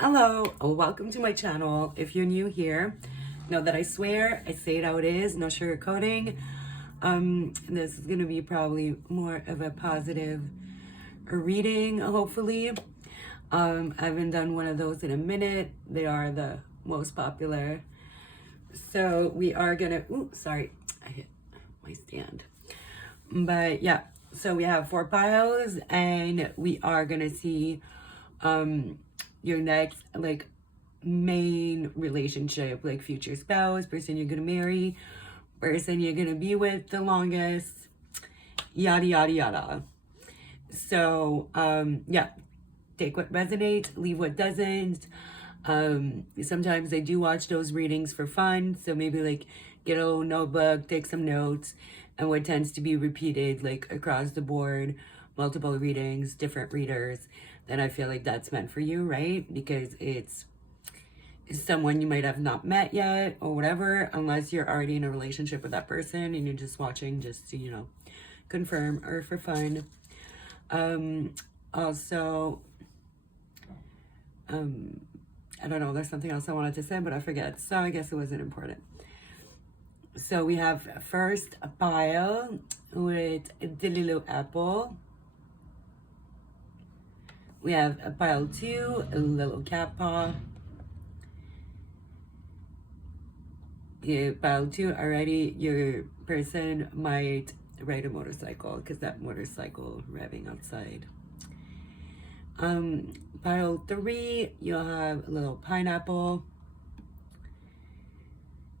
Hello, welcome to my channel. If you're new here, know that I swear, I say it how it is, no sugarcoating. This is gonna be probably more of a positive reading, hopefully. I haven't done one of those in a minute. They are the most popular. So we are gonna, sorry, I hit my stand. But yeah, so we have 4 piles and we are gonna see your next like main relationship, like future spouse, person you're gonna marry, person you're gonna be with the longest, yada yada yada. So yeah, take what resonates, leave what doesn't. Sometimes I do watch those readings for fun, so maybe like get a little notebook, take some notes, and what tends to be repeated like across the board, multiple readings, different readers, then I feel like that's meant for you, right? Because it's someone you might have not met yet or whatever, unless you're already in a relationship with that person and you're just watching just to, confirm or for fun. Also, I don't know, there's something else I wanted to say, but I forget. So I guess it wasn't important. So we have first a pile with the little apple. We have a pile 2, a little cat paw. Yeah, pile 2 already, your person might ride a motorcycle because that motorcycle revving outside. Pile 3, you'll have a little pineapple.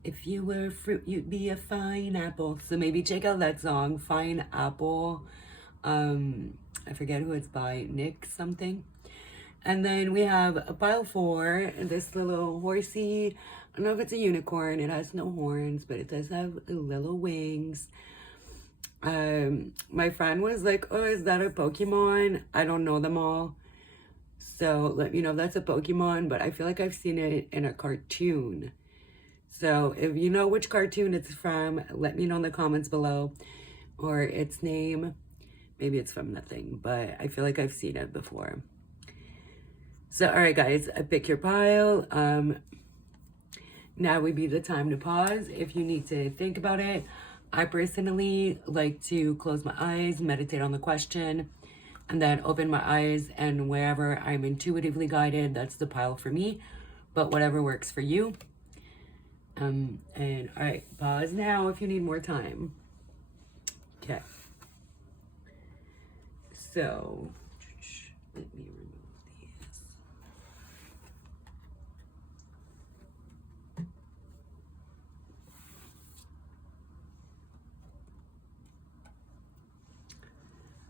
If you were fruit, you'd be a fine apple. So maybe check out that song, Fine Apple. I forget who it's by, Nic something. And then we have a pile 4, this little horsey. I don't know if it's a unicorn. It has no horns, but it does have little wings. My friend was like, oh, is that a Pokemon? I don't know them all. So let me know if that's a Pokemon, but I feel like I've seen it in a cartoon. So if you know which cartoon it's from, let me know in the comments below, or its name. Maybe it's from nothing, but I feel like I've seen it before. So, all right, guys, pick your pile. Now would be the time to pause if you need to think about it. I personally like to close my eyes, meditate on the question, and then open my eyes, and wherever I'm intuitively guided, that's the pile for me, but whatever works for you. And all right, pause now if you need more time. Okay. So, let me remove these.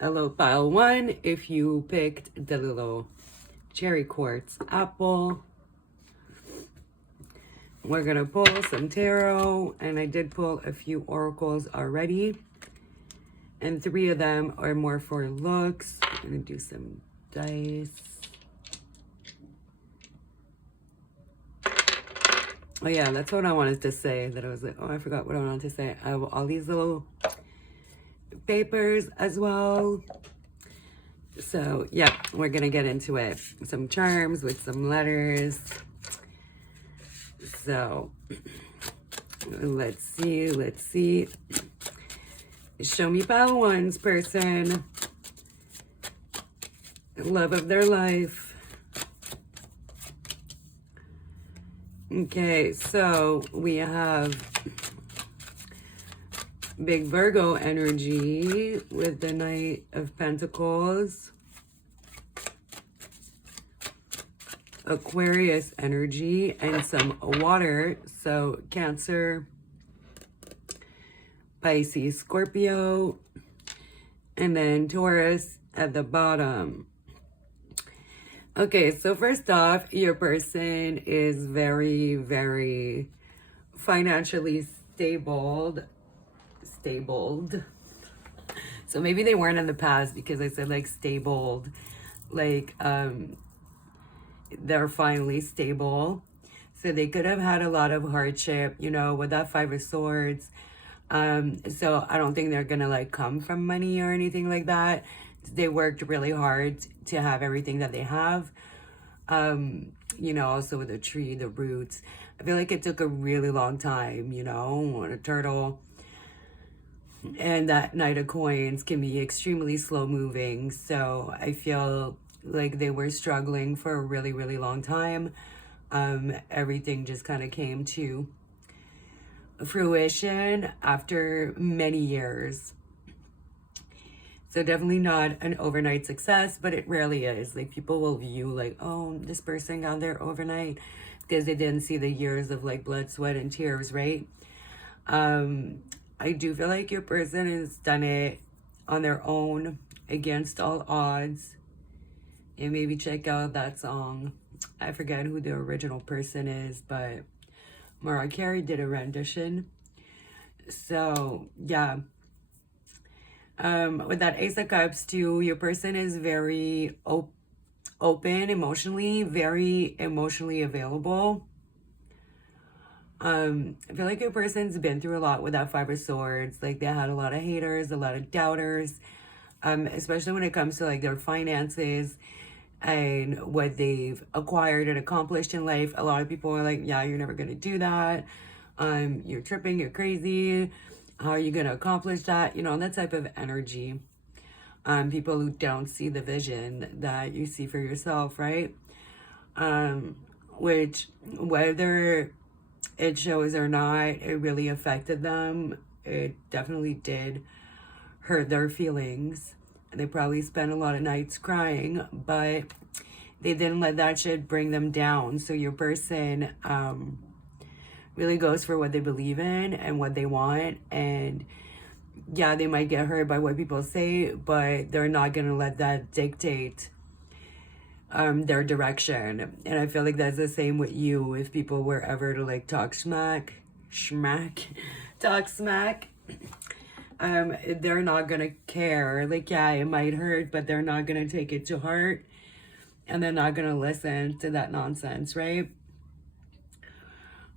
Hello, pile 1, if you picked the little cherry quartz apple. We're gonna pull some tarot, and I did pull a few oracles already, and 3 of them are more for looks. I'm gonna do some dice. Oh yeah, that's what I wanted to say, that I was like, oh, I forgot what I wanted to say. I have all these little papers as well. So yeah, we're gonna get into it. Some charms with some letters. So let's see. Show me pile 1's person. Love of their life. Okay, so we have big Virgo energy with the Knight of Pentacles. Aquarius energy and some water. So Cancer, Pisces, Scorpio, and then Taurus at the bottom. Okay, so first off, your person is very, very financially stabled. So maybe they weren't in the past because I said like stabled, like they're finally stable. So they could have had a lot of hardship, with that 5 of Swords. So I don't think they're gonna like come from money or anything like that. They worked really hard to have everything that they have. you know, also with the tree, the roots. I feel like it took a really long time, you know, on a turtle. And that Knight of Coins can be extremely slow moving. So I feel like they were struggling for a really, really long time. Everything just kind of came to fruition after many years. So definitely not an overnight success, but it rarely is. Like people will view like, oh, this person got there overnight because they didn't see the years of like blood, sweat, and tears, right? I do feel like your person has done it on their own against all odds. And maybe check out that song. I forget who the original person is, but Mariah Carey did a rendition. So yeah. With that Ace of Cups too, your person is very open emotionally, very emotionally available. I feel like your person's been through a lot with that Five of Swords. Like they had a lot of haters, a lot of doubters, especially when it comes to like their finances and what they've acquired and accomplished in life. A lot of people are like, yeah, you're never gonna do that. You're tripping, you're crazy. How are you gonna accomplish that? You know, that type of energy. People who don't see the vision that you see for yourself, right? Which whether it shows or not, it really affected them. It definitely did hurt their feelings. And they probably spent a lot of nights crying, but they didn't let that shit bring them down. So your person really goes for what they believe in and what they want. And yeah, they might get hurt by what people say, but they're not going to let that dictate their direction. And I feel like that's the same with you. If people were ever to like talk smack, talk smack, they're not gonna care. Like, yeah, it might hurt, but they're not gonna take it to heart, and they're not gonna listen to that nonsense, right?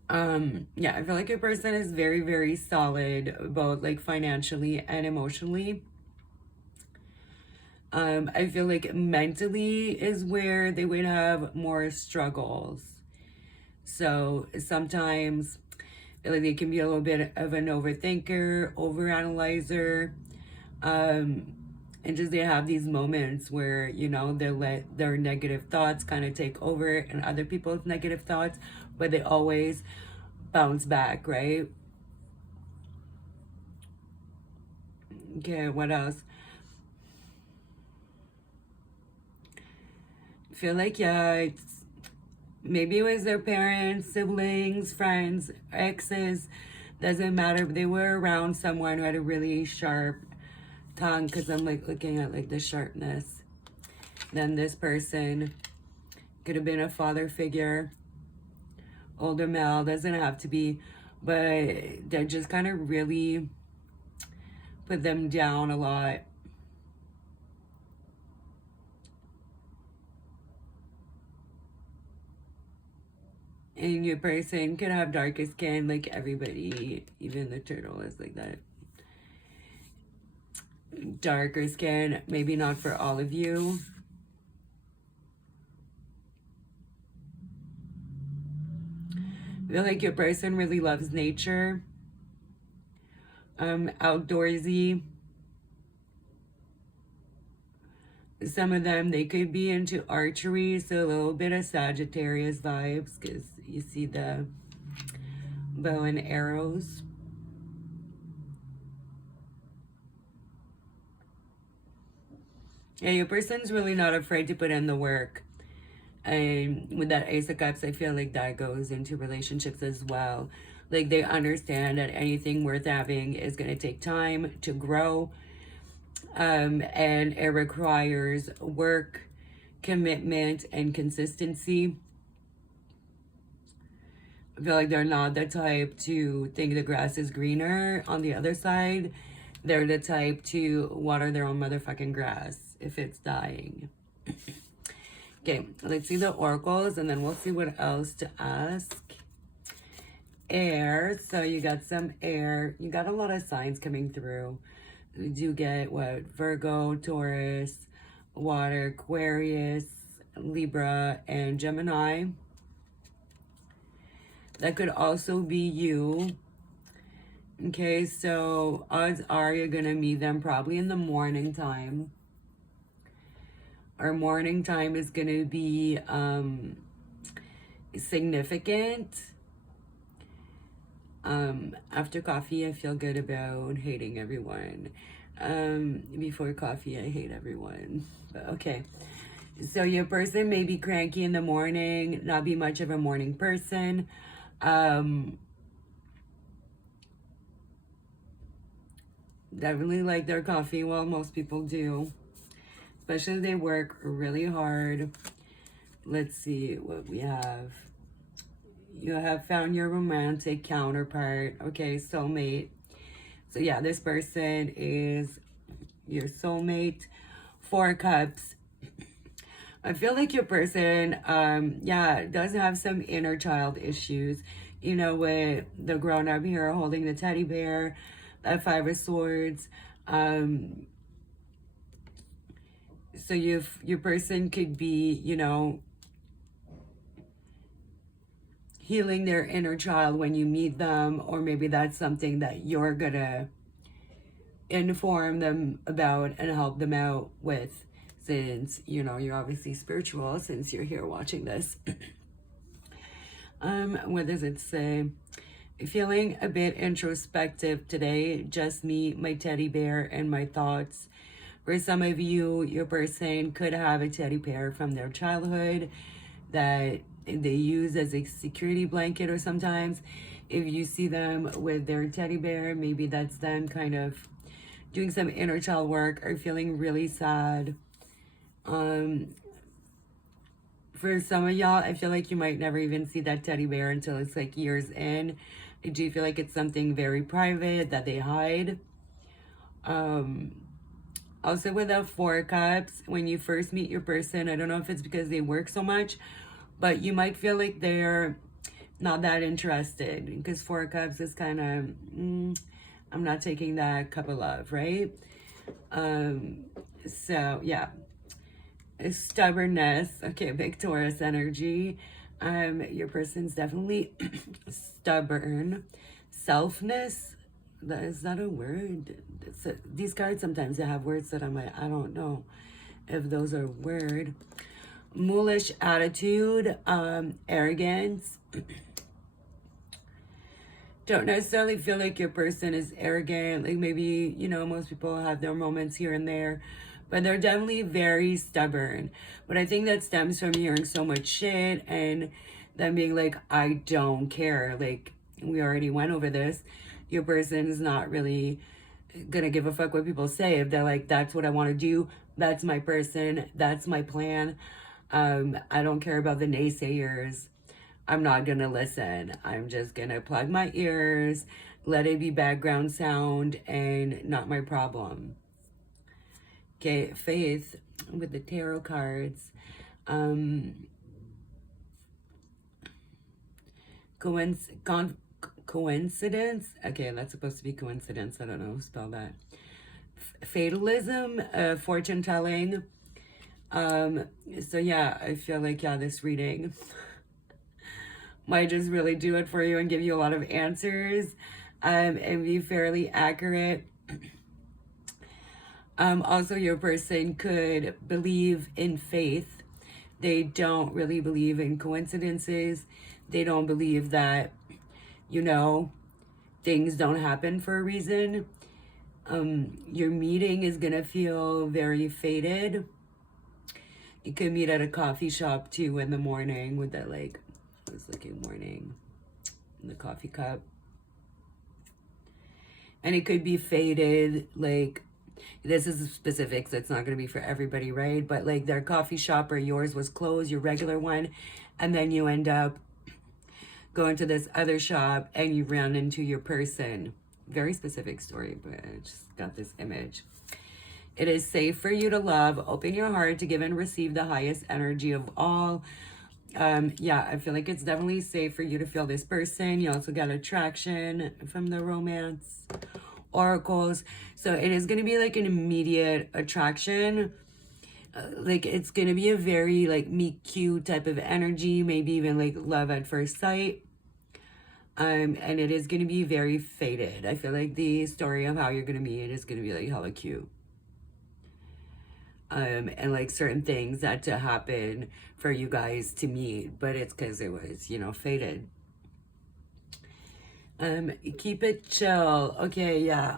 Yeah, I feel like your person is very, very solid, both like financially and emotionally. I feel like mentally is where they would have more struggles. So sometimes like they can be a little bit of an overthinker, overanalyzer, and just they have these moments where, you know, they let their negative thoughts kind of take over and other people's negative thoughts, but they always bounce back, right? Okay, what else? Feel like, yeah, maybe it was their parents, siblings, friends, exes, doesn't matter. They were around someone who had a really sharp tongue, because I'm like looking at like the sharpness. Then this person could have been a father figure, older male, doesn't have to be, but that just kind of really put them down a lot. And your person could have darker skin, like everybody, even the turtle is like that. Darker skin, maybe not for all of you. I feel like your person really loves nature. Outdoorsy. Some of them, they could be into archery, so a little bit of Sagittarius vibes, because you see the bow and arrows. Yeah, your person's really not afraid to put in the work. And with that Ace of Cups, I feel like that goes into relationships as well. Like they understand that anything worth having is going to take time to grow. And it requires work, commitment, and consistency. I feel like they're not the type to think the grass is greener on the other side. They're the type to water their own motherfucking grass if it's dying. Okay, let's see the oracles and then we'll see what else to ask. Air, so you got some air. You got a lot of signs coming through. You do get what? Virgo, Taurus, Water, Aquarius, Libra, and Gemini. That could also be you. Okay, so odds are you're gonna meet them probably in the morning time. Our morning time is gonna be significant. After coffee, I feel good about hating everyone. Before coffee, I hate everyone. But okay. So your person may be cranky in the morning, not be much of a morning person. Definitely like their coffee. Well, most people do. Especially if they work really hard. Let's see what we have. You have found your romantic counterpart. Okay, soulmate. So yeah, this person is your soulmate. 4 cups. I feel like your person, yeah, does have some inner child issues. You know, with the grown up here holding the teddy bear, that 5 of Swords. So your person could be, you know, healing their inner child when you meet them, or maybe that's something that you're gonna inform them about and help them out with, since, you know, you're obviously spiritual, since you're here watching this. What does it say? Feeling a bit introspective today, just me, my teddy bear, and my thoughts. For some of you, your person could have a teddy bear from their childhood that they use as a security blanket, or sometimes if you see them with their teddy bear, maybe that's them kind of doing some inner child work or feeling really sad. For some of y'all, I feel like you might never even see that teddy bear until it's like years in. I do feel like it's something very private that they hide. Also with the 4 cups, when you first meet your person, I don't know if it's because they work so much, but you might feel like they're not that interested, because 4 cups is kind of, I'm not taking that cup of love, right? So yeah, stubbornness. Okay, big Taurus energy. Your person's definitely stubborn. Selfness. Is that a word? These cards sometimes they have words that I'm like, I don't know if those are word. Mulish attitude, arrogance. Don't necessarily feel like your person is arrogant. Like maybe, you know, most people have their moments here and there, but they're definitely very stubborn. But I think that stems from hearing so much shit and them being like, I don't care. Like, we already went over this. Your person is not really gonna give a fuck what people say. If they're like, that's what I want to do, that's my person, that's my plan. I don't care about the naysayers. I'm not gonna listen. I'm just gonna plug my ears, let it be background sound, and not my problem. Okay, faith with the tarot cards. Coincidence. Okay, that's supposed to be coincidence. I don't know who spelled that. Fatalism, fortune telling. So yeah, I feel like, yeah, this reading might just really do it for you and give you a lot of answers, and be fairly accurate. Also, your person could believe in faith. They don't really believe in coincidences. They don't believe that, you know, things don't happen for a reason. Your meeting is gonna feel very fated. You could meet at a coffee shop too in the morning with that, like, I was looking morning in the coffee cup. And it could be faded, like, this is specific, so it's not going to be for everybody, right? But like their coffee shop or yours was closed, your regular one, and then you end up going to this other shop and you run into your person. Very specific story, but I just got this image. It is safe for you to love. Open your heart to give and receive the highest energy of all. Yeah, I feel like it's definitely safe for you to feel this person. You also got attraction from the romance oracles. So it is going to be like an immediate attraction. Like it's going to be a very like meet cute type of energy. Maybe even like love at first sight. And it is going to be very faded. I feel like the story of how you're going to meet is going to be like hella cute. And like certain things that to happen for you guys to meet, but it's because it was, you know, faded. Keep it chill. Okay, yeah.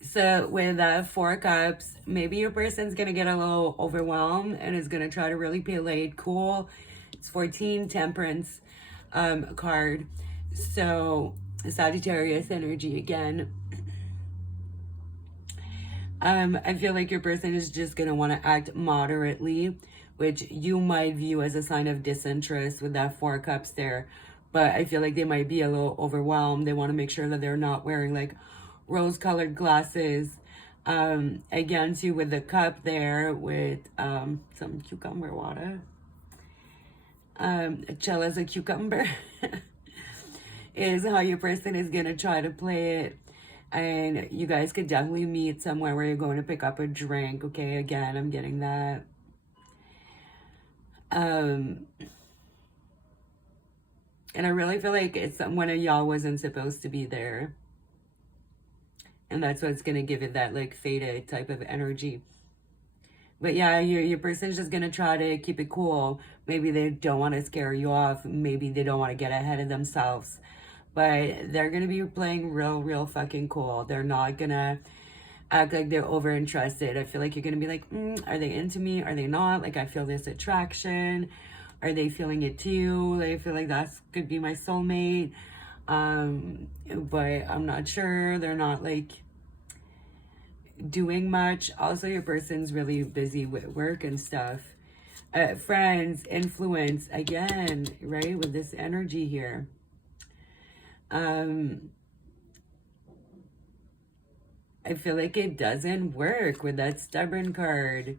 So with 4 cups, maybe your person's gonna get a little overwhelmed and is gonna try to really play it cool. It's 14 temperance card. So Sagittarius energy again. I feel like your person is just gonna want to act moderately, which you might view as a sign of disinterest with that 4 cups there. But I feel like they might be a little overwhelmed. They want to make sure that they're not wearing like rose-colored glasses. Again, too, with the cup there with some cucumber water. Chill as a cucumber is how your person is gonna try to play it. And you guys could definitely meet somewhere where you're going to pick up a drink. Okay, again, I'm getting that. And I really feel like it's one of y'all wasn't supposed to be there. And that's what's going to give it that like faded type of energy. But yeah, your person's just going to try to keep it cool. Maybe they don't want to scare you off. Maybe they don't want to get ahead of themselves. But they're going to be playing real fucking cool. They're not going to act like they're over interested. I feel like you're going to be like, are they into me? Are they not? Like, I feel this attraction. Are they feeling it too? They feel like that could be my soulmate. But I'm not sure. They're not like doing much. Also, your person's really busy with work and stuff. Friends, influence, again, right? With this energy here. I feel like it doesn't work with that stubborn card.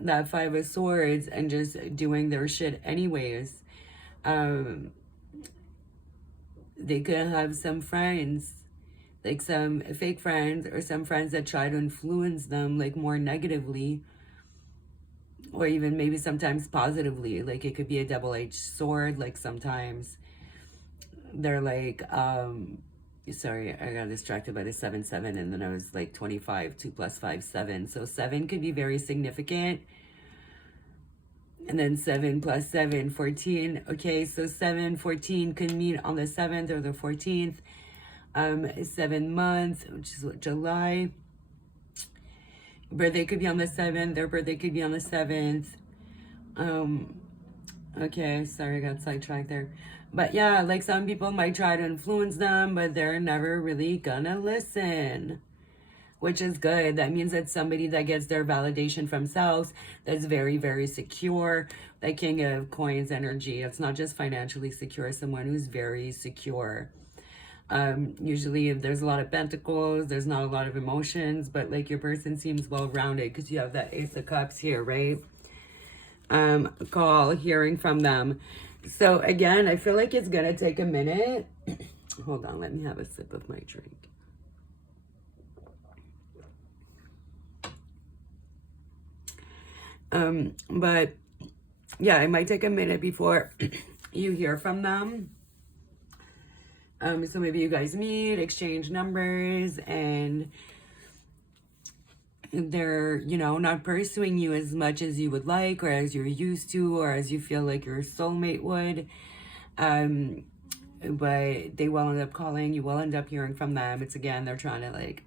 That 5 of Swords and just doing their shit anyways. They could have some friends, like some fake friends or some friends that try to influence them like more negatively, or even maybe sometimes positively. Like it could be a double-edged sword. Like sometimes they're like, sorry, I got distracted by the 7-7 and then I was like 25, 2 + 5, 7. So 7 could be very significant. And then 7 + 7, 14. Okay, so 7, 14 could meet on the 7th or the 14th. 7 months, which is what, July. Birthday could be on the 7th. Their birthday could be on the 7th. Okay, sorry, I got sidetracked there. But yeah, like some people might try to influence them, but they're never really gonna listen, which is good. That means that somebody that gets their validation from self, that's very secure. That King of Coins energy, it's not just financially secure, someone who's very secure. Usually if there's a lot of pentacles, there's not a lot of emotions, but like your person seems well-rounded because you have that Ace of Cups here, right? Call, hearing from them. So again, I feel like it's gonna take a minute. Hold on, let me have a sip of my drink. But yeah, it might take a minute before you hear from them. So maybe you guys meet, exchange numbers, and they're, you know, not pursuing you as much as you would like or as you're used to or as you feel like your soulmate would. But they will end up calling, you will end up hearing from them. It's again, they're trying to like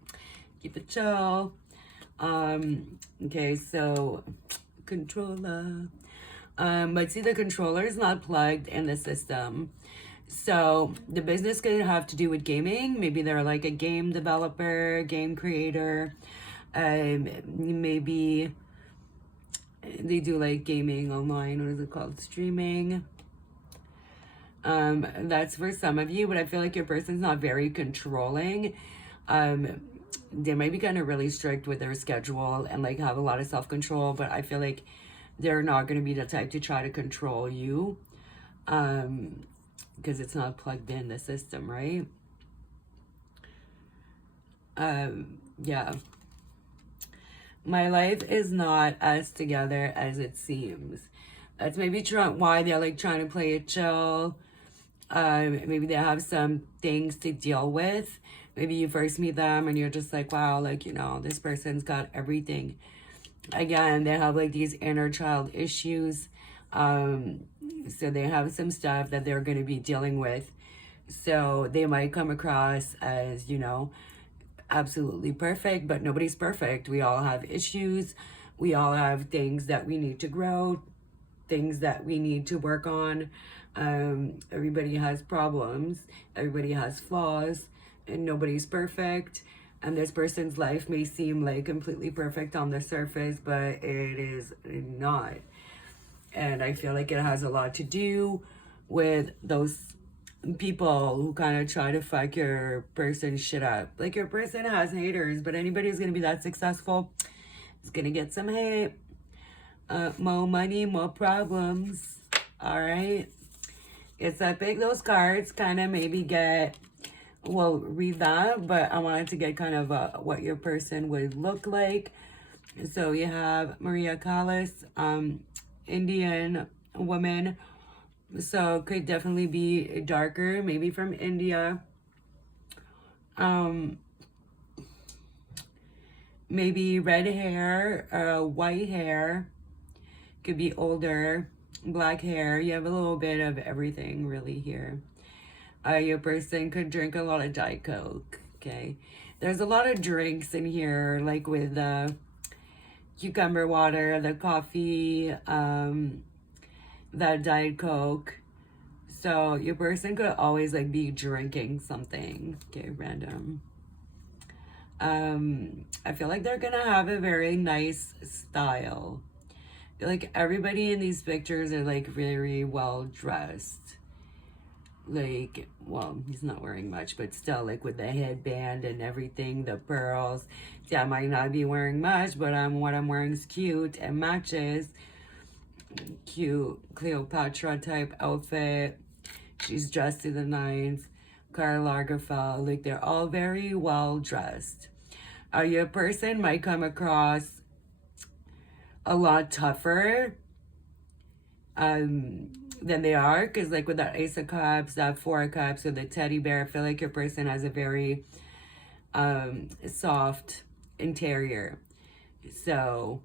keep it chill. Okay, so controller. But see, the controller is not plugged in the system. So the business could have to do with gaming. Maybe they're like a game developer, game creator. Maybe they do like gaming online. What is it called? Streaming. That's for some of you, but I feel like your person's not very controlling. They might be kind of really strict with their schedule and like have a lot of self-control, but I feel like they're not going to be the type to try to control you. Because it's not plugged in the system, right? Yeah. My life is not as together as it seems. That's maybe why they're like trying to play it chill. Maybe they have some things to deal with. Maybe you first meet them and you're just like, wow, like, you know, this person's got everything. Again, they have like these inner child issues. So they have some stuff that they're going to be dealing with. So they might come across as, you know, absolutely perfect, but nobody's perfect. We all have issues. We all have things that we need to grow, things that we need to work on. Everybody has problems, everybody has flaws, and nobody's perfect. And this person's life may seem like completely perfect on the surface, but it is not. And I feel like it has a lot to do with those people who kind of try to fuck your person's shit up. Like, your person has haters, but anybody who's gonna be that successful is gonna get some hate. More money, more problems. All right. It's that big, those cards kind of maybe get, well, read that, but I wanted to get kind of what your person would look like. So you have Maria Callas, Indian woman. So could definitely be darker, maybe from India. Maybe red hair, white hair. Could be older, black hair. You have a little bit of everything really here. Your person could drink a lot of Diet Coke, okay? There's a lot of drinks in here, like with the cucumber water, the coffee, that Diet Coke. So your person could always like be drinking something, okay, random. I feel like they're gonna have a very nice style. Like, everybody in these pictures are like very well dressed. Like, well, he's not wearing much, but still, like with the headband and everything, the pearls. Yeah, I might not be wearing much, but what I'm wearing is cute and matches. Cute Cleopatra type outfit. She's dressed to the nines. Karl Lagerfeld. Like, they're all very well dressed. Your person might come across a lot tougher than they are, because like with that Ace of Cups, that Four of Cups, or the teddy bear, I feel like your person has a very soft interior. So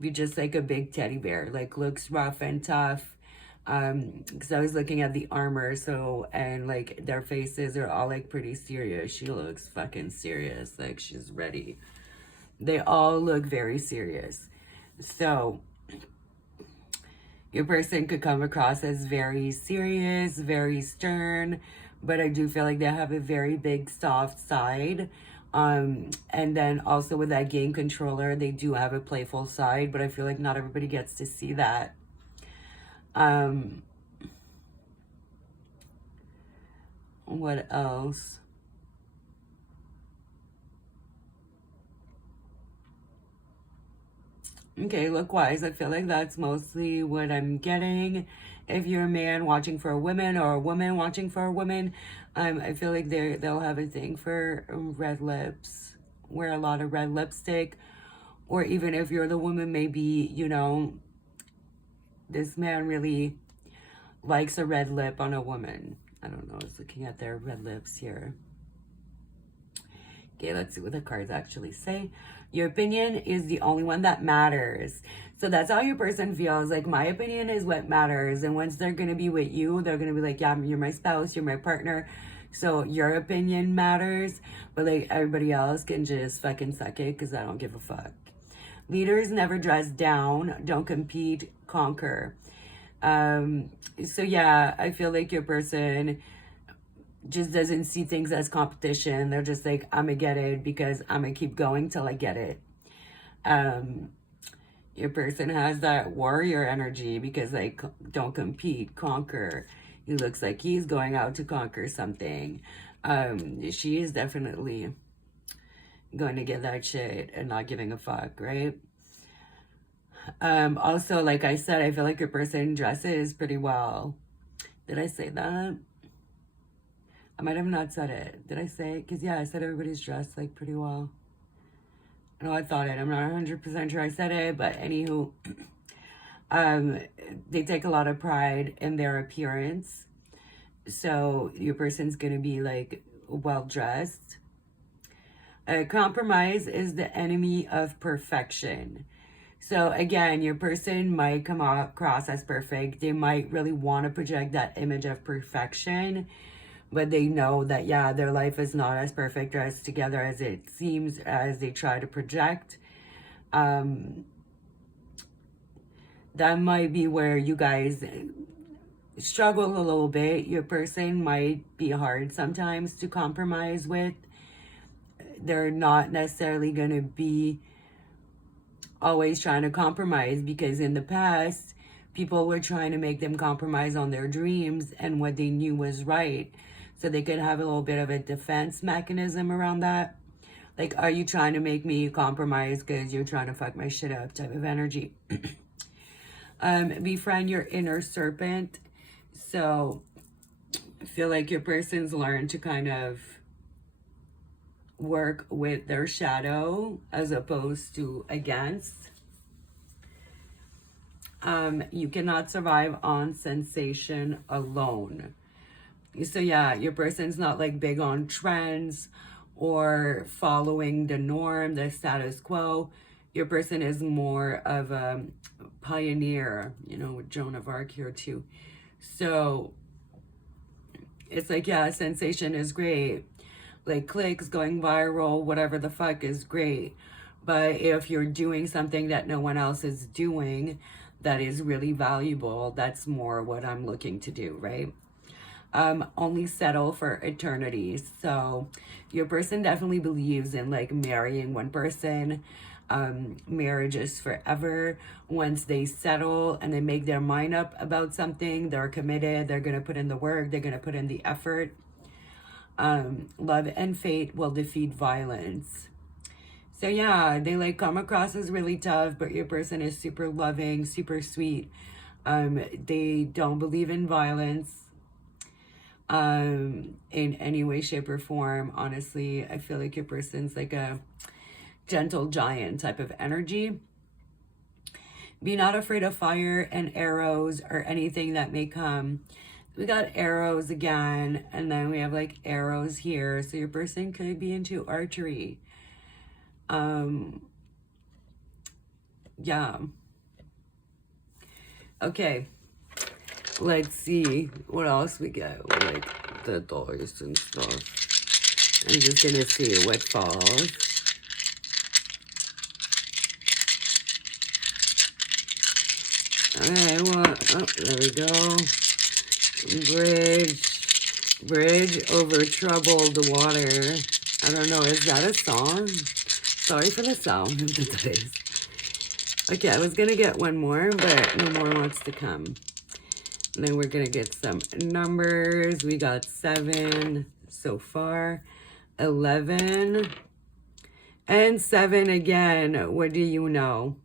be just like a big teddy bear, like looks rough and tough. Because I was looking at the armor, so, and like their faces are all like pretty serious. She looks fucking serious, like she's ready. They all look very serious. So your person could come across as very serious, very stern, but I do feel like they have a very big soft side. And then also with that game controller, they do have a playful side, but I feel like not everybody gets to see that. What else? Okay, look-wise, I feel like that's mostly what I'm getting. If you're a man watching for a woman or a woman watching for a woman, I feel like they'll have a thing for red lips, wear a lot of red lipstick. Or even if you're the woman, maybe, you know, this man really likes a red lip on a woman. I don't know, I was looking at their red lips here. Okay, let's see what the cards actually say. Your opinion is the only one that matters. So that's how your person feels. Like, my opinion is what matters. And once they're going to be with you, they're going to be like, yeah, you're my spouse, you're my partner. So your opinion matters. But like, everybody else can just fucking suck it, because I don't give a fuck. Leaders never dress down. Don't compete, conquer. So yeah, I feel like your person just doesn't see things as competition. They're just like, I'm gonna get it because I'm gonna keep going till I get it. Your person has that warrior energy because they don't compete, conquer. He looks like he's going out to conquer something. She is definitely going to get that shit and not giving a fuck, right? Also, like I said, I feel like your person dresses pretty well. Did I say that? I might have not said it. Did I say it? Because, yeah, I said everybody's dressed, like, pretty well. I know I thought it. I'm not 100% sure I said it, but anywho, they take a lot of pride in their appearance. So your person's going to be like well dressed. Compromise is the enemy of perfection. So again, your person might come across as perfect. They might really want to project that image of perfection, but they know that, yeah, their life is not as perfect or as together as it seems as they try to project. That might be where you guys struggle a little bit. Your person might be hard sometimes to compromise with. They're not necessarily going to be always trying to compromise, because in the past, people were trying to make them compromise on their dreams and what they knew was right. So they could have a little bit of a defense mechanism around that. Like, are you trying to make me compromise because you're trying to fuck my shit up type of energy. Befriend your inner serpent. So I feel like your person's learned to kind of work with their shadow as opposed to against. You cannot survive on sensation alone. So yeah, your person's not like big on trends or following the norm, the status quo. Your person is more of a pioneer, you know, with Joan of Arc here too. So it's like, yeah, sensation is great. Like clicks, going viral, whatever the fuck is great. But if you're doing something that no one else is doing that is really valuable, that's more what I'm looking to do, right? Only settle for eternity. So your person definitely believes in like marrying one person. Marriage is forever. Once they settle and they make their mind up about something, they're committed, they're going to put in the work, they're going to put in the effort. Love and fate will defeat violence. So yeah, they like come across as really tough, but your person is super loving, super sweet. They don't believe in violence in any way, shape, or form. Honestly, I feel like your person's like a gentle giant type of energy. Be not afraid of fire and arrows or anything that may come. We got arrows again, and then we have like arrows here. So your person could be into archery. Yeah. Okay. Let's see what else we get. Like the doors and stuff. I'm just gonna see what falls. Alright, well, oh, there we go. Bridge over troubled water. I don't know, is that a song? Sorry for the sound of the dice. Okay, I was gonna get one more, but no more wants to come. And then we're gonna get some numbers. We got 7 so far, 11, and 7 again. What do you know?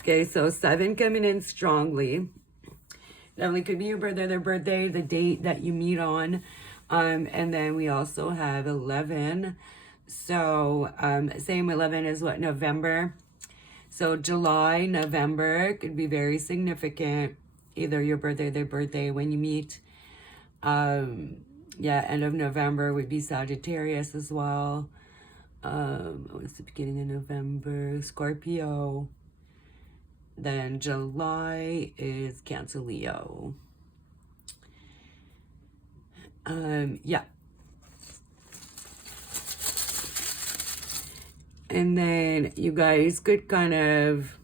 Okay, so 7 coming in strongly. Definitely could be your birthday, their birthday, the date that you meet on. And then we also have 11. So same 11 is what, November. So July, November could be very significant. Either your birthday, their birthday when you meet. Yeah, end of November would be Sagittarius as well. What's the beginning of November? Scorpio. Then July is Cancer, Leo. Yeah. And then you guys could kind of,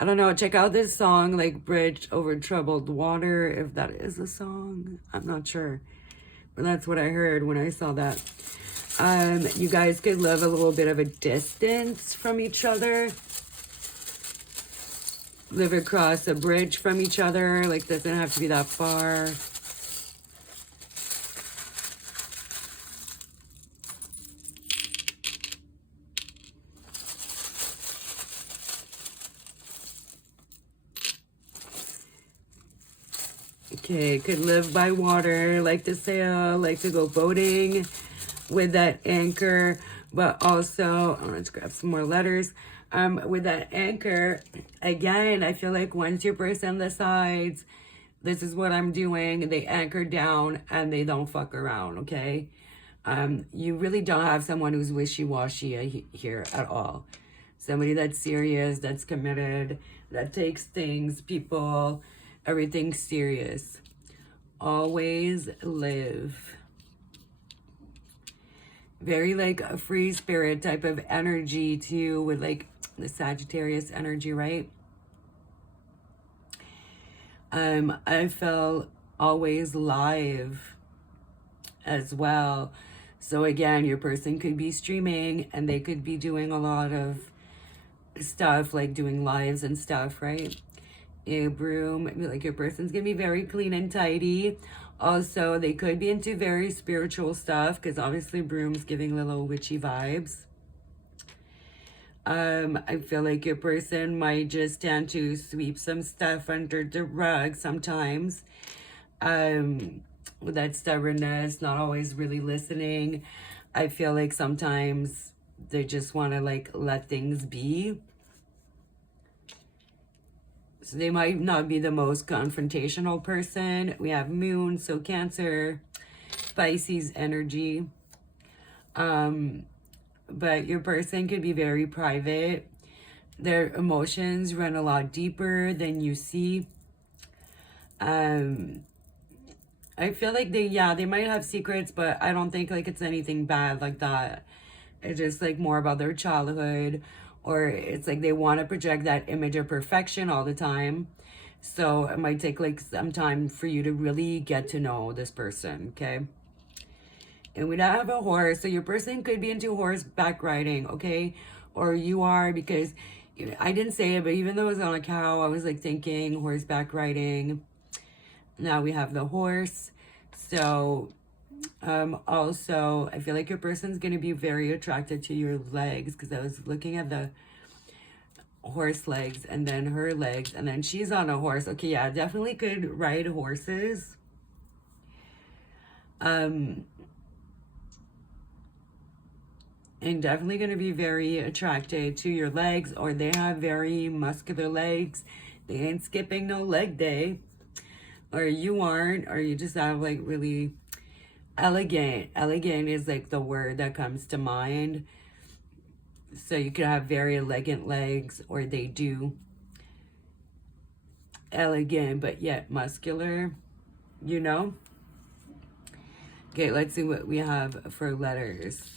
I don't know, check out this song, like Bridge Over Troubled Water, if that is a song. I'm not sure. But that's what I heard when I saw that. You guys could live a little bit of a distance from each other. Live across a bridge from each other. Like, doesn't have to be that far. Okay, could live by water, like to sail, like to go boating with that anchor, but also, I'm gonna grab some more letters. With that anchor, again, I feel like once your person decides this is what I'm doing. They anchor down and they don't fuck around, okay? You really don't have someone who's wishy-washy here at all. Somebody that's serious, that's committed, that takes things, people, everything serious. Always live. Very like a free spirit type of energy too, with like the Sagittarius energy, right? I felt always live as well. So again, your person could be streaming and they could be doing a lot of stuff, like doing lives and stuff, right? A broom, like your person's gonna be very clean and tidy. Also, they could be into very spiritual stuff, because obviously broom's giving little witchy vibes. I feel like your person might just tend to sweep some stuff under the rug sometimes. With that stubbornness, not always really listening. I feel like sometimes they just want to like let things be. So they might not be the most confrontational person. We have Moon, so Cancer, Pisces energy. But your person could be very private. Their emotions run a lot deeper than you see. I feel like they might have secrets, but I don't think like it's anything bad like that. It's just like more about their childhood, or it's like they want to project that image of perfection all the time. So it might take like some time for you to really get to know this person, okay? And we now have a horse, so your person could be into horseback riding, okay? Or you are, because I didn't say it, but even though it was on a cow, I was like thinking horseback riding. Now we have the horse. So also, I feel like your person's going to be very attracted to your legs, because I was looking at the horse legs and then her legs, and then she's on a horse. Okay, yeah, definitely could ride horses. And definitely going to be very attracted to your legs, or they have very muscular legs. They ain't skipping no leg day. Or you aren't, or you just have like really elegant. Elegant is like the word that comes to mind. So you could have very elegant legs, or they do. Elegant, but yet muscular, you know? Okay, let's see what we have for letters.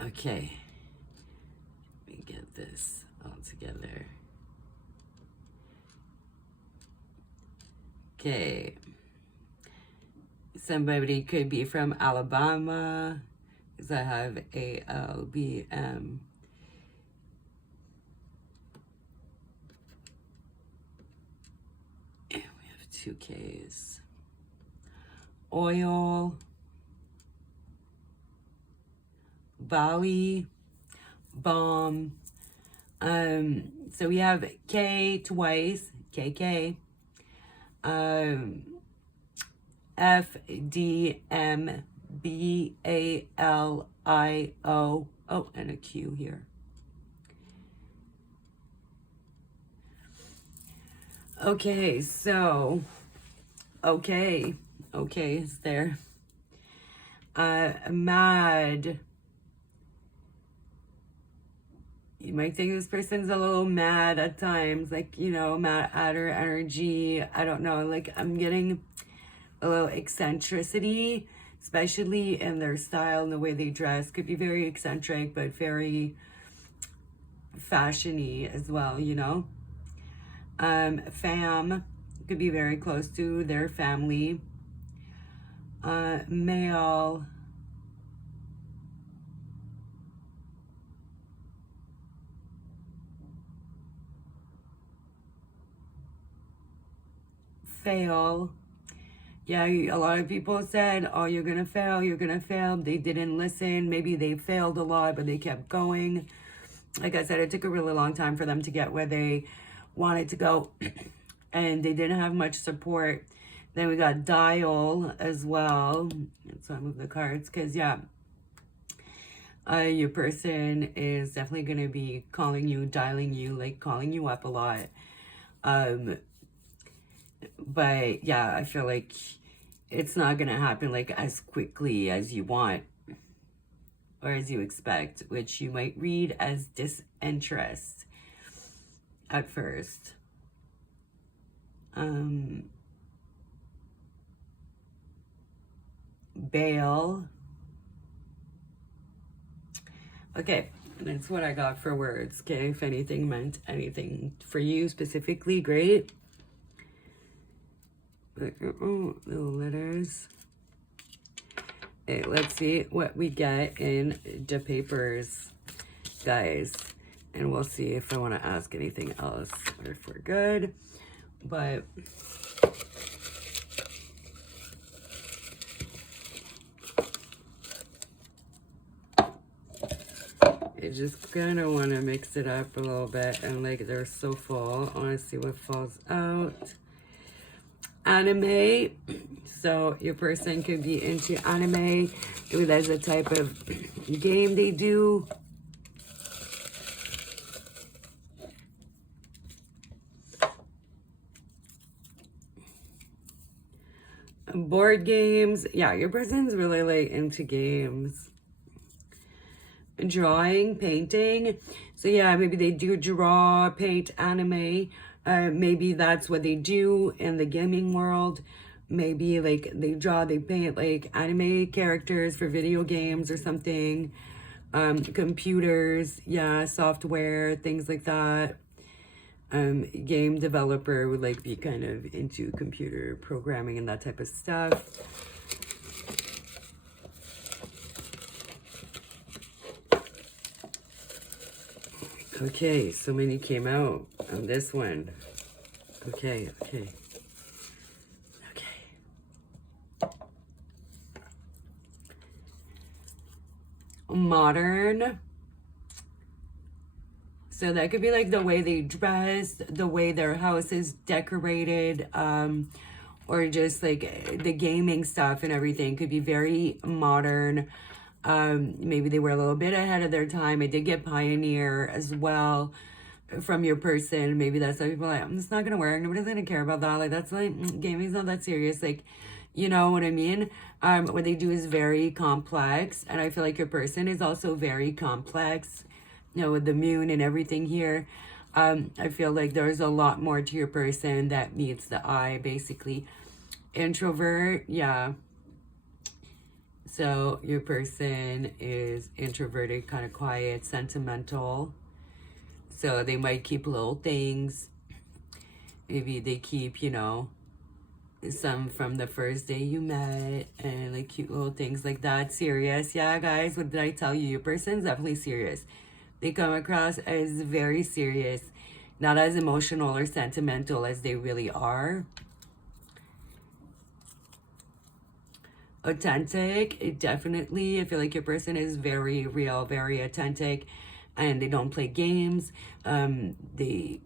Okay, let me get this all together. Okay, somebody could be from Alabama, because I have ALBM. And we have 2 Ks. Oil. Bali, bomb. So we have K twice, KK. FDMBALIO. Oh, and a Q here. Okay, so okay, it's there. Mad. You might think this person's a little mad at times, like, you know, mad at her energy. I don't know, like I'm getting a little eccentricity, especially in their style and the way they dress. Could be very eccentric, but very fashiony as well, you know. Fam could be very close to their family. Male. Fail. Yeah, a lot of people said, oh, you're gonna fail, you're gonna fail. They didn't listen. Maybe they failed a lot, but they kept going. Like I said, it took a really long time for them to get where they wanted to go. And they didn't have much support. Then we got dial as well. So I move the cards, because yeah, Your person is definitely going to be calling you, dialing you, like calling you up a lot. But yeah, I feel like it's not going to happen like as quickly as you want or as you expect, which you might read as disinterest at first. Bail. Okay, that's what I got for words. Okay, if anything meant anything for you specifically, great. Oh, little letters. Okay, let's see what we get in the papers, guys. And we'll see if I want to ask anything else or if we're good. But I just kind of want to mix it up a little bit, and like they're so full. I want to see what falls out. Anime. So your person could be into anime. Maybe there's a type of game they do. Board games. Yeah, your person's really like into games. Drawing, painting. So yeah, maybe they do draw, paint, anime. Maybe that's what they do in the gaming world. Maybe like they draw, they paint like anime characters for video games or something. Computers, yeah, software, things like that. Game developer would like be kind of into computer programming and that type of stuff. Okay, so many came out on this one. Okay. Modern. So that could be like the way they dress, the way their house is decorated, or just like the gaming stuff and everything could be very modern. Maybe they were a little bit ahead of their time. I did get pioneer as well from your person. Maybe that's why people are like, it's not gonna work. Nobody's gonna care about that. Like that's like gaming's not that serious. Like, you know what I mean? What they do is very complex, and I feel like your person is also very complex. You know, with the moon and everything here. I feel like there's a lot more to your person that meets the eye, basically. Introvert, yeah. So your person is introverted, kind of quiet, sentimental. So they might keep little things. Maybe they keep, you know, some from the first day you met and like cute little things like that. Serious. Yeah, guys, what did I tell you? Your person's definitely serious. They come across as very serious, not as emotional or sentimental as they really are. Authentic, it definitely, I feel like your person is very real, very authentic, and they don't play games. They're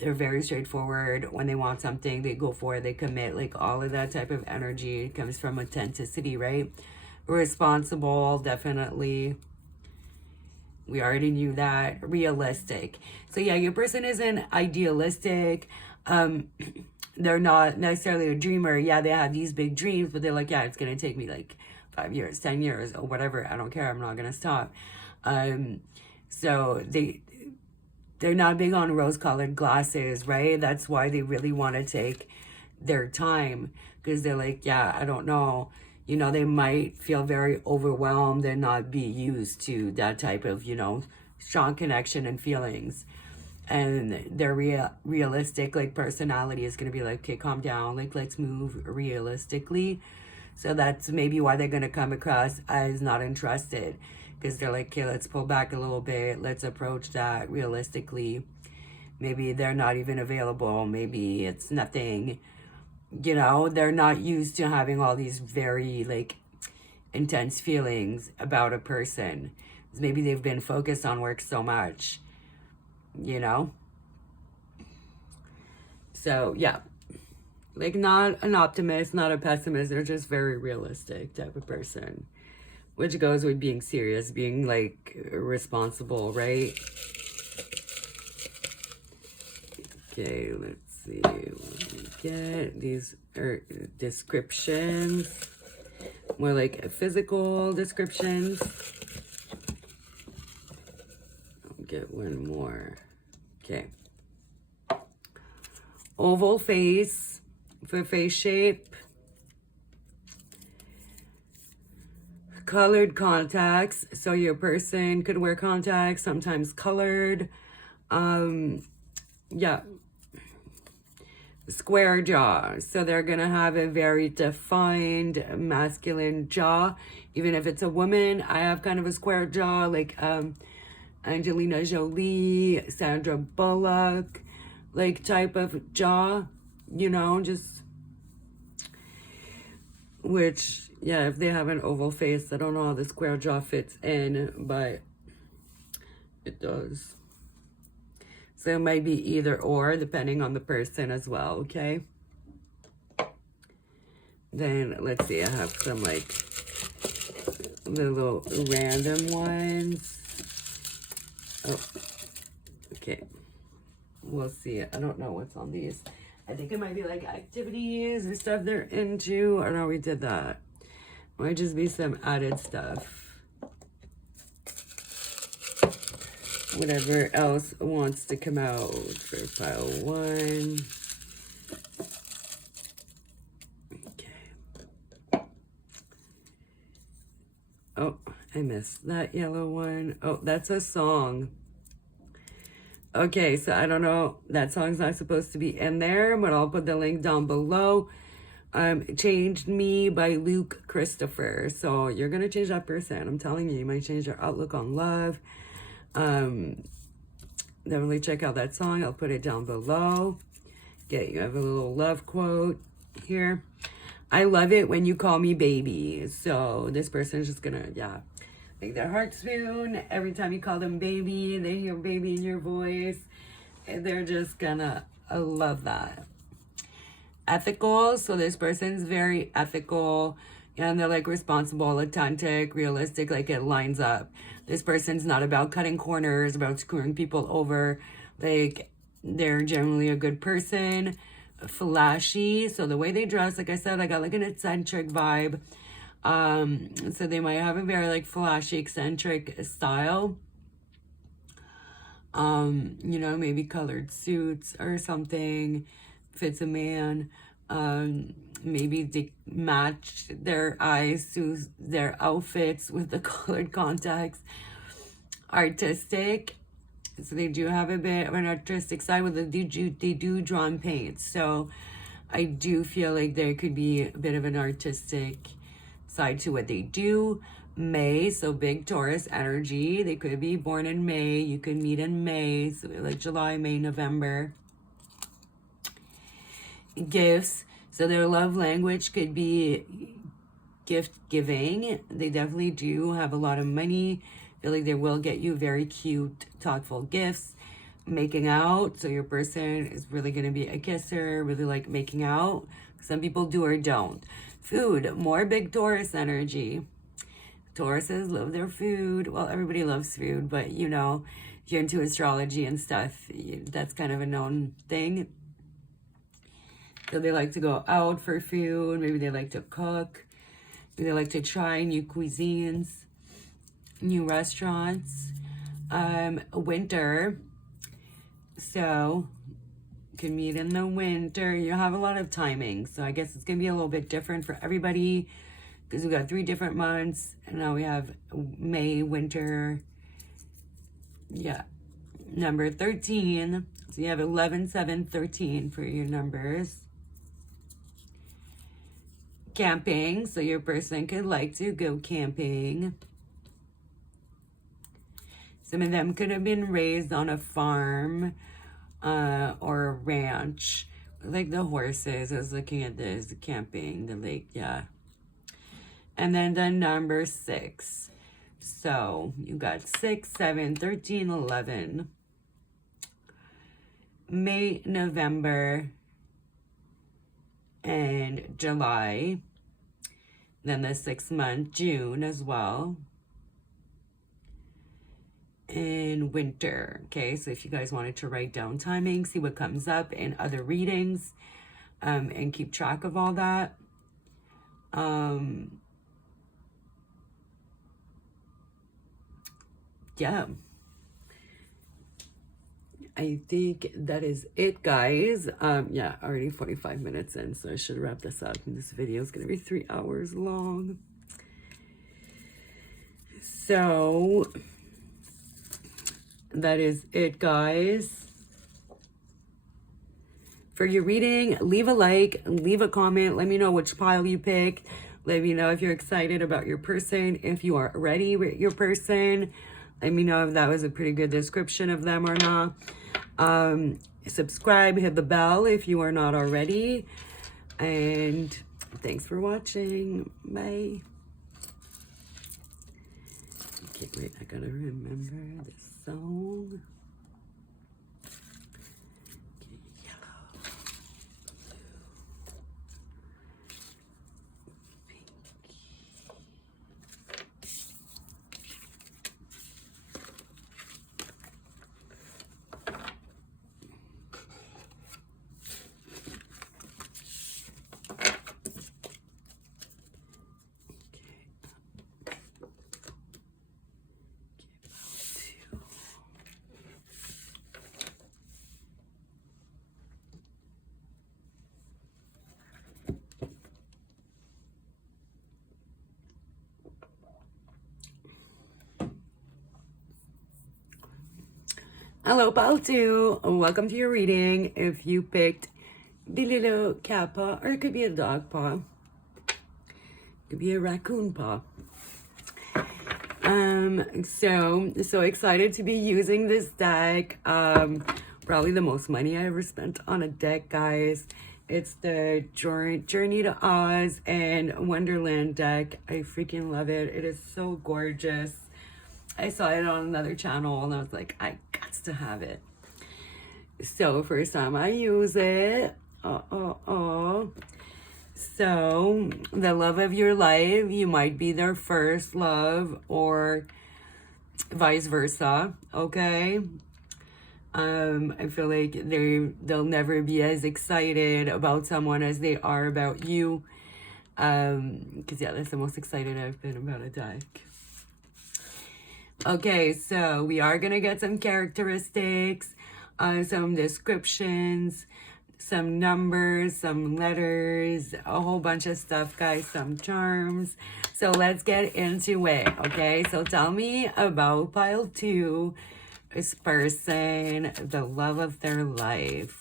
very straightforward. When they want something, they go for it, they commit. Like all of that type of energy comes from authenticity, right? Responsible, definitely. We already knew that. Realistic. So yeah, your person isn't idealistic. They're not necessarily a dreamer. Yeah, they have these big dreams, but they're like, yeah, it's going to take me like 5 years, 10 years, or whatever. I don't care. I'm not going to stop. So they're not big on rose-colored glasses, right? That's why they really want to take their time, because they're like, yeah, I don't know. You know, they might feel very overwhelmed and not be used to that type of, you know, strong connection and feelings. And their realistic, like, personality is going to be like, okay, calm down. Like, let's move realistically. So that's maybe why they're going to come across as not interested. Because they're like, okay, let's pull back a little bit. Let's approach that realistically. Maybe they're not even available. Maybe it's nothing. You know, they're not used to having all these very, like, intense feelings about a person. Maybe they've been focused on work so much, you know? So, yeah. Like, not an optimist, not a pessimist. They're just very realistic type of person. which goes with being serious, being like responsible, right? Okay, let's see what we get. These are descriptions, more like physical descriptions. I'll get one more. Okay. Oval face for face shape. Colored contacts, so your person could wear contacts, sometimes colored. Yeah. Square jaw, so they're gonna have a very defined masculine jaw. Even if it's a woman, I have kind of a square jaw, like Angelina Jolie, Sandra Bullock, like type of jaw, you know, just, which, yeah, if they have an oval face, I don't know how the square jaw fits in, but it does. So it might be either or, depending on the person as well, okay? Then, let's see, I have some, like, little random ones. Oh, okay. We'll see. I don't know what's on these. I think it might be, like, activities or stuff they're into. Or no, we did that. Might just be some added stuff. Whatever else wants to come out for pile 1. Okay. Oh, I missed that yellow one. Oh, that's a song. Okay, so I don't know. That song's not supposed to be in there, but I'll put the link down below. Changed Me by Luke Christopher. So you're going to change that person. I'm telling you, you might change your outlook on love. Definitely check out that song. I'll put it down below. Okay, you have a little love quote here. I love it when you call me baby. So this person's just gonna, yeah, make their heart swoon. Every time you call them baby, they hear baby in your voice. And they're just gonna love that. Ethical. So this person's very ethical. And they're like responsible, authentic, realistic, like it lines up. This person's not about cutting corners, about screwing people over. Like, they're generally a good person. Flashy. So the way they dress, like I said, I got like an eccentric vibe. So they might have a very like flashy, eccentric style. You know, maybe colored suits or something. Fits a man. Maybe they match their eyes to their outfits with the colored contacts. Artistic. So they do have a bit of an artistic side with they do draw and paint. So I do feel like there could be a bit of an artistic side to what they do. May, so big Taurus energy. They could be born in May. You could meet in May, so like July, May, November. Gifts. So their love language could be gift giving. They definitely do have a lot of money. I feel like they will get you very cute, thoughtful gifts. Making out. So your person is really going to be a kisser, really like making out. Some people do or don't. Food. More big Taurus energy. Tauruses love their food. Well, everybody loves food, but you know, if you're into astrology and stuff, that's kind of a known thing. So they like to go out for food. Maybe they like to cook. Maybe they like to try new cuisines, new restaurants. Winter. So you can meet in the winter. You have a lot of timing. So I guess it's going to be a little bit different for everybody because we got 3 different months. And now we have May, winter. Yeah. Number 13. So you have 11, 7, 13 for your numbers. Camping, so your person could like to go camping. Some of them could have been raised on a farm or a ranch. Like the horses, I was looking at this, the camping, the lake, yeah. And then the number 6. So you got 6, 7, 13, 11. May, November, and July. Then the 6th month, June as well. And winter. Okay, so if you guys wanted to write down timing, see what comes up in other readings, and keep track of all that. Yeah. I think that is it, guys. Yeah, already 45 minutes in, so I should wrap this up. And this video is going to be 3 hours long. So that is it, guys. For your reading, leave a like, leave a comment. Let me know which pile you pick. Let me know if you're excited about your person, if you are ready with your person. Let me know if that was a pretty good description of them or not. Subscribe, hit the bell if you are not already. And thanks for watching. Bye. Okay, wait, I gotta remember this song. Hello, pile 2. Welcome to your reading. If you picked the little cat paw, or it could be a dog paw, it could be a raccoon paw. So excited to be using this deck. Probably the most money I ever spent on a deck, guys. It's the Journey to Oz and Wonderland deck. I freaking love it. It is so gorgeous. I saw it on another channel and I was like, I got to have it. So first time I use it. So the love of your life, you might be their first love or vice versa. Okay. I feel like they'll never be as excited about someone as they are about you. Because yeah, that's the most excited I've been about a deck. Okay, so we are going to get some characteristics, some descriptions, some numbers, some letters, a whole bunch of stuff, guys, some charms. So let's get into it, okay? So tell me about pile 2, this person, the love of their life.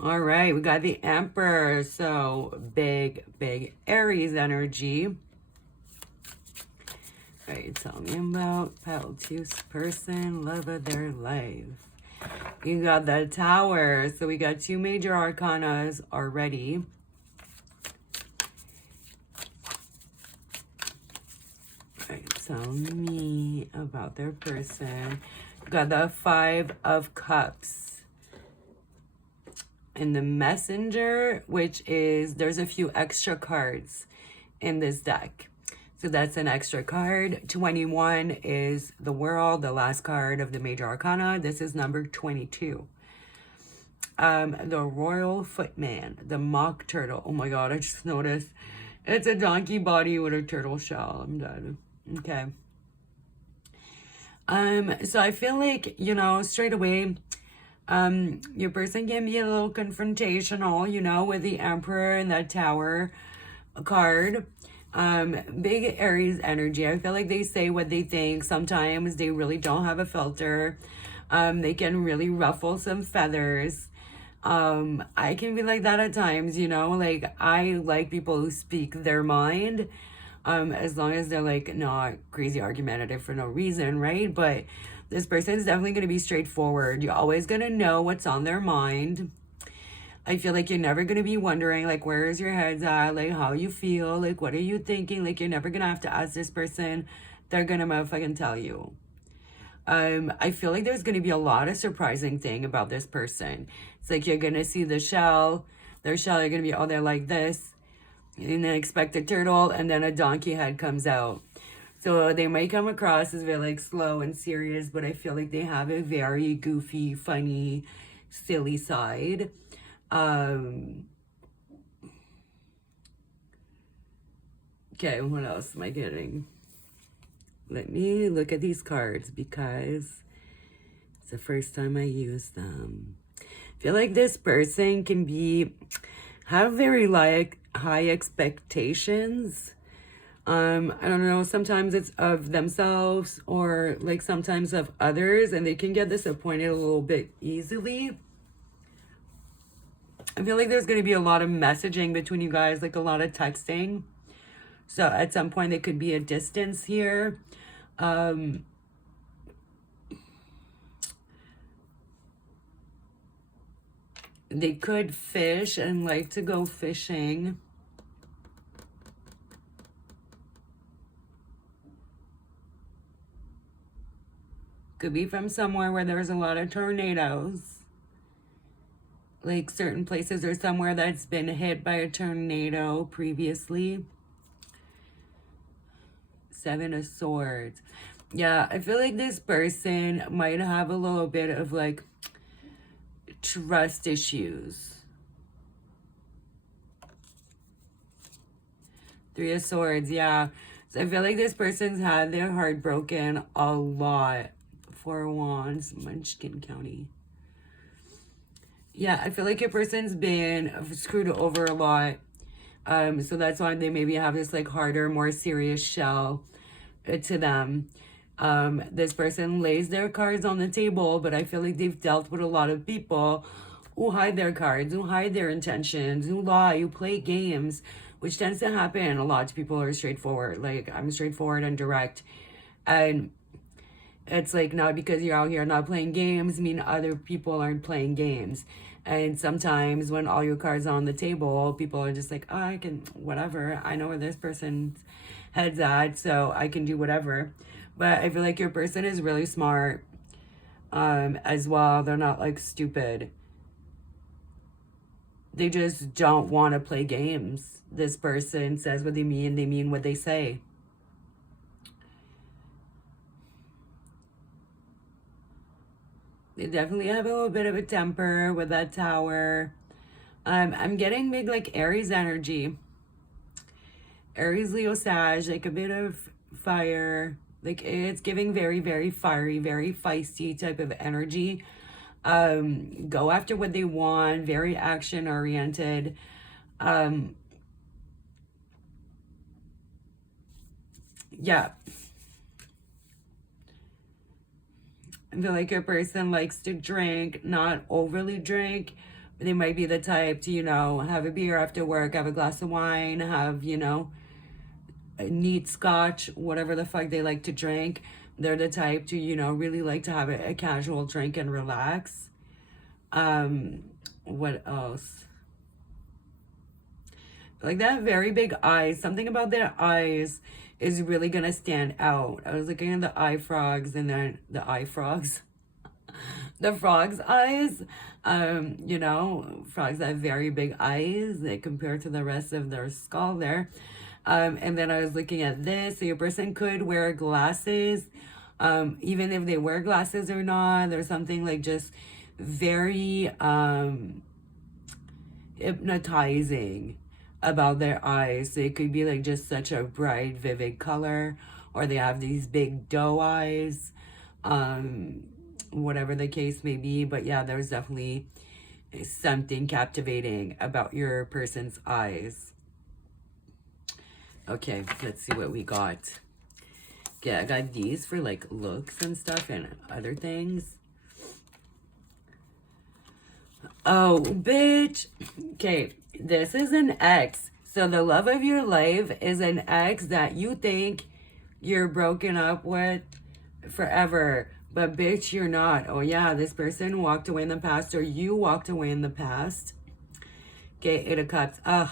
All right, we got the Emperor, so big Aries energy. All right, tell me about pile 2's person, love of their life. You got the Tower, so we got 2 major arcanas already. All right, tell me about their person. Got the 5 of Cups. And the Messenger, which is, there's a few extra cards in this deck. So that's an extra card. 21 is the World, the last card of the Major Arcana. This is number 22. The Royal Footman, the Mock Turtle. Oh my God, I just noticed. It's a donkey body with a turtle shell. I'm dead. Okay. So I feel like, you know, straight away, your person can be a little confrontational, you know, with the Emperor and that Tower card. Big Aries energy. I feel like they say what they think. Sometimes they really don't have a filter. They can really ruffle some feathers. I can be like that at times, you know, like I like people who speak their mind, as long as they're like not crazy argumentative for no reason, right? But this person is definitely going to be straightforward. You're always going to know what's on their mind. I feel like you're never going to be wondering, like, where is your head at? Like, how you feel? Like, what are you thinking? Like, you're never going to have to ask this person. They're going to motherfucking tell you. I feel like there's going to be a lot of surprising thing about this person. It's like you're going to see the their shell, they're going to be, oh, they're like this. And then expect a turtle, and then a donkey head comes out. So they might come across as very like slow and serious, but I feel like they have a very goofy, funny, silly side. Okay, what else am I getting? Let me look at these cards because it's the first time I use them. I feel like this person can have very like high expectations. I don't know, sometimes it's of themselves or like sometimes of others, and they can get disappointed a little bit easily. I feel like there's going to be a lot of messaging between you guys, like a lot of texting. So at some point there could be a distance here. They could fish and like to go fishing. Could be from somewhere where there's a lot of tornadoes. Like certain places or somewhere that's been hit by a tornado previously. Seven of Swords. Yeah, I feel like this person might have a little bit of like trust issues. Three of Swords, yeah. So I feel like this person's had their heart broken a lot. Four of Wands, Munchkin County. Yeah, I feel like your person's been screwed over a lot. So that's why they maybe have this like harder, more serious shell to them. This person lays their cards on the table, but I feel like they've dealt with a lot of people who hide their cards, who hide their intentions, who lie, who play games, which tends to happen. A lot of people are straightforward. Like, I'm straightforward and direct. And it's like, not because you're out here not playing games mean other people aren't playing games. And sometimes when all your cards are on the table, people are just like, oh, I can, whatever. I know where this person's head's at, so I can do whatever. But I feel like your person is really smart as well. They're not like stupid. They just don't want to play games. This person says what they mean what they say. They definitely have a little bit of a temper with that Tower. I'm getting big like Aries energy. Aries, Leo, Sag, like a bit of fire. Like it's giving very, very fiery, very feisty type of energy. Go after what they want, very action oriented. Yeah. I feel like your person likes to drink, not overly drink. They might be the type to, have a beer after work, have a glass of wine, have, a neat scotch, whatever the fuck they like to drink. They're the type to, really like to have a casual drink and relax. What else? Like that very big eyes. Something about their eyes is really gonna stand out. I was looking at the eye frogs and then the eye frogs. The frog's eyes. Frogs have very big eyes compared to the rest of their skull there. And then I was looking at this. So your person could wear glasses. Even if they wear glasses or not, there's something like just very hypnotizing about their eyes. They could be like just such a bright, vivid color, or they have these big doe eyes, whatever the case may be. But yeah, there's definitely something captivating about your person's eyes. Okay, let's see what we got. Okay, I got these for like looks and stuff and other things. Oh, bitch. Okay, this is an ex. So the love of your life is an ex that you think you're broken up with forever. But bitch, you're not. Oh yeah, this person walked away in the past, or you walked away in the past. Okay, 8 of Cups. Ugh.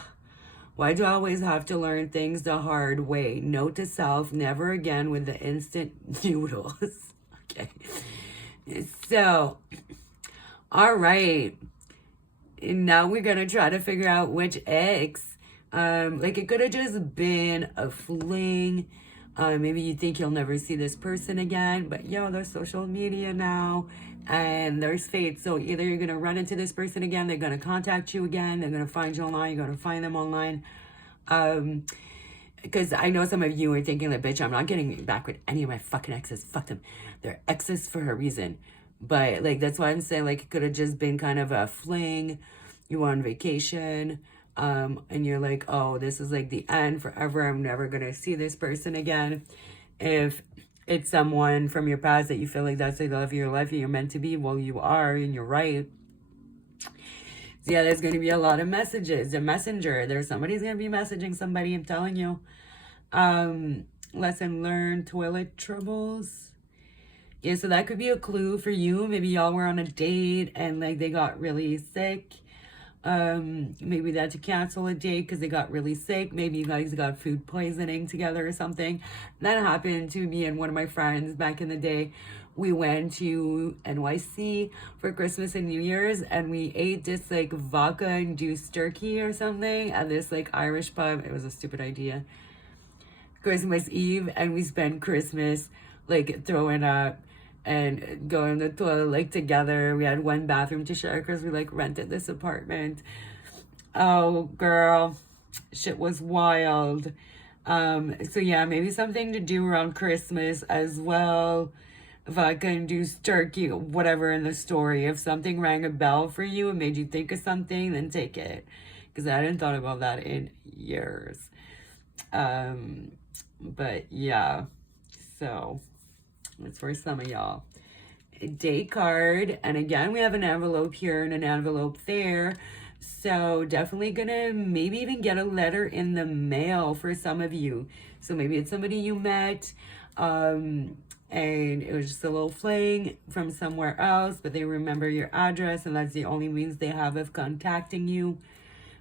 Why do I always have to learn things the hard way? Note to self, never again with the instant noodles. Okay. So, all right. now we're gonna try to figure out which ex. Like it could have just been a fling. Maybe you think you'll never see this person again, but yo, there's social media now and there's fate. So either you're gonna run into this person again, they're gonna contact you again, they're gonna find you online, you're gonna find them online. Because I know some of you are thinking like, bitch, I'm not getting back with any of my fucking exes. Fuck them. They're exes for a reason. But like, that's why I'm saying like, it could have just been kind of a fling. You were on vacation. And you're like, oh, this is like the end forever. I'm never going to see this person again. If it's someone from your past that you feel like that's the love of your life and you're meant to be, well, you are, and you're right. So yeah, there's going to be a lot of messages. A messenger. Somebody's going to be messaging somebody, I'm telling you. Lesson learned, toilet troubles. Yeah, so that could be a clue for you. Maybe y'all were on a date and like they got really sick. Maybe they had to cancel a date because they got really sick. Maybe you guys got food poisoning together or something. That happened to me and one of my friends back in the day. We went to NYC for Christmas and New Year's and we ate this like vodka induced turkey or something at this like Irish pub. It was a stupid idea. Christmas Eve, and we spent Christmas like throwing up and going to the toilet like together. We had one bathroom to share because we like rented this apartment. Oh girl, shit was wild. So yeah, maybe something to do around Christmas as well. Vodka induced turkey, whatever in the story. If something rang a bell for you and made you think of something, then take it. Because I hadn't thought about that in years. But yeah, so that's for some of y'all. A date card, and again we have an envelope here and an envelope there, so definitely gonna maybe even get a letter in the mail for some of you. So maybe it's somebody you met and it was just a little fling from somewhere else, but they remember your address and that's the only means they have of contacting you.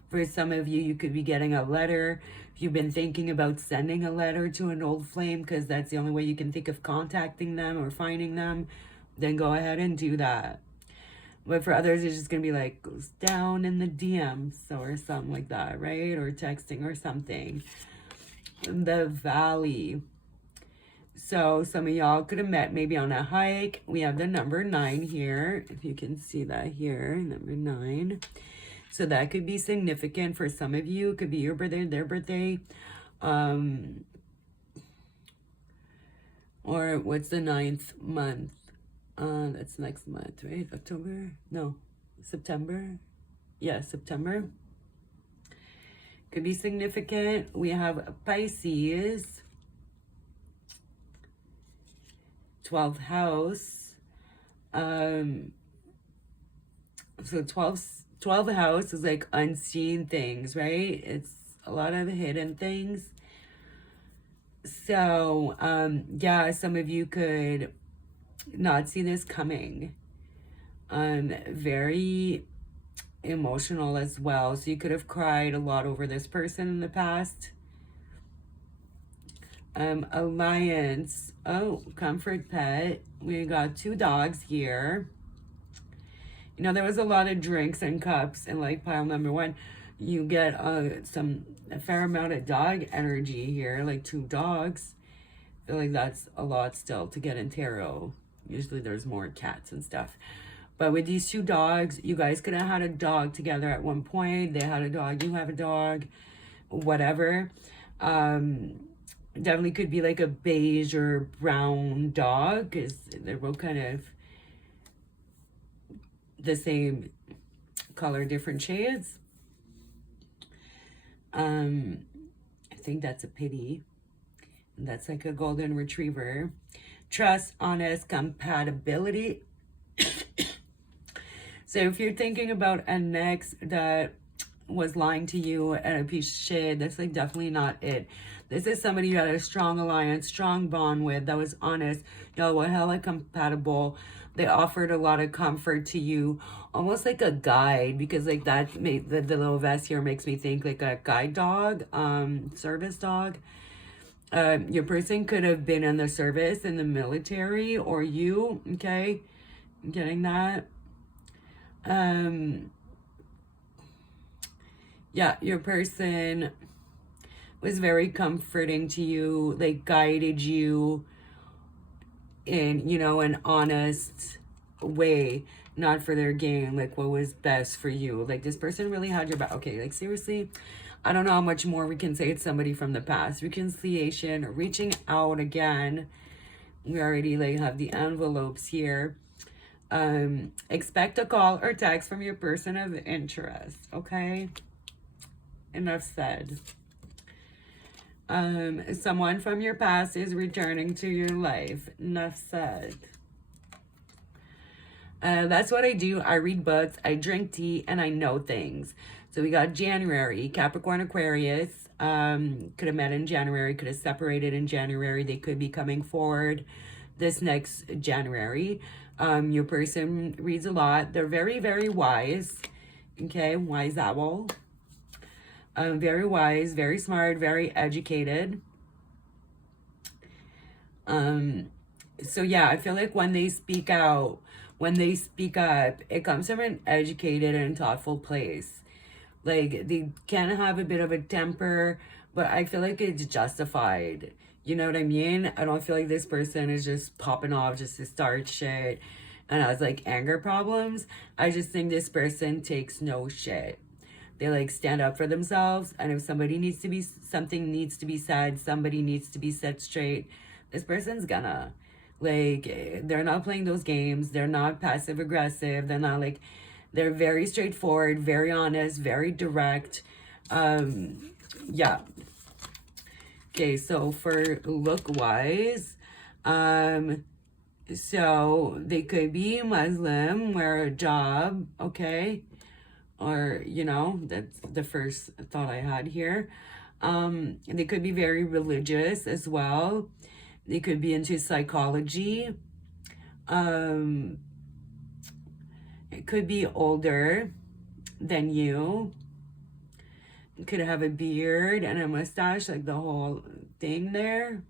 For some of you, you could be getting a letter. If you've been thinking about sending a letter to an old flame because that's the only way you can think of contacting them or finding them, then go ahead and do that. But for others, it's just going to be like, goes down in the DMs or something like that, right? Or texting or something. The Valley. So some of y'all could have met maybe on a hike. We have the number 9 here. If you can see that here, number 9. So that could be significant for some of you. It could be your birthday, their birthday. Or what's the 9th month? That's next month, right? October? No, September. Yeah, September. Could be significant. We have Pisces. 12th house. So 12th house is like unseen things, right? It's a lot of hidden things. So, yeah, some of you could not see this coming. Very emotional as well. So you could have cried a lot over this person in the past. Alliance. Oh, comfort pet. We got 2 dogs here. You know, there was a lot of drinks and cups in like pile number 1. You get a fair amount of dog energy here, like 2 dogs. I feel like that's a lot still to get in tarot. Usually there's more cats and stuff. But with these 2 dogs, you guys could have had a dog together at one point. They had a dog, you have a dog, whatever. Definitely could be like a beige or brown dog because they're both kind of the same color, different shades. I think that's a pity. That's like a golden retriever. Trust, honest, compatibility. So if you're thinking about an ex that was lying to you and a piece of shit, that's like definitely not it. This is somebody you had a strong alliance, strong bond with, that was honest. Y'all were hella compatible. They offered a lot of comfort to you, almost like a guide, because like that made the little vest here makes me think like a guide dog, service dog. Your person could have been in the service in the military, or you, okay? I'm getting that. yeah, your person was very comforting to you, like guided you in, you know, an honest way, not for their gain, like what was best for you. Like this person really had your back. Okay, like seriously, I don't know how much more we can say it's somebody from the past. Reconciliation, reaching out again. We already like have the envelopes here. Expect a call or text from your person of interest. Okay, enough said. Someone from your past is returning to your life. Enough said. That's what I do. I read books, I drink tea, and I know things. So we got January, Capricorn, Aquarius. Could have met in January, could have separated in January. They could be coming forward this next January. Your person reads a lot. They're very, very wise. Okay, wise owl. Very wise, very smart, very educated. So yeah, I feel like when they speak out, when they speak up, it comes from an educated and thoughtful place. Like they can have a bit of a temper, but I feel like it's justified. You know what I mean? I don't feel like this person is just popping off just to start shit and has like anger problems. I just think this person takes no shit. They like stand up for themselves, and if somebody needs to be, something needs to be said, somebody needs to be set straight, this person's gonna. Like, they're not playing those games. They're not passive aggressive. They're not like, they're very straightforward, very honest, very direct. Yeah. Okay, so for look wise, so they could be Muslim, wear a job, okay? Or, you know, that's the first thought I had here. They could be very religious as well. They could be into psychology. It could be older than you. You could have a beard and a mustache, like the whole thing there.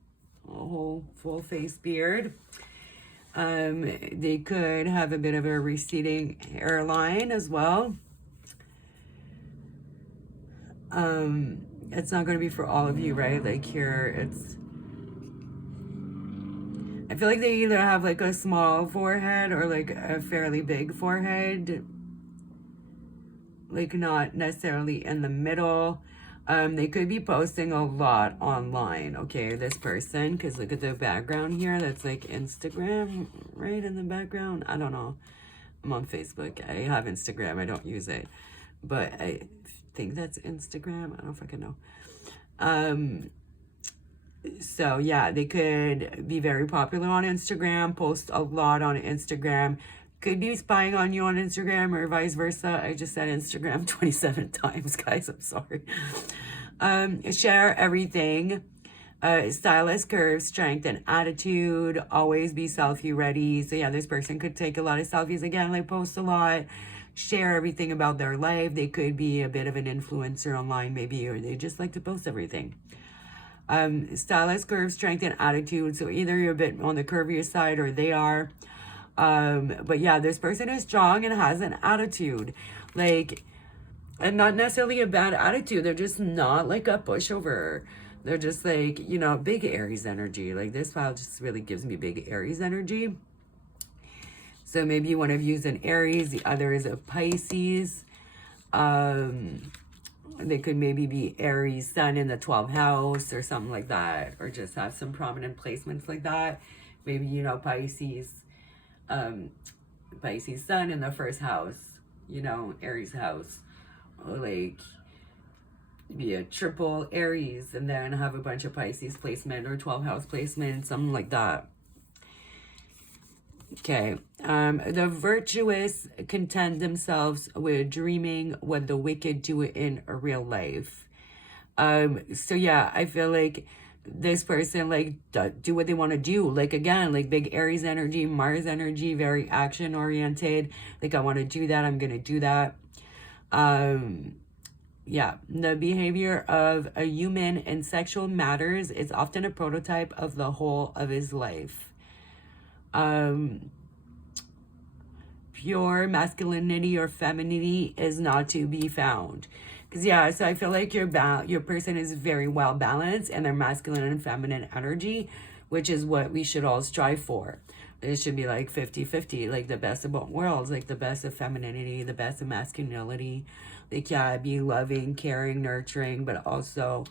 A whole full face beard. They could have a bit of a receding hairline as well. It's not going to be for all of you, right? Like here, it's, I feel like they either have like a small forehead or like a fairly big forehead, like not necessarily in the middle. They could be posting a lot online, okay, this person, because look at the background here. That's like Instagram right in the background. I don't know. I'm on Facebook. I have Instagram. I don't use it, but I think that's Instagram. I don't fucking know. So yeah, they could be very popular on Instagram, post a lot on Instagram, could be spying on you on Instagram or vice versa. I just said Instagram 27 times, guys. I'm sorry. Share everything. Stylist, curves, strength, and attitude. Always be selfie ready. So yeah, this person could take a lot of selfies. Again, like post a lot, share everything about their life. They could be a bit of an influencer online maybe, or they just like to post everything. Stylist, curve, strength, and attitude. So either you're a bit on the curvier side or they are. But yeah, this person is strong and has an attitude. Like, and not necessarily a bad attitude. They're just not like a pushover. They're just like, you know, big Aries energy. Like this file just really gives me big Aries energy. So maybe one of you is an Aries, the other is a Pisces. They could maybe be Aries sun in the 12th house or something like that, or just have some prominent placements like that. Maybe, you know, Pisces sun in the first house, you know, Aries house, or like be a triple Aries and then have a bunch of Pisces placement or 12th house placement, something like that. Okay, the virtuous content themselves with dreaming what the wicked do in real life. So yeah, I feel like this person like do what they want to do. Like again, like big Aries energy, Mars energy, very action oriented. Like I want to do that, I'm gonna do that. Yeah, the behavior of a human in sexual matters is often a prototype of the whole of his life. Pure masculinity or femininity is not to be found. Yeah, so I feel like your person is very well balanced and their masculine and feminine energy, which is what we should all strive for. It should be like 50-50, like the best of both worlds, like the best of femininity, the best of masculinity. Like, yeah, be loving, caring, nurturing, but also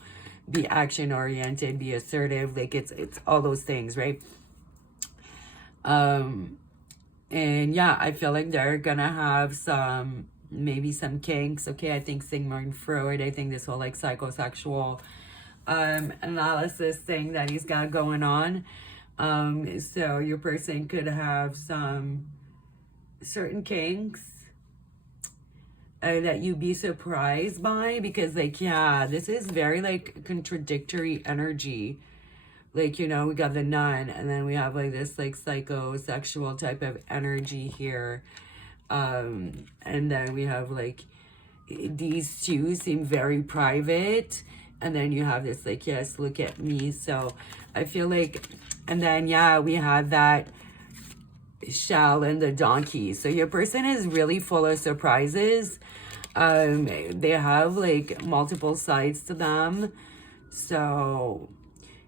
be action oriented, be assertive. Like, it's all those things, right? And yeah, I feel like they're gonna have maybe some kinks. Okay, I think Sigmund Freud, I think this whole like psychosexual analysis thing that he's got going on. So your person could have some certain kinks that you'd be surprised by, because like, yeah, this is very like contradictory energy. Like, you know, we got the nun, and then we have like this like psychosexual type of energy here. And then we have like these two seem very private, and then you have this like, yes, look at me. So I feel like, and then yeah, we have that shell and the donkey. So your person is really full of surprises. They have like multiple sides to them. So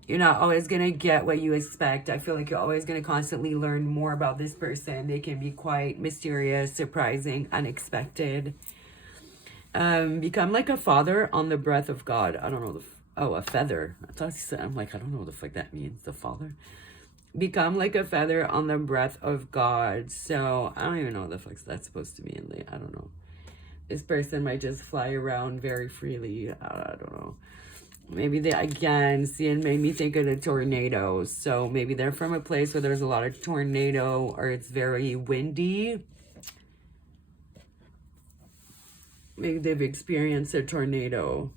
you're not always going to get what you expect. I feel like you're always going to constantly learn more about this person. They can be quite mysterious, surprising, unexpected. Become like a father on the breath of God. I don't know. A feather. I thought you said, I'm like, I don't know what the fuck that means. The father. Become like a feather on the breath of God. So I don't even know what the fuck's that's supposed to mean. Like, I don't know. This person might just fly around very freely. I don't know. Maybe they, again, see, it made me think of the tornadoes. So maybe they're from a place where there's a lot of tornado, or it's very windy. Maybe they've experienced a tornado.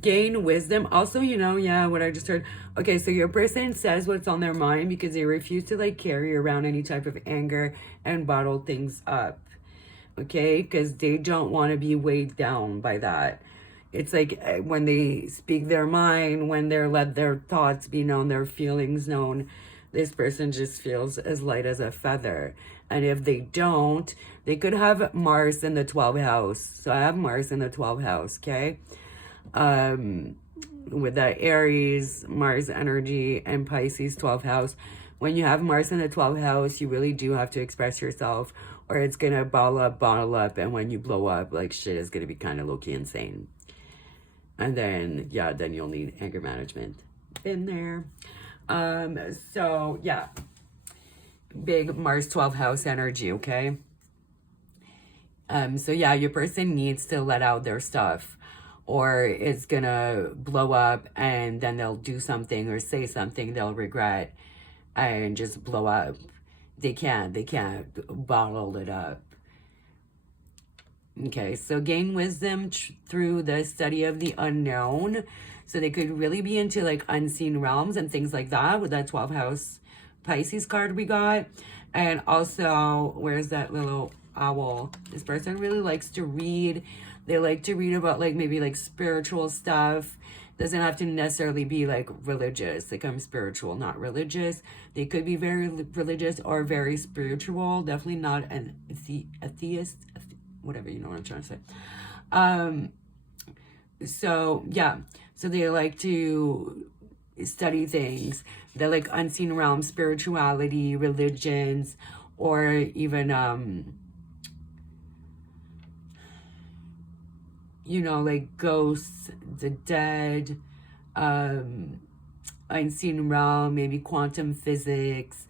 Gain wisdom. Also, you know, yeah, what I just heard. Okay, so your person says what's on their mind because they refuse to like carry around any type of anger and bottle things up. Okay, because they don't want to be weighed down by that. It's like when they speak their mind, when they're let their thoughts be known, their feelings known, this person just feels as light as a feather. And if they don't, they could have Mars in the 12th house. So I have Mars in the 12th house, okay? With that Aries, Mars energy, and Pisces 12th house. When you have Mars in the 12th house, you really do have to express yourself, or it's going to bottle up, and when you blow up, like, shit is going to be kind of low-key insane. And then, yeah, then you'll need anger management. Been there. So, yeah. Big Mars 12th house energy, okay? So, yeah, your person needs to let out their stuff, or it's going to blow up, and then they'll do something or say something they'll regret and just blow up. They can't bottle it up. Okay, so gain wisdom through the study of the unknown. So they could really be into like unseen realms and things like that with that 12th house Pisces card we got. And also, where's that little owl? This person really likes to read. They like to read about like maybe like spiritual stuff. Doesn't have to necessarily be like religious. Like, I'm spiritual, not religious. They could be very religious or very spiritual. Definitely not an atheist. Whatever, you know what I'm trying to say. So yeah, so they like to study things. They're like unseen realms, spirituality, religions, or even you know, like ghosts, the dead, unseen realm, maybe quantum physics,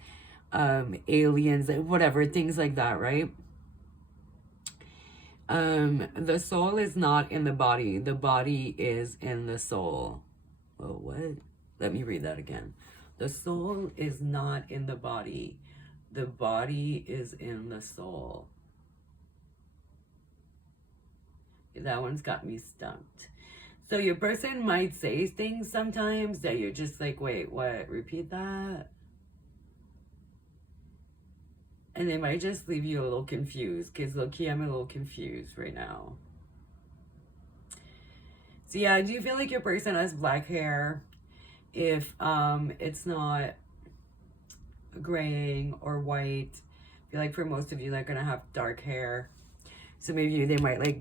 aliens, whatever, things like that, right? The soul is not in the body. The body is in the soul. Oh, what? Let me read that again. The soul is not in the body. The body is in the soul. That one's got me stumped. So your person might say things sometimes that you're just like, wait, what? Repeat that? And they might just leave you a little confused, because low-key, I'm a little confused right now. So yeah, do you feel like your person has black hair? If it's not graying or white, I feel like for most of you, they're going to have dark hair. some of you, they might like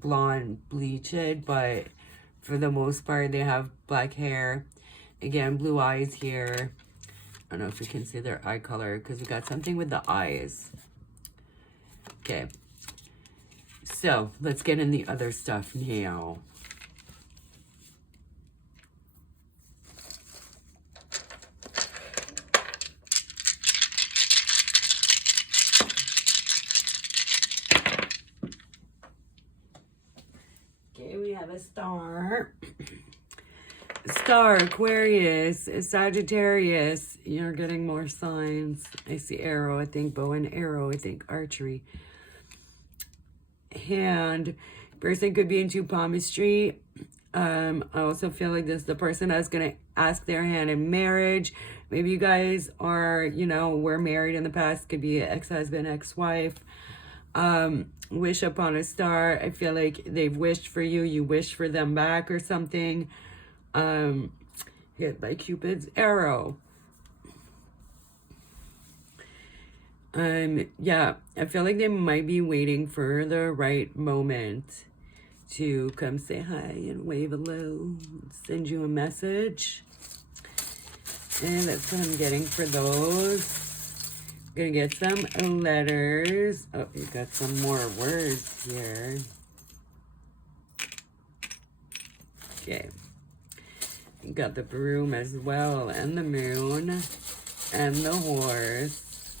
blonde bleach it, but for the most part, they have black hair. Again, blue eyes here. I don't know if you can see their eye color because we got something with the eyes. Okay. So let's get in the other stuff now. Okay, we have a star. Star, Aquarius, Sagittarius. You're getting more signs. I see arrow, I think bow and arrow, I think archery. Hand. Person could be into palmistry. I also feel like this is the person that's going to ask their hand in marriage. Maybe you guys are, you know, were married in the past. Could be ex-husband, ex-wife. Wish upon a star. I feel like they've wished for you. You wish for them back or something. Hit by Cupid's arrow. Yeah, I feel like they might be waiting for the right moment to come say hi and wave hello, send you a message. And that's what I'm getting for those. Gonna get some letters. Oh, you got some more words here. Okay. You got the broom as well, and the moon, and the horse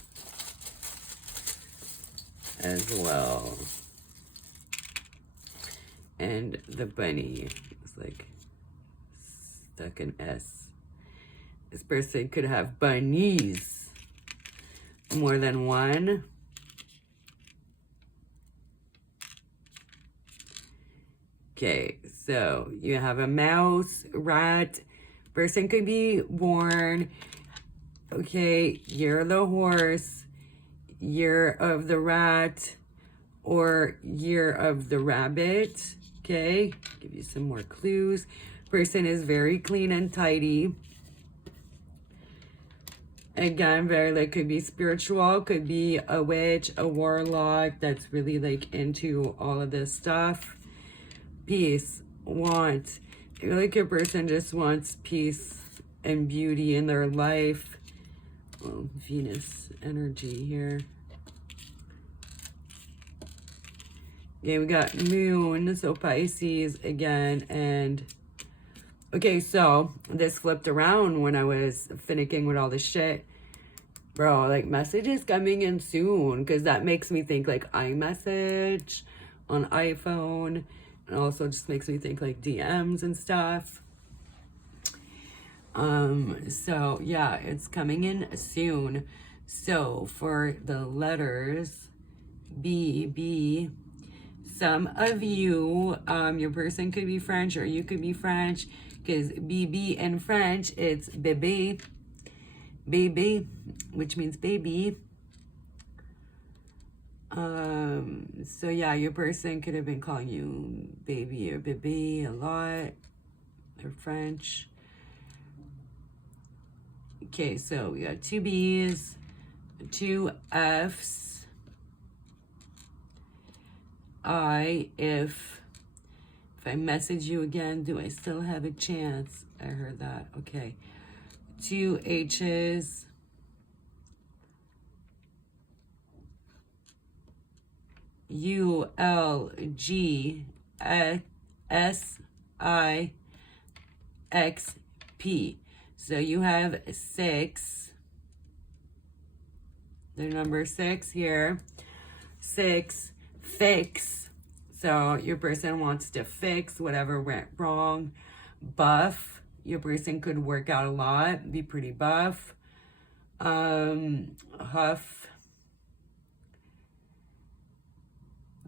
as well. And the bunny. It's like stuck in S. This person could have bunnies. More than one. Okay, so you have a mouse, rat. Person could be born. Okay, year of the horse, year of the rat, or year of the rabbit. Okay, give you some more clues. Person is very clean and tidy. Again, very like could be spiritual, could be a witch, a warlock that's really like into all of this stuff. Peace, want. I feel like your person just wants peace and beauty in their life. Oh, Venus energy here. Yeah, we got moon, so Pisces again, and okay, so this flipped around when I was finicking with all this shit. Bro, like messages coming in soon, because that makes me think like iMessage on iPhone. And also just makes me think like DMs and stuff. So yeah, it's coming in soon. So for the letters B, some of you, your person could be French or you could be French, because BB in French, it's bébé, which means baby. So yeah, your person could have been calling you baby or bébé a lot. They're French. Okay, so we got 2 B's, 2 F's. If I message you again, do I still have a chance? I heard that. Okay. 2 H's. ULGSIXP. So you have 6. The number 6 here. 6, fix. So your person wants to fix whatever went wrong. Buff. Your person could work out a lot, be pretty buff. Huff.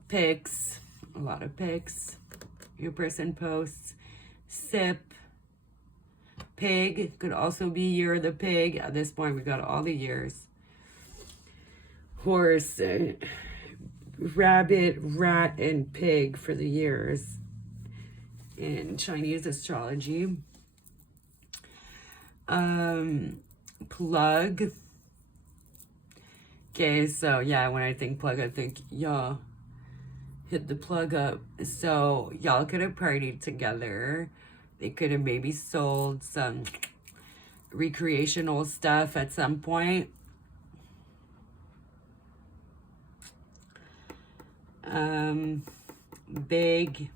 Pics, a lot of pics. Your person posts. Sip. Pig, could also be year of the pig. At this point, we got all the years. Horse, rabbit, rat, and pig for the years in Chinese astrology. Plug. Okay, so yeah, when I think plug, I think y'all hit the plug up. So y'all could have partied together. They could have maybe sold some recreational stuff at some point. Big.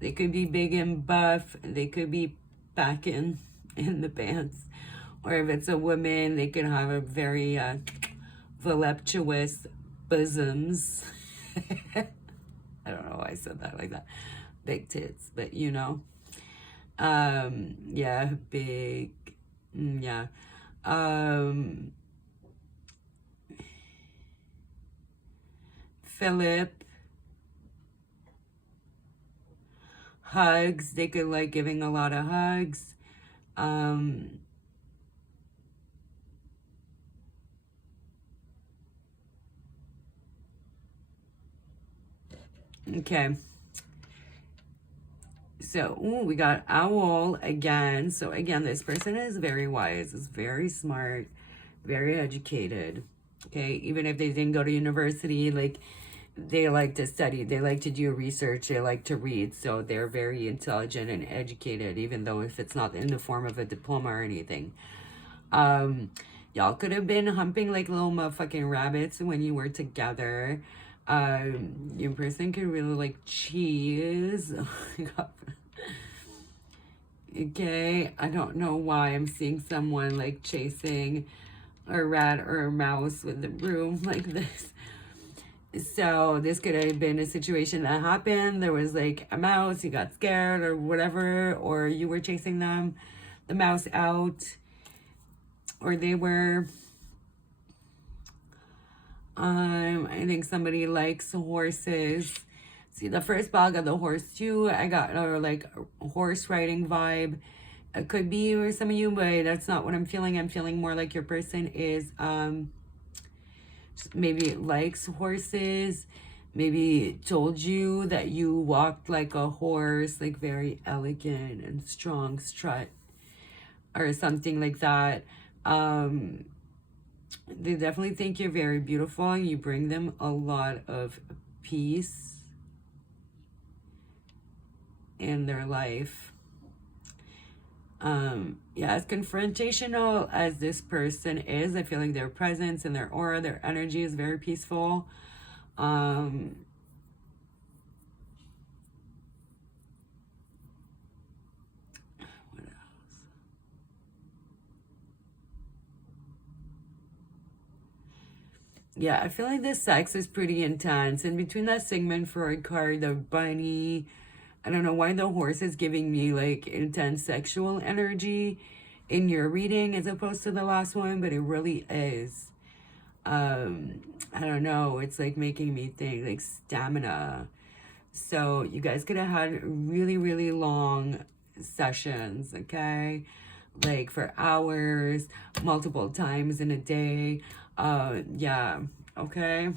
They could be big and buff. They could be back in the pants. Or if it's a woman, they could have a very voluptuous bosoms. I don't know why I said that like that. Big tits, but you know. Yeah, big. Yeah. Philip. Hugs. They could like giving a lot of hugs. Okay. So, ooh, we got owl again. So again, this person is very wise, is very smart, very educated. Okay, even if they didn't go to university, like they like to study, they like to do research, they like to read. So they're very intelligent and educated, even though if it's not in the form of a diploma or anything. Y'all could have been humping like little motherfucking rabbits when you were together. Your person could really like cheese. Oh my God. Okay, I don't know why I'm seeing someone like chasing a rat or a mouse with a broom like this. So this could have been a situation that happened. There was like a mouse, you got scared or whatever, or you were chasing them, the mouse out, or they were. I think somebody likes horses. See, the first ball got the horse too. I got like a horse riding vibe. It could be for some of you, but that's not what I'm feeling. I'm feeling more like your person is maybe likes horses. Maybe told you that you walked like a horse, like very elegant and strong strut or something like that. They definitely think you're very beautiful and you bring them a lot of peace in their life. Yeah, as confrontational as this person is, I feel like their presence and their aura, their energy is very peaceful. Yeah, I feel like the sex is pretty intense. And between that Sigmund Freud card, the bunny, I don't know why the horse is giving me like intense sexual energy in your reading as opposed to the last one, but it really is. I don't know. It's like making me think like stamina. So you guys could have had really, really long sessions, okay? Like for hours, multiple times in a day. Yeah, okay.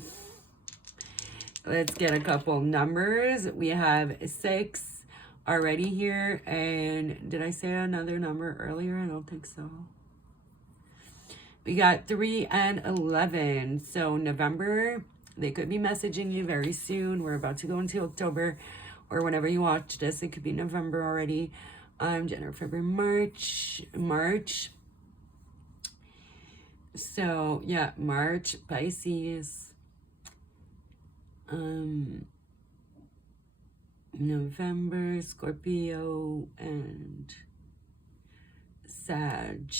Let's get a couple numbers. We have 6 already here. And did I say another number earlier? I don't think so. We got 3 and 11. So November, they could be messaging you very soon. We're about to go into October, or whenever you watch this, it could be November already. January, February, March. So yeah, March, Pisces. November, Scorpio, and Sag.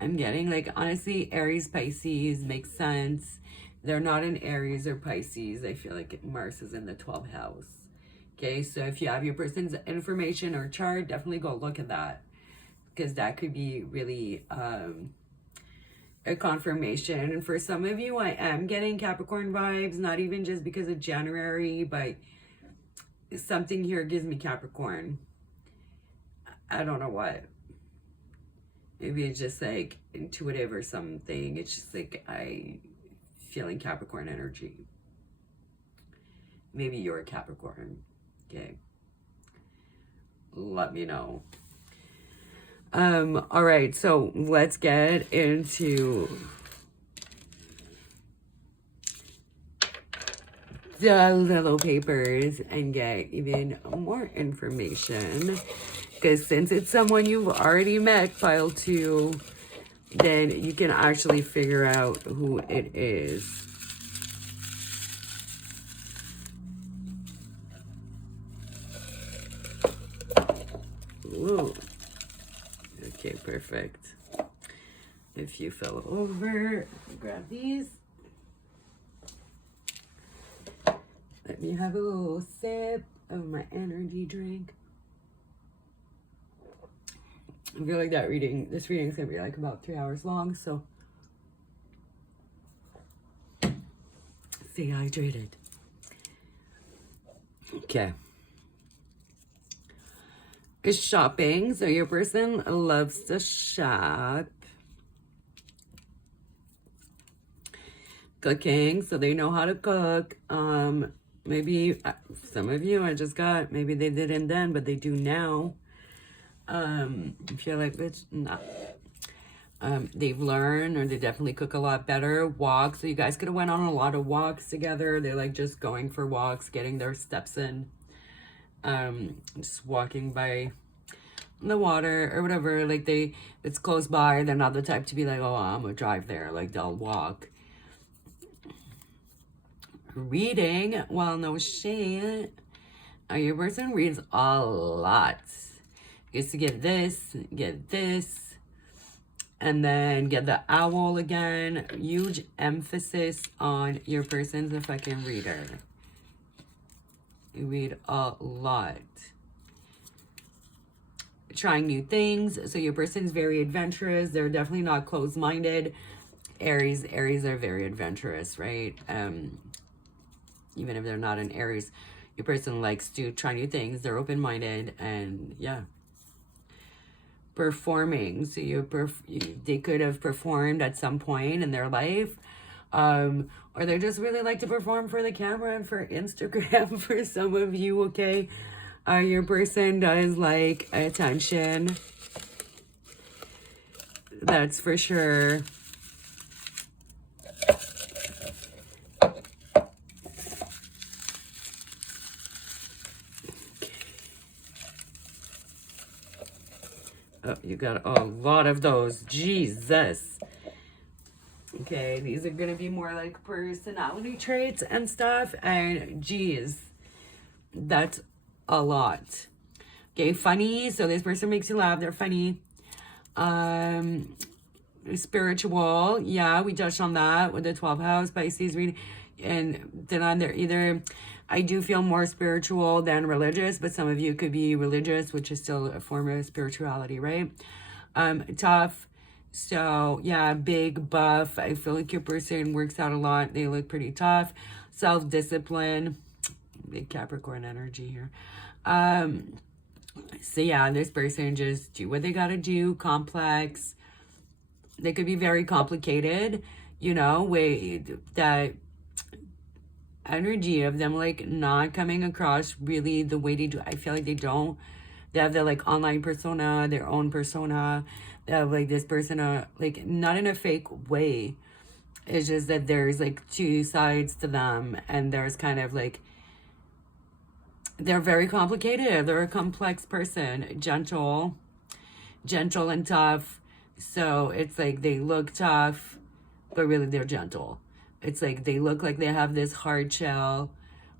I'm getting like, honestly, Aries, Pisces makes sense. They're not in Aries or Pisces. I feel like Mars is in the 12th house. Okay, so if you have your person's information or chart, definitely go look at that, because that could be really a confirmation. And for some of you, I am getting Capricorn vibes, not even just because of January, but something here gives me Capricorn. I don't know what. Maybe it's just like intuitive or something. It's just like I feeling Capricorn energy. Maybe you're a Capricorn. Okay. Let me know. All right, so let's get into the little papers and get even more information. Because since it's someone you've already met, pile 2, then you can actually figure out who it is. Whoa. Okay, perfect. If you fell over, grab these. Let me have a little sip of my energy drink. I feel like this reading is going to be like about 3 hours long, so stay hydrated. Okay. Is shopping. So your person loves to shop. Cooking. So they know how to cook. Maybe some of you I just got, maybe they didn't then, but they do now. If you're like, bitch, nah. They've learned, or they definitely cook a lot better. Walks. So you guys could have went on a lot of walks together. They're like just going for walks, getting their steps in. Just walking by the water or whatever. Like it's close by. They're not the type to be like, oh, I'm gonna drive there. Like they'll walk. Reading. Well, no shit. Your person reads a lot. Gets to get this, and then get the owl again. Huge emphasis on your person's a fucking reader. You read a lot. Trying new things. So your person's very adventurous. They're definitely not closed-minded. Aries are very adventurous, right? Even if they're not an Aries, your person likes to try new things. They're open-minded, and yeah. Performing. So they could have performed at some point in their life, or they just really like to perform for the camera and for Instagram. For some of you, okay, your person does like attention. That's for sure. Oh, you got a lot of those. Jesus. Okay, these are going to be more like personality traits and stuff. And geez, that's a lot. Okay, funny. So this person makes you laugh. They're funny. Spiritual. Yeah, we touched on that with the 12th house, Pisces reading. And then on there, either I do feel more spiritual than religious, but some of you could be religious, which is still a form of spirituality, right? Tough. So yeah, big, buff. I feel like your person works out a lot. They look pretty tough. Self-discipline. Big Capricorn energy here. So yeah, this person just do what they gotta do. Complex. They could be very complicated, you know, that energy of them like not coming across really the way they do. I feel like they don't. They have their like online persona, their own persona. They have like this persona, like not in a fake way. It's just that there's like two sides to them, and there's kind of like, they're very complicated. They're a complex person, gentle and tough. So it's like they look tough, but really they're gentle. It's like they look like they have this hard shell,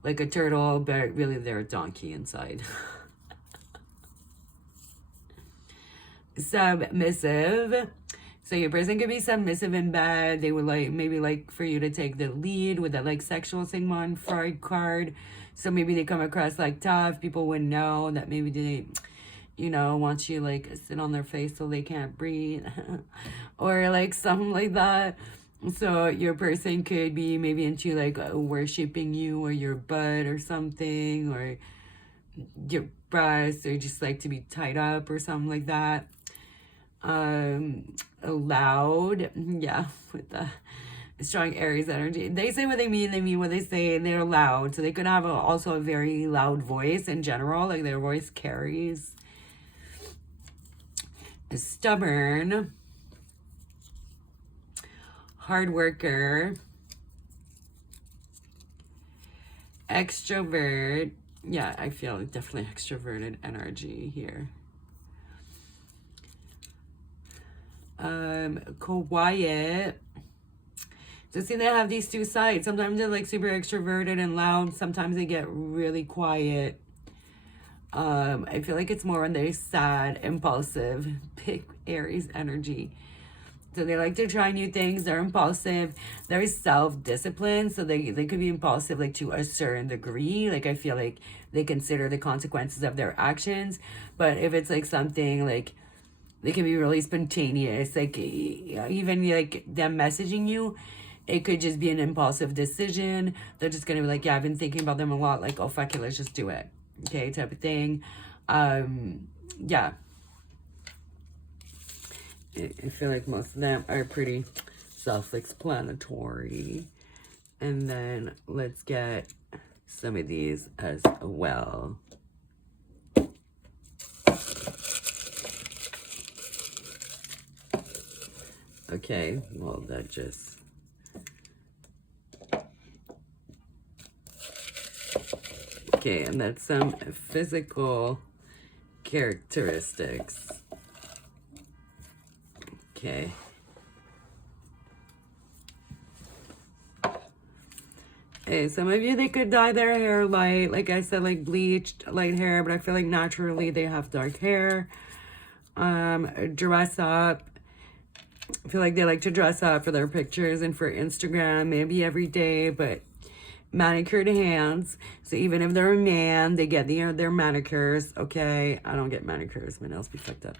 like a turtle, but really they're a donkey inside. Submissive. So your person could be submissive in bed. They would like maybe like for you to take the lead with that like sexual Sigmund Freud card. So maybe they come across like tough. People wouldn't know that maybe they, you know, want you like sit on their face so they can't breathe or like something like that. So your person could be maybe into like worshiping you or your butt or something, or your breasts, or just like to be tied up or something like that. Loud, yeah, with the strong Aries energy. They say what they mean what they say, and they're loud. So they could have also a very loud voice in general, like their voice carries. stubborn, hard worker, extrovert. Yeah, I feel definitely extroverted energy here. Quiet. So see, they have these two sides. Sometimes they're like super extroverted and loud. Sometimes they get really quiet. I feel like it's more when they're sad, impulsive, big Aries energy. So they like to try new things. They're impulsive. They're self-disciplined. So they could be impulsive like to a certain degree. Like I feel like they consider the consequences of their actions. But if it's like something like, they can be really spontaneous. Like even like them messaging you, it could just be an impulsive decision. They're just going to be like, yeah, I've been thinking about them a lot. Like, oh, fuck it, let's just do it. Okay, type of thing. Yeah. I feel like most of them are pretty self-explanatory. And then let's get some of these as well. Okay, well, that just... Okay, and that's some physical characteristics. Okay. Hey, some of you, they could dye their hair light. Like I said, like bleached light hair, but I feel like naturally they have dark hair. Dress up. I feel like they like to dress up for their pictures and for Instagram, maybe every day, but manicured hands. So even if they're a man, they get their manicures. Okay, I don't get manicures. My nails be fucked up.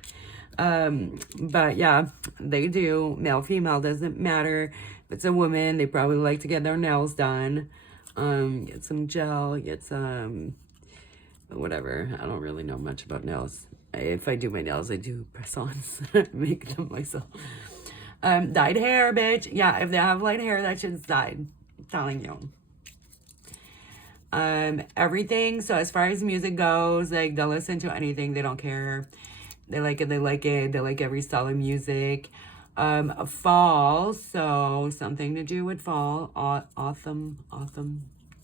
But yeah, they do. Male, female, doesn't matter. If it's a woman, they probably like to get their nails done. Get some gel, get some whatever. I don't really know much about nails. If I do my nails, I do press-ons. Make them myself. Dyed hair, bitch. Yeah, if they have light hair, that shit's dyed. I'm telling you. Everything. So as far as music goes, like they'll listen to anything. They don't care. They like it. They like it. They like every style of music. Fall. So something to do with fall. Autumn.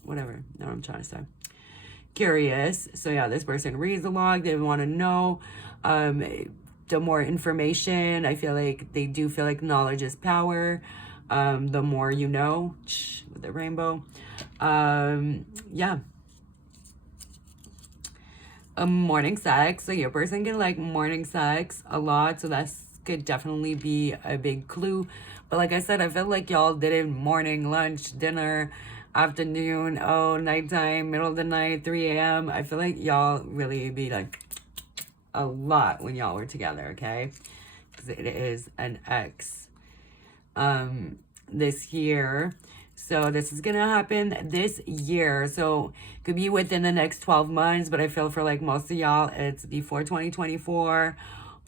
Whatever. Know what I'm trying to say. Curious. So yeah, this person reads the log. They want to know. The more information. I feel like they do feel like knowledge is power. The more you know, with the rainbow. Yeah. Morning sex. So your person can like morning sex a lot. So that could definitely be a big clue. But like I said, I feel like y'all did it morning, lunch, dinner, afternoon, nighttime, middle of the night, 3 a.m. I feel like y'all really be like a lot when y'all were together, okay? Because it is an ex. This year. So this is going to happen this year. So it could be within the next 12 months, but I feel for like most of y'all, it's before 2024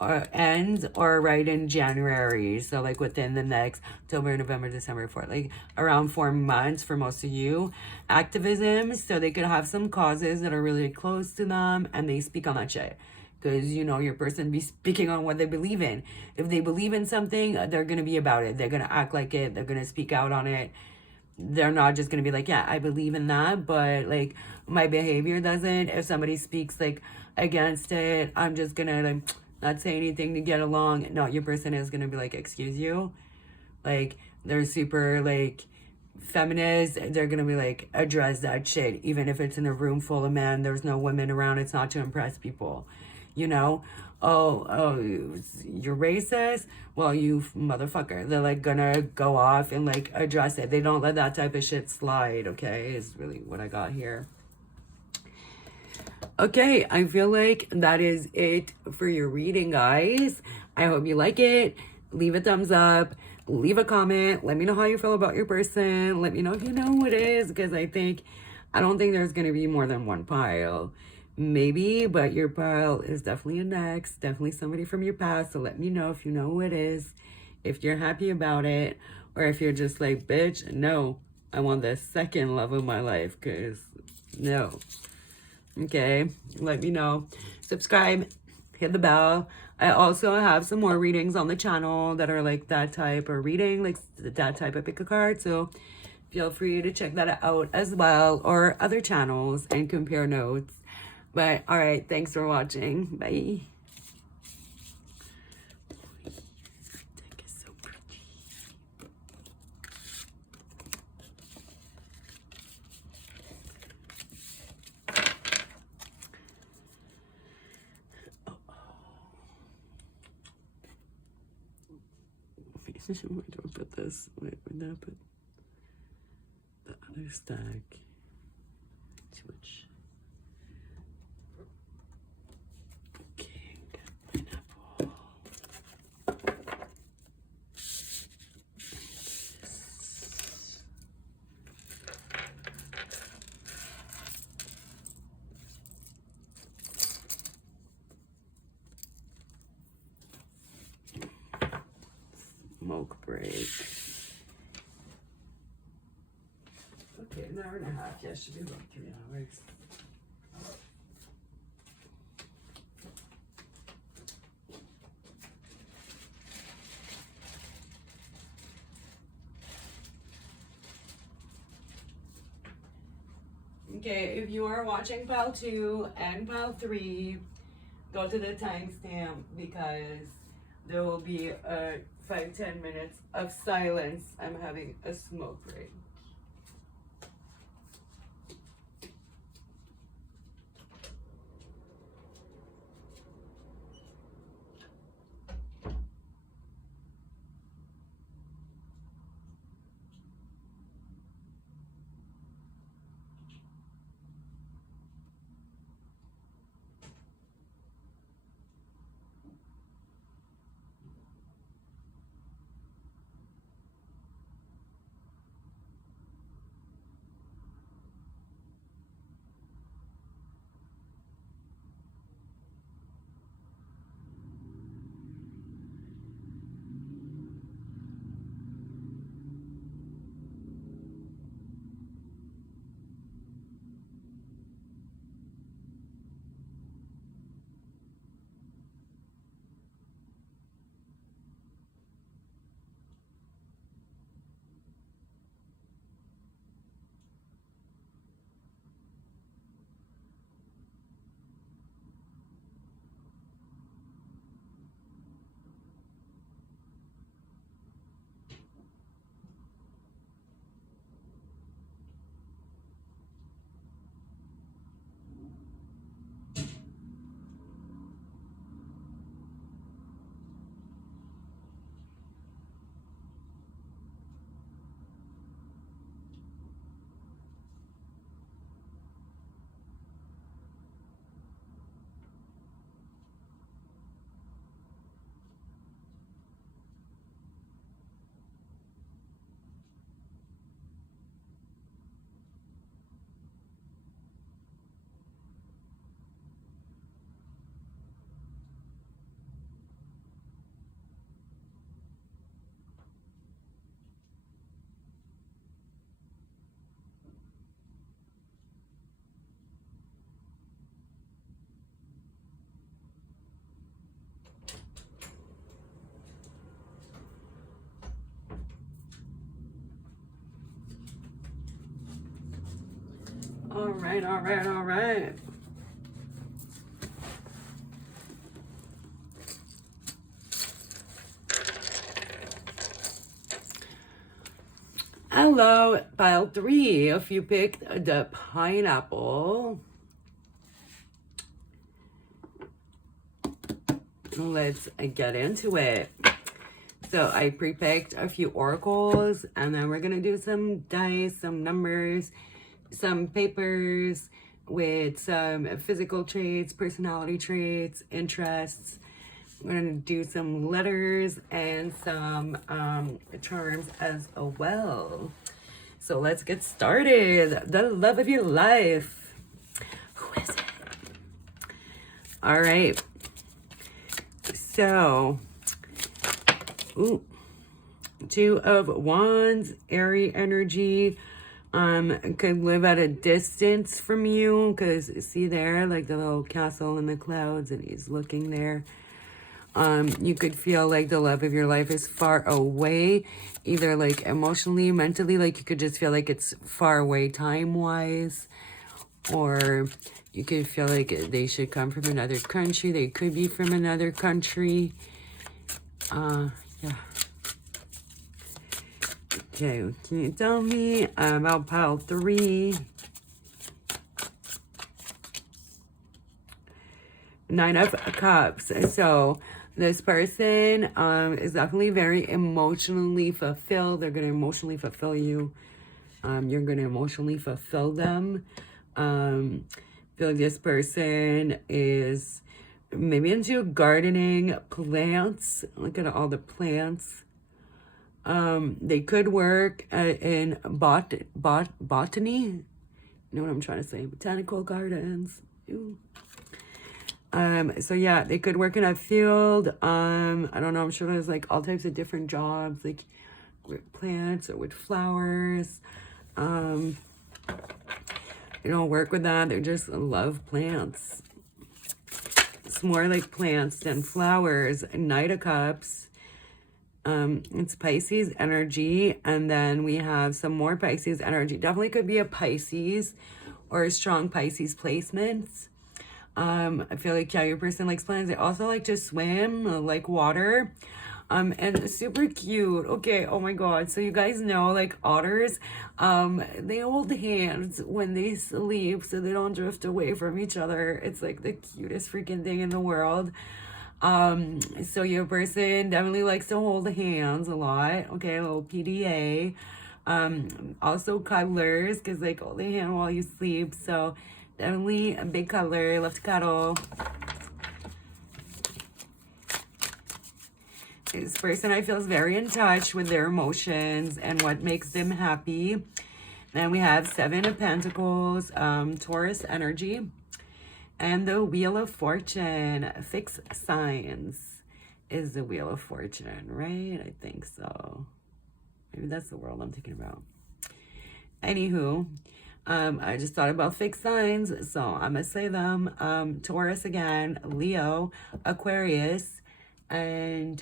or ends or right in January. So like within the next October, November, December, like around 4 months for most of you. Activism. So they could have some causes that are really close to them and they speak on that shit. Because, you know, your person be speaking on what they believe in. If they believe in something, they're going to be about it. They're going to act like it. They're going to speak out on it. They're not just going to be like, yeah, I believe in that, but, like, my behavior doesn't. If somebody speaks, like, against it, I'm just going to, like, not say anything to get along. No, your person is going to be like, excuse you. Like, they're super, like, feminist. They're going to be like, address that shit. Even if it's in a room full of men, there's no women around. It's not to impress people. You know, oh, you're racist? Well, you motherfucker. They're like gonna go off and like address it. They don't let that type of shit slide, okay? Is really what I got here. Okay, I feel like that is it for your reading, guys. I hope you like it. Leave a thumbs up. Leave a comment. Let me know how you feel about your person. Let me know if you know who it is, because I don't think there's gonna be more than one pile. Maybe, but your pile is definitely an ex, definitely somebody from your past. So let me know if you know who it is, if you're happy about it, or if you're just like, bitch, no, I want the second love of my life, because no. Okay, let me know. Subscribe, hit the bell. I also have some more readings on the channel that are like that type of reading, like that type of pick a card. So feel free to check that out as well, or other channels, and compare notes. But all right, thanks for watching. Bye. Deck is so pretty. Where do I put this? Wait, where did I put the other stack? Too much. Okay, pineapple. Smoke break. Okay, an hour and a half. Yeah, should be about 3 hours. Okay, if you are watching pile 2 and pile 3, go to the timestamp because there will be a 5-10 minutes of silence. I'm having a smoke break. All right, all right, all right. Hello, pile 3. If you picked the pineapple, let's get into it. So I pre-picked a few oracles, and then we're gonna do some dice, some numbers, some papers with some physical traits, personality traits, interests. We're gonna do some letters and some charms as well. So let's get started. The love of your life. Who is it? All right. So, ooh, 2 of Wands, airy energy, Could live at a distance from you, because see there, like the little castle in the clouds, and he's looking there. You could feel like the love of your life is far away, either like emotionally, mentally, like you could just feel like it's far away time-wise, or you could feel like they should come from another country. They could be from another country. Yeah. Okay, can you tell me about pile 3? 9 of Cups. So this person is definitely very emotionally fulfilled. They're going to emotionally fulfill you. You're going to emotionally fulfill them. I feel like this person is maybe into gardening, plants. Look at all the plants. They could work in botany. You know what I'm trying to say? Botanical gardens. Ooh. So yeah, they could work in a field. I don't know, I'm sure there's like all types of different jobs, like with plants or with flowers. You know, work with that. They just love plants. It's more like plants than flowers. Knight of Cups. It's Pisces energy, and then we have some more Pisces energy. Definitely could be a Pisces or a strong Pisces placements. I feel like, yeah, your person likes plants. They also like to swim, like water. And super cute. Okay, oh my god. So you guys know, like, otters, they hold hands when they sleep so they don't drift away from each other. It's like the cutest freaking thing in the world. So your person definitely likes to hold hands a lot. Okay, a little PDA. Also cuddlers, because like hold the hand while you sleep. So definitely a big cuddler, love to cuddle. This person I feel is very in touch with their emotions and what makes them happy. Then we have 7 of Pentacles, Taurus energy. And the Wheel of Fortune, fixed signs is the Wheel of Fortune, right? I think so. Maybe that's the world I'm thinking about. Anywho, I just thought about fixed signs, so I'm going to say them. Taurus again, Leo, Aquarius, and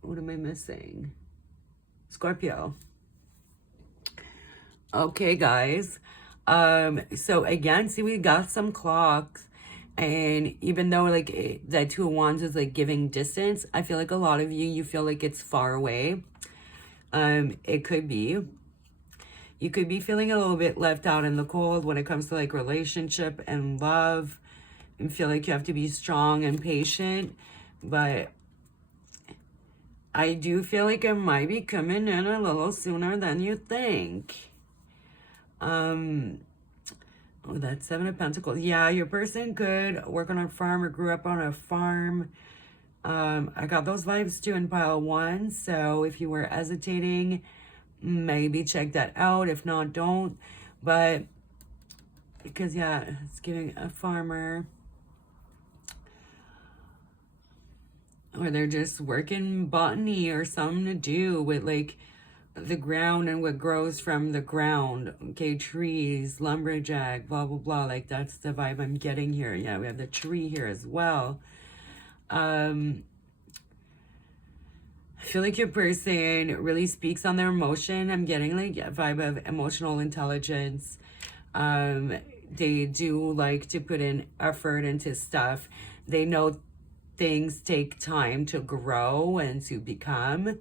what am I missing? Scorpio. Okay, guys. So again, see, we got some clocks, and even though like that 2 of Wands is like giving distance, I feel like a lot of you feel like it's far away. It could be. You could be feeling a little bit left out in the cold when it comes to like relationship and love, and feel like you have to be strong and patient, but I do feel like it might be coming in a little sooner than you think. Oh, that's 7 of Pentacles. Yeah, your person could work on a farm or grew up on a farm. I got those vibes too in pile 1. So if you were hesitating, maybe check that out. If not, don't. But because, yeah, it's giving a farmer. Or they're just working botany or something to do with like the ground and what grows from the ground. Okay, trees, lumberjack, blah blah blah. Like that's the vibe I'm getting here. Yeah, we have the tree here as well. I feel like your person really speaks on their emotion. I'm getting like a vibe of emotional intelligence. They do like to put in effort into stuff. They know things take time to grow and to become.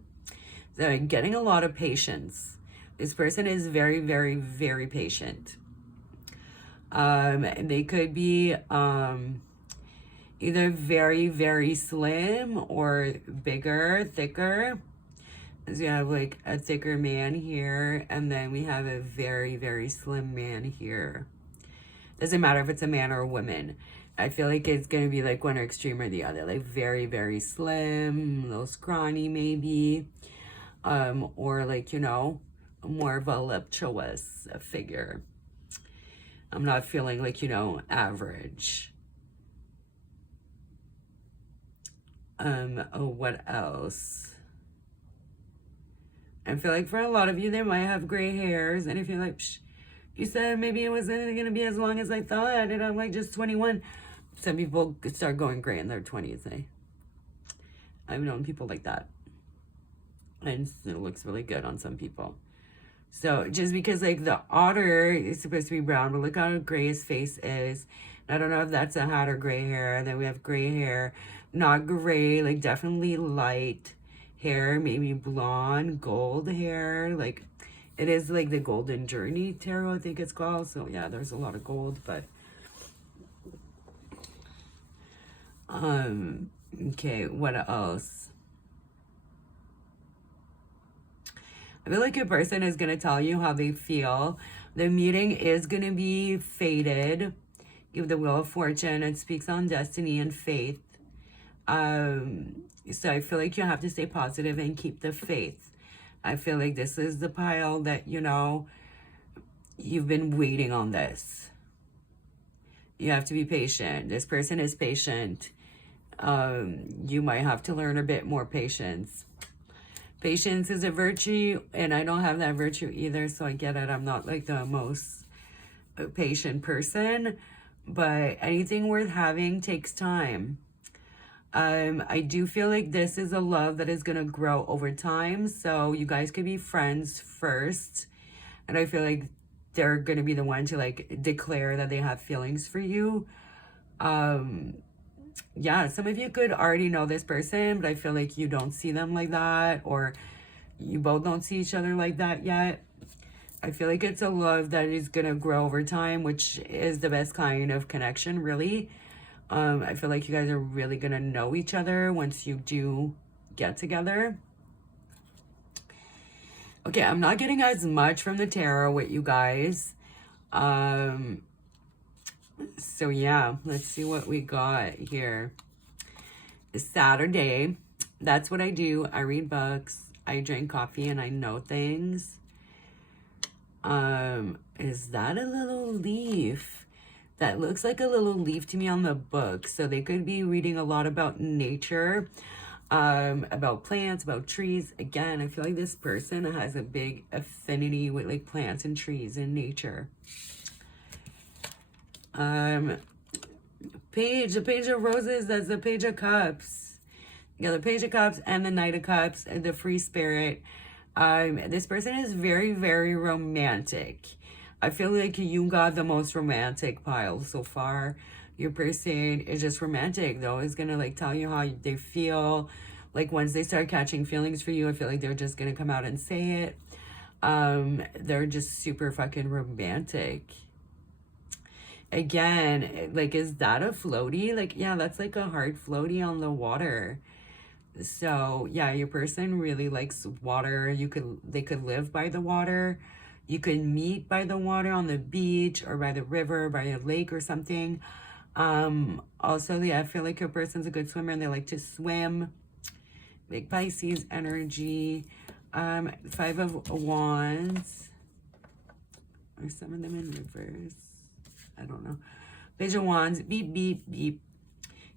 They're getting a lot of patience. This person is very, very, very patient. They could be either very, very slim or bigger, thicker. So you have like a thicker man here, and then we have a very, very slim man here. Doesn't matter if it's a man or a woman. I feel like it's going to be like one extreme or the other. Like very, very slim, a little scrawny maybe. Or like, you know, more voluptuous figure. I'm not feeling like, you know, average. Oh, what else? I feel like for a lot of you, they might have gray hairs. And if you're like, psh, you said maybe it wasn't going to be as long as I thought, and I'm like just 21. Some people start going gray in their 20s, eh? I've known people like that. And it looks really good on some people. So just because like the otter is supposed to be brown, but look how gray his face is. I don't know if that's a hat or gray hair. And then we have gray hair, not gray, like definitely light hair, maybe blonde, gold hair. Like it is like the Golden Journey Tarot, I think it's called. So yeah, there's a lot of gold, but okay, what else? I feel like your person is going to tell you how they feel. The meeting is going to be fated. Give the Wheel of Fortune. It speaks on destiny and faith. So I feel like you have to stay positive and keep the faith. I feel like this is the pile that, you know, you've been waiting on this. You have to be patient. This person is patient. You might have to learn a bit more patience. Patience is a virtue, and I don't have that virtue either, so I get it. I'm not like the most patient person, but anything worth having takes time. I do feel like this is a love that is going to grow over time, so you guys could be friends first, and I feel like they're going to be the one to like declare that they have feelings for you. Yeah, some of you could already know this person, but I feel like you don't see them like that, or you both don't see each other like that yet. I feel like it's a love that is going to grow over time, which is the best kind of connection, really. I feel like you guys are really going to know each other once you do get together. Okay, I'm not getting as much from the tarot with you guys. So yeah, let's see what we got here. It's Saturday. That's what I do. I read books. I drink coffee and I know things. Is that a little leaf? That looks like a little leaf to me on the book. So they could be reading a lot about nature, about plants, about trees. Again, I feel like this person has a big affinity with like plants and trees and nature. The Page of Roses, that's the Page of Cups. You got the Page of Cups and the Knight of Cups, the Free Spirit. This person is very, very romantic. I feel like you got the most romantic pile so far. Your person is just romantic. They're always gonna like tell you how they feel. Like once they start catching feelings for you, I feel like they're just gonna come out and say it. They're just super fucking romantic. Again, like, is that a floaty? Like, yeah, that's like a hard floaty on the water. So yeah, your person really likes water. They could live by the water. You could meet by the water on the beach or by the river, by a lake or something. Also, yeah, I feel like your person's a good swimmer and they like to swim. Big Pisces energy. 5 of Wands. Or some of them in reverse. I don't know. Page of Wands. Beep, beep, beep.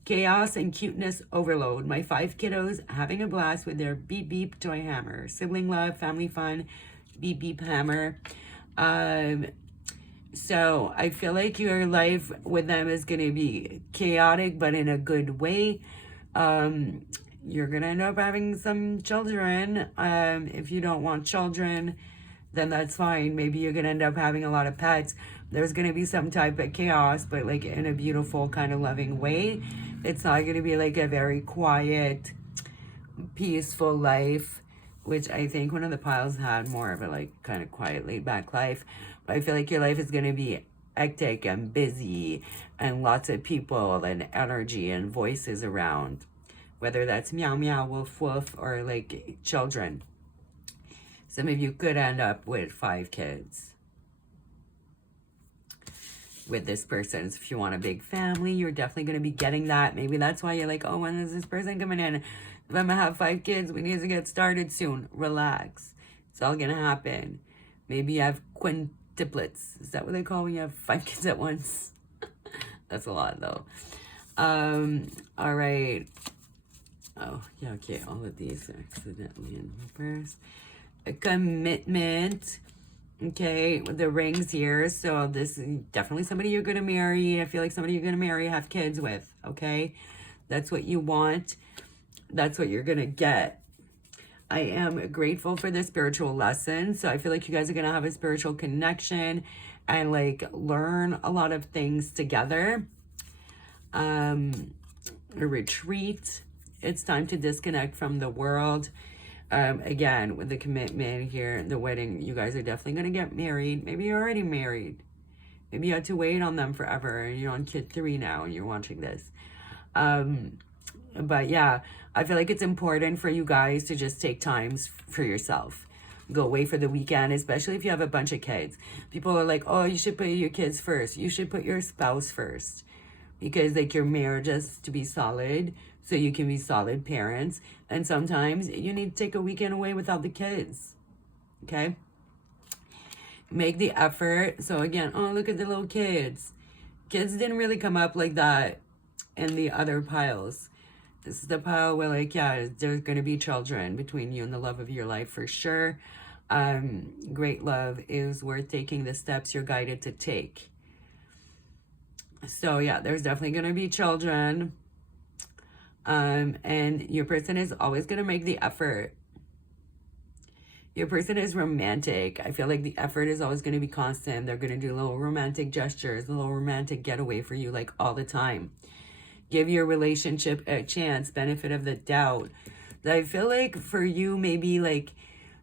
Chaos and cuteness overload. My 5 kiddos having a blast with their beep, beep toy hammer. Sibling love, family fun, beep, beep hammer. So I feel like your life with them is going to be chaotic, but in a good way. You're going to end up having some children. If you don't want children, then that's fine. Maybe you're going to end up having a lot of pets. There's going to be some type of chaos, but like in a beautiful kind of loving way. It's not going to be like a very quiet, peaceful life, which I think one of the piles had more of a like kind of quiet, laid back life. But I feel like your life is going to be hectic and busy and lots of people and energy and voices around, whether that's meow meow, woof woof, or like children. Some of you could end up with 5 kids with this person. If you want a big family, you're definitely going to be getting that. Maybe that's why you're like, oh, when is this person coming in? If I'm going to have 5 kids, we need to get started soon. Relax. It's all going to happen. Maybe you have quintuplets. Is that what they call when you have 5 kids at once? That's a lot, though. All right. Oh, yeah, okay. All of these are accidentally in reverse. a commitment. Okay, with the rings here. So this is definitely somebody you're going to marry. I feel like somebody you're going to marry, have kids with. Okay, that's what you want. That's what you're going to get. I am grateful for the spiritual lesson. So I feel like you guys are going to have a spiritual connection and like learn a lot of things together. A retreat. It's time to disconnect from the world. Again, with the commitment here, the wedding, you guys are definitely going to get married. Maybe you're already married. Maybe you had to wait on them forever and you're on kid 3 now and you're watching this. But yeah, I feel like it's important for you guys to just take times for yourself. Go away for the weekend, especially if you have a bunch of kids. People are like, oh, you should put your kids first. You should put your spouse first. Because like your marriage has to be solid so you can be solid parents. And sometimes you need to take a weekend away without the kids. Okay? Make the effort. So again, oh, look at the little kids. Kids didn't really come up like that in the other piles. This is the pile where like, yeah, there's going to be children between you and the love of your life for sure. Great love is worth taking the steps you're guided to take. So yeah, there's definitely going to be children. And your person is always going to make the effort. Your person is romantic. I feel like the effort is always going to be constant. They're going to do little romantic gestures, a little romantic getaway for you like all the time. Give your relationship a chance, benefit of the doubt. I feel like for you, maybe like,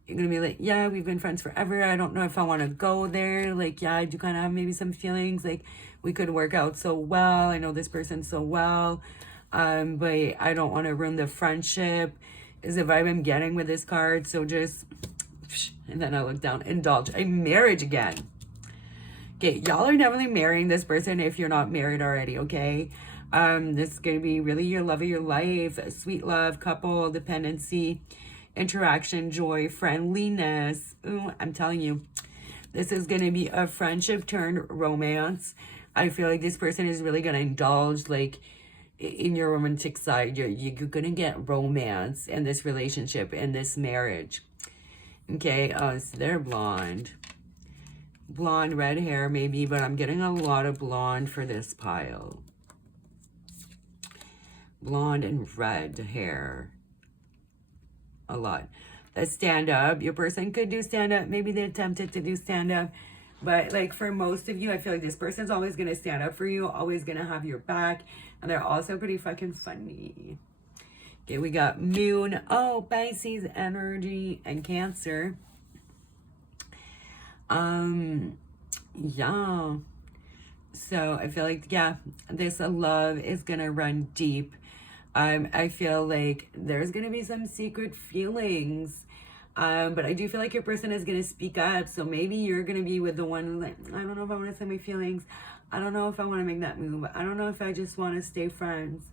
you're going to be like, yeah, we've been friends forever. I don't know if I want to go there. Like, yeah, I do kind of have maybe some feelings. Like, we could work out so well. I know this person so well. But I don't want to ruin the friendship is the vibe I'm getting with this card. So just, and then I look down, indulge a marriage again. Okay, y'all are definitely marrying this person if you're not married already, okay? This is going to be really your love of your life, sweet love, couple, dependency, interaction, joy, friendliness. Ooh, I'm telling you, this is going to be a friendship turned romance. I feel like this person is really going to indulge, like, in your romantic side. You're going to get romance in this relationship, in this marriage. Okay, so they're blonde. Blonde, red hair maybe, but I'm getting a lot of blonde for this pile. Blonde and red hair. A lot. Let's stand up. Your person could do stand up. Maybe they attempted to do stand up. But like for most of you, I feel like this person's always going to stand up for you. Always going to have your back. And they're also pretty fucking funny. Okay, we got Moon. Oh, Pisces energy and Cancer. Yeah. So I feel like, yeah, this love is going to run deep. I feel like there's going to be some secret feelings. But I do feel like your person is going to speak up. So maybe you're going to be with the one who's like, I don't know if I want to say my feelings. I don't know if I want to make that move. I don't know if I just want to stay friends.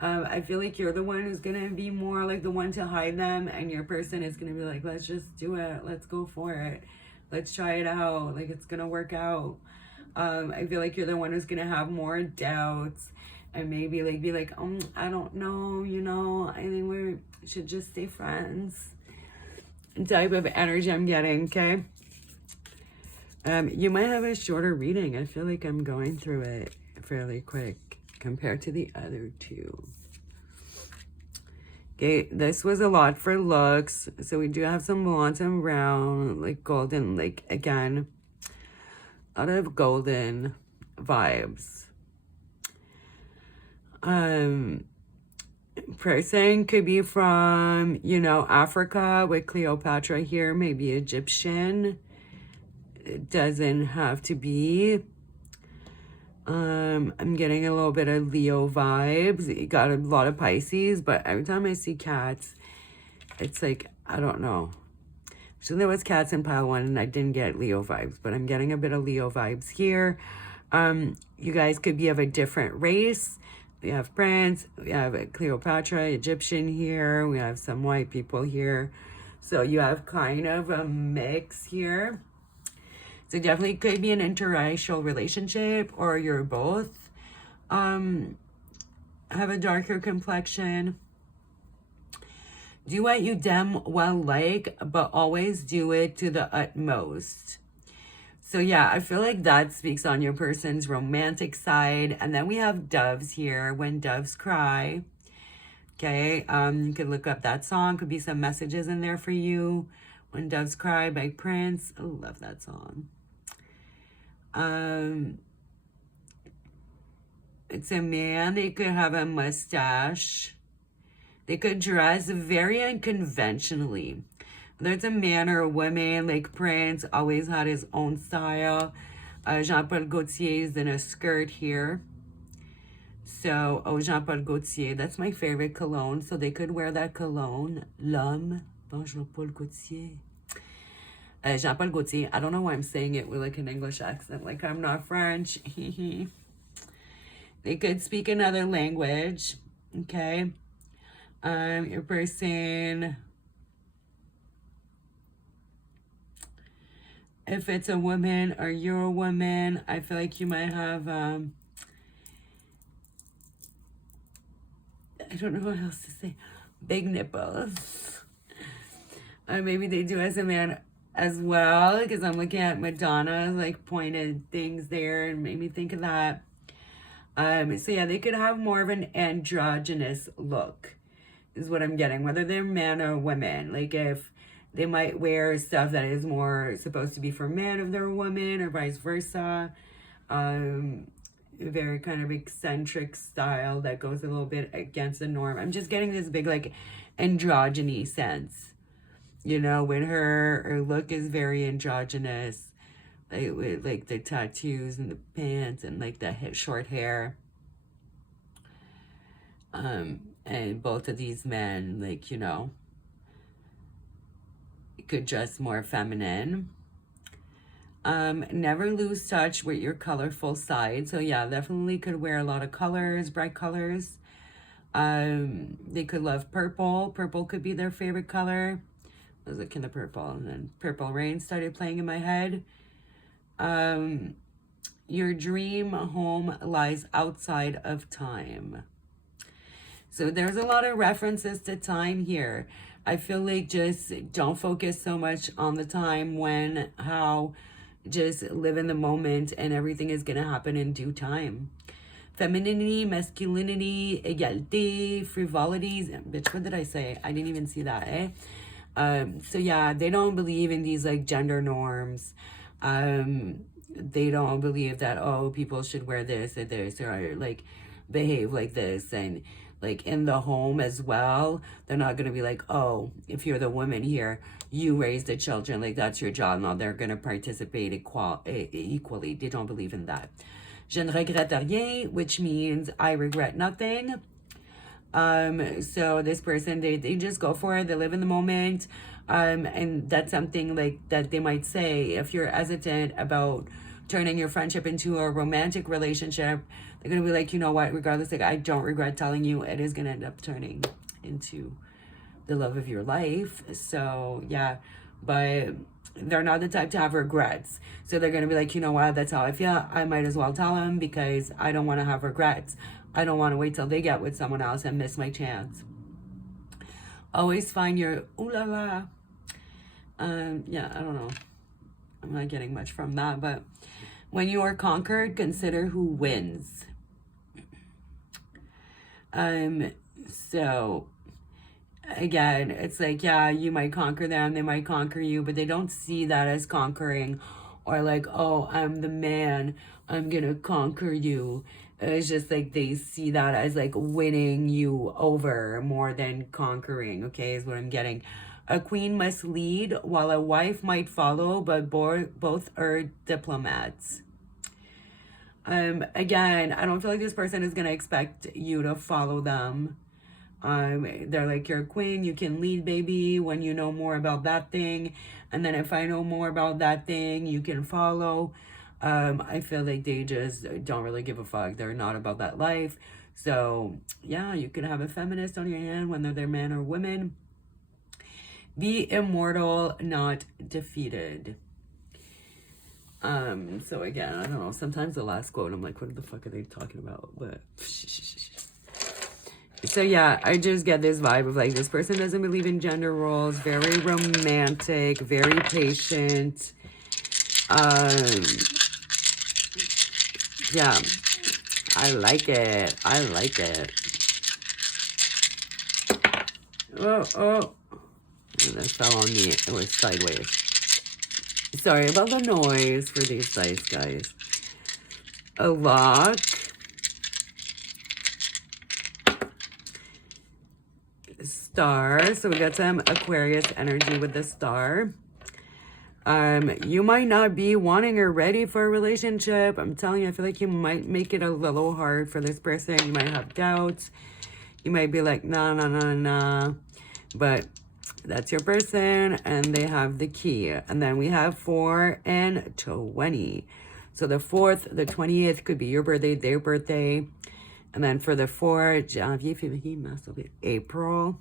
I feel like you're the one who's going to be more like the one to hide them. And your person is going to be like, let's just do it. Let's go for it. Let's try it out. Like, it's going to work out. I feel like you're the one who's going to have more doubts. And maybe like be like, I don't know, you know, I think we should just stay friends. Type of energy I'm getting, okay? You might have a shorter reading. I feel like I'm going through it fairly quick compared to the other two. Okay, this was a lot for looks. So we do have some blonde and brown, like golden, like again, a lot of golden vibes. Person could be from, you know, Africa with Cleopatra here, maybe Egyptian. It doesn't have to be. I'm getting a little bit of Leo vibes. You got a lot of Pisces, but every time I see cats, it's like, I don't know. So there was cats in pile 1 and I didn't get Leo vibes, but I'm getting a bit of Leo vibes here. You guys could be of a different race. We have Prince, we have Cleopatra, Egyptian here, we have some white people here. So you have kind of a mix here. So definitely could be an interracial relationship, or you're both have a darker complexion. Do what you damn well like, but always do it to the utmost. So yeah, I feel like that speaks on your person's romantic side. And then we have doves here. When doves cry. Okay, you could look up that song. Could be some messages in there for you. When Doves Cry by Prince. Oh, love that song. It's a man. They could have a mustache. They could dress very unconventionally. Whether it's a man or a woman, like Prince always had his own style. Jean-Paul Gaultier is in a skirt here. So, oh, Jean-Paul Gaultier, that's my favorite cologne. So they could wear that cologne. L'homme, bon, Jean-Paul Gaultier. Jean-Paul Gaultier, I don't know why I'm saying it with like an English accent, like I'm not French. They could speak another language, okay? Your person, if it's a woman or you're a woman, I feel like you might have, I don't know what else to say, big nipples. Maybe they do as a man as well, because I'm looking at Madonna's like pointed things there and made me think of that. So yeah, they could have more of an androgynous look is what I'm getting, whether they're men or women. Like if they might wear stuff that is more supposed to be for men if they're a woman, or vice versa. Very kind of eccentric style that goes a little bit against the norm. I'm just getting this big like androgyny sense. You know, with her look is very androgynous, like with like the tattoos and the pants and like the short hair. And both of these men, like, you know, could dress more feminine. Never lose touch with your colorful side. So yeah, definitely could wear a lot of colors, bright colors. They could love purple. Purple could be their favorite color. I was looking at purple, and then Purple Rain started playing in my head. Your dream home lies outside of time. So there's a lot of references to time here. I feel like just don't focus so much on the time, when, how, just live in the moment, and everything is going to happen in due time. Femininity, masculinity, égalité, frivolities. Bitch, what did I say? I didn't even see that, eh? So yeah, they don't believe in these like gender norms. They don't believe that, oh, people should wear this or this, or like behave like this. And like in the home as well, they're not going to be like, oh, if you're the woman here, you raise the children, like that's your job. No, they're going to participate equally. They don't believe in that. Je ne regrette rien, which means I regret nothing. So this person, they just go for it. They live in the moment. And that's something like that they might say if you're hesitant about turning your friendship into a romantic relationship. They're going to be like, you know what, regardless, like I don't regret telling you, it is going to end up turning into the love of your life. So yeah, but they're not the type to have regrets. So they're going to be like, you know what, that's how I feel. I might as well tell them because I don't want to have regrets. I don't want to wait till they get with someone else and miss my chance. Always find your ooh la la. Yeah, I don't know. I'm not getting much from that, but when you are conquered, consider who wins. So again, it's like, yeah, you might conquer them, they might conquer you, but they don't see that as conquering, or like, oh, I'm the man, I'm gonna conquer you. It's just like they see that as like winning you over more than conquering, okay, is what I'm getting. A queen must lead while a wife might follow, but both are diplomats. Again, I don't feel like this person is gonna expect you to follow them. They're like, you're a queen, you can lead, baby, when you know more about that thing. And then if I know more about that thing, you can follow. I feel like they just don't really give a fuck. They're not about that life. So yeah, you can have a feminist on your hand, whether they're man or women. Be immortal, not defeated. So again, I don't know. Sometimes the last quote, I'm like, what the fuck are they talking about? But So yeah, I just get this vibe of like this person doesn't believe in gender roles, very romantic, very patient. Yeah, I like it. I like it. Oh. And that fell on me. It was sideways. Sorry about the noise for these dice, guys. A lock. Star. So we got some Aquarius energy with the star. You might not be wanting or ready for a relationship. I'm telling you, I feel like you might make it a little hard for this person. You might have doubts. You might be like, nah. But that's your person, and they have the key. And then we have 4 and 20. So the 4th, the 20th could be your birthday, their birthday. And then for the 4, Janvier, February, March, April.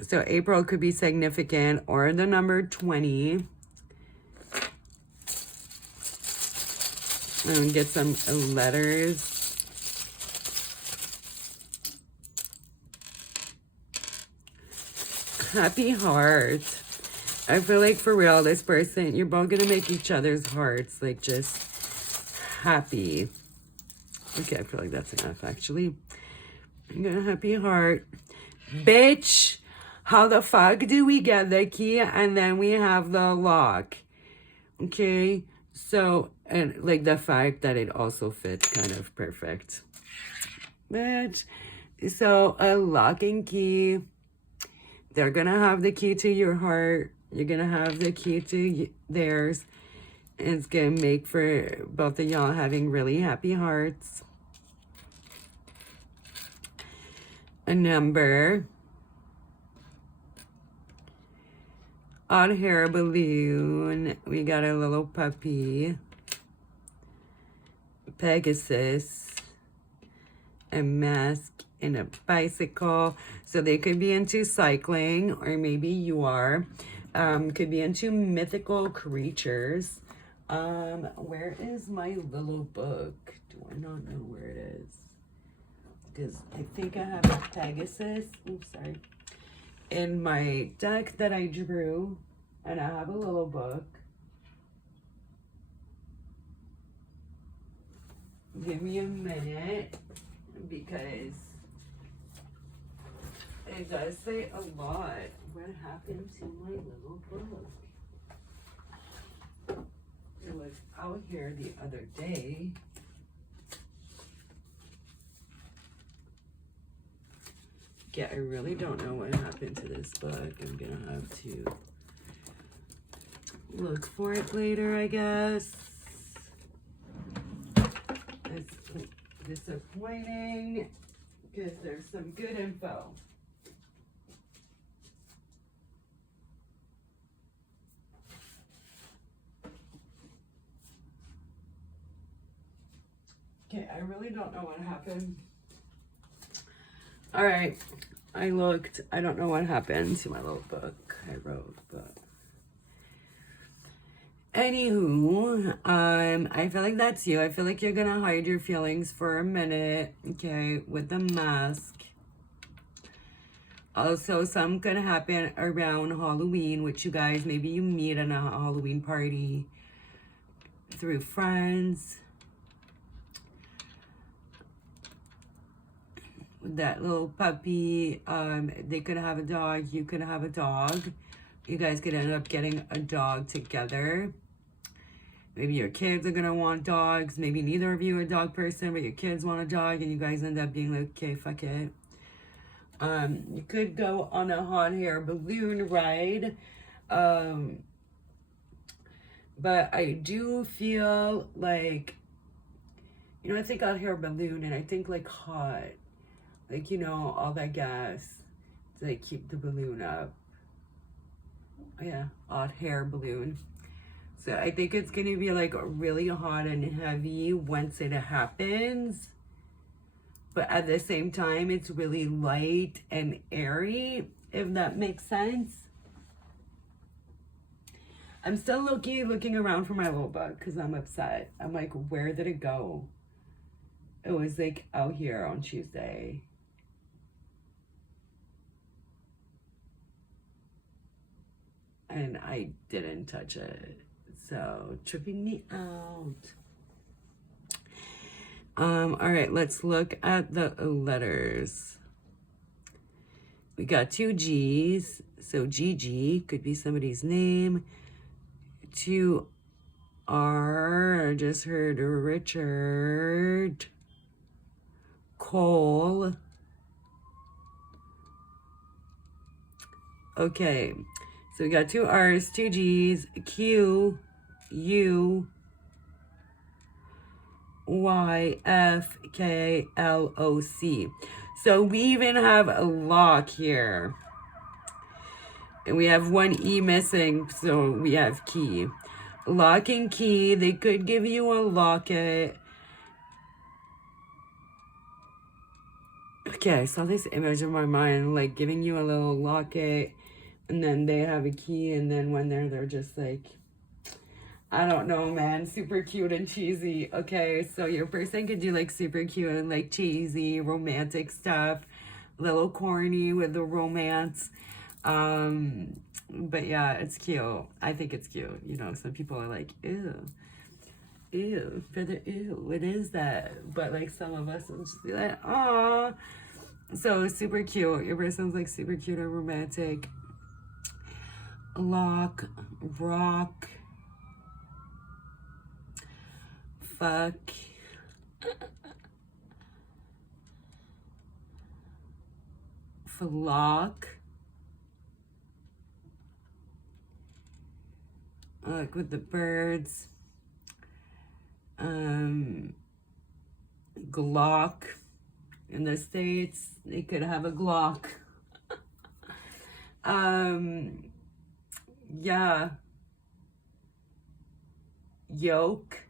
So April could be significant, or the number 20. And get some letters. Happy heart. I feel like for real, this person, you're both gonna make each other's hearts like just happy. Okay, I feel like that's enough actually. I got a happy heart. Bitch, how the fuck do we get the key and then we have the lock? Okay, so, and like the fact that it also fits kind of perfect. Bitch, so a lock and key. They're gonna have the key to your heart. You're gonna have the key to theirs. And it's gonna make for both of y'all having really happy hearts. A number. Odd hair balloon. We got a little puppy. Pegasus. A mask. And a bicycle. So they could be into cycling, or maybe you are. Could be into mythical creatures. Where is my little book? Do I not know where it is? Because I think I have a Pegasus. Oops, sorry. In my deck that I drew, and I have a little book. Give me a minute, because it does say a lot. What happened to my little book? It was out here the other day. Yeah, I really don't know what happened to this book. I'm gonna have to look for it later, I guess. It's disappointing because there's some good info. Okay, I really don't know what happened. All right, I looked. I don't know what happened to my little book I wrote, but anywho, I feel like that's you. I feel like you're gonna hide your feelings for a minute, okay, with the mask. Also, some could happen around Halloween, which you guys, maybe you meet at a Halloween party through friends. That little puppy, they could have a dog, you could have a dog. You guys could end up getting a dog together. Maybe your kids are gonna want dogs. Maybe neither of you are a dog person, but your kids want a dog, and you guys end up being like, okay, fuck it. You could go on a hot air balloon ride. But I do feel like, you know, I think hot air balloon, and I think like hot. Like, you know, all that gas to like keep the balloon up. Oh, yeah, hot air balloon. So I think it's gonna be like really hot and heavy once it happens. But at the same time, it's really light and airy, if that makes sense. I'm still looking around for my little book because I'm upset. I'm like, where did it go? It was like out here on Tuesday. And I didn't touch it. So tripping me out. All right, let's look at the letters. We got 2 G's. So GG could be somebody's name. 2 R, I just heard Richard. Cole. Okay, so we got 2 R's, 2 G's, Q, U, Y, F, K, L, O, C. So we even have a lock here. And we have 1 E missing, so we have key. Lock and key, they could give you a locket. Okay, I saw this image in my mind, like giving you a little locket, and then they have a key, and then when they're just like, I don't know, man, super cute and cheesy. Okay, so your person could do like super cute and like cheesy, romantic stuff, a little corny with the romance. But yeah, it's cute. I think it's cute. You know, some people are like, ew, feather, ew, what is that? But like some of us will just be like, aw. So super cute. Your person's like super cute and romantic. Lock, rock, fuck, flock. Like with the birds. Glock. In the States, they could have a Glock. Yeah. Yoke.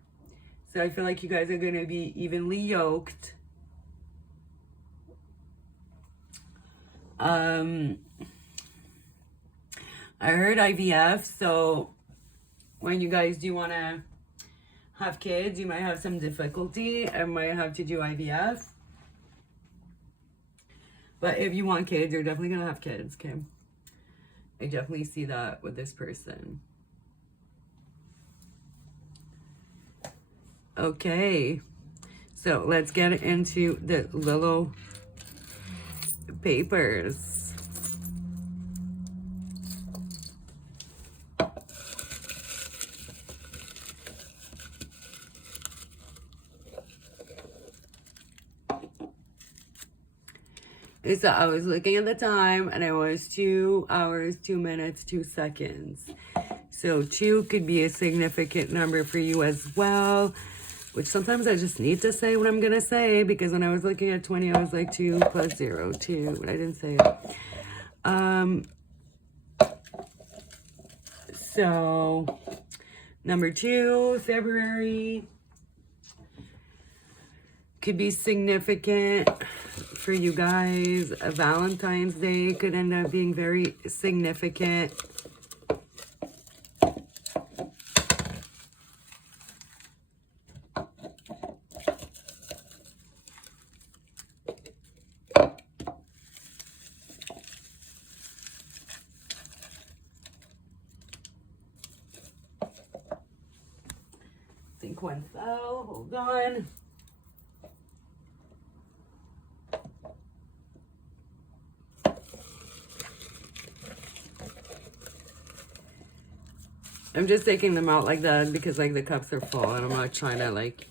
So I feel like you guys are going to be evenly yoked. I heard IVF, so when you guys do want to have kids, you might have some difficulty and might have to do IVF. But if you want kids, you're definitely going to have kids, okay? I definitely see that with this person. Okay, so let's get into the little papers. So I was looking at the time and it was 2 hours, 2 minutes, 2 seconds. So 2 could be a significant number for you as well, which sometimes I just need to say what I'm going to say, because when I was looking at 20, I was like 2 plus 0, 2, but I didn't say it. So number 2, February, could be significant for you guys. A Valentine's Day could end up being very significant. I think one fell. Hold on. I'm just taking them out like that because like the cups are full and I'm not trying to like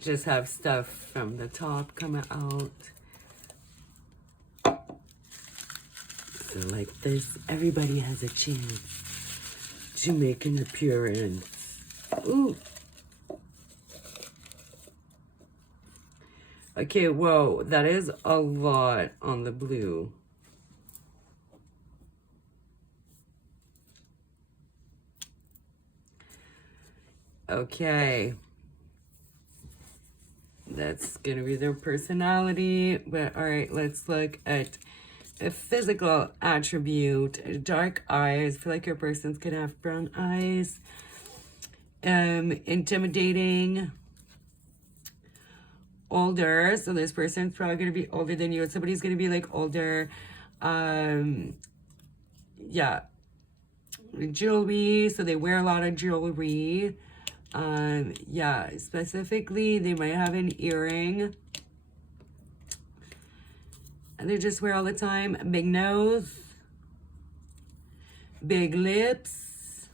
just have stuff from the top coming out. So like this, everybody has a chance to make an appearance. Ooh. Okay, whoa, that is a lot on the blue. Okay. That's gonna be their personality. But all right, let's look at A physical attribute, dark eyes. I feel like your person's gonna have brown eyes. Intimidating. Older, so this person's probably gonna be older than you. Somebody's gonna be like older. Yeah, jewelry, so they wear a lot of jewelry. Yeah, specifically they might have an earring and they just wear all the time. Big nose, big lips,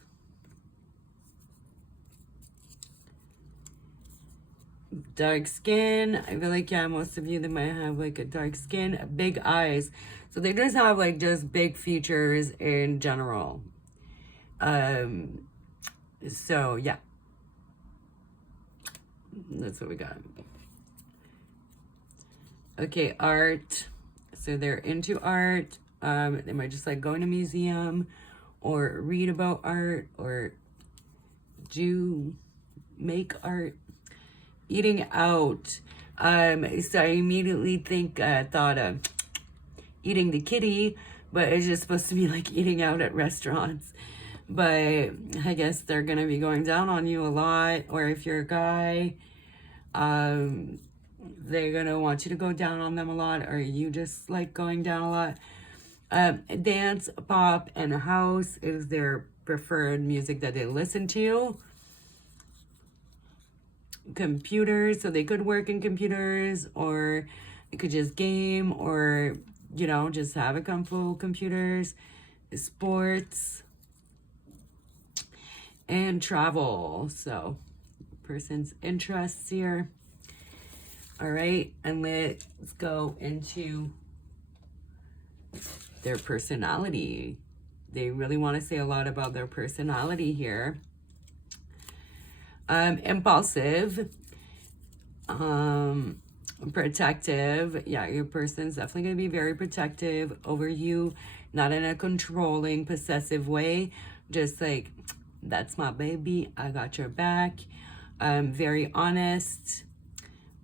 dark skin. I feel like, yeah, most of you, they might have like a dark skin, big eyes, so they just have like just big features in general. So yeah, that's what we got. Okay, art. So they're into art. They might just like go in a museum or read about art or make art. Eating out. So I immediately thought of eating the kitty, but it's just supposed to be like eating out at restaurants. But I guess they're gonna be going down on you a lot, or if you're a guy, they're gonna want you to go down on them a lot, or you just like going down a lot. Dance, pop, and house is their preferred music that they listen to. Computers, so they could work in computers, or they could just game, or you know, just have a couple computers. Sports and travel, so person's interests here. All right, and let's go into their personality. They really want to say a lot about their personality here. Impulsive, protective. Yeah, your person's definitely going to be very protective over you, not in a controlling, possessive way. Just like, that's my baby, I got your back. Very honest,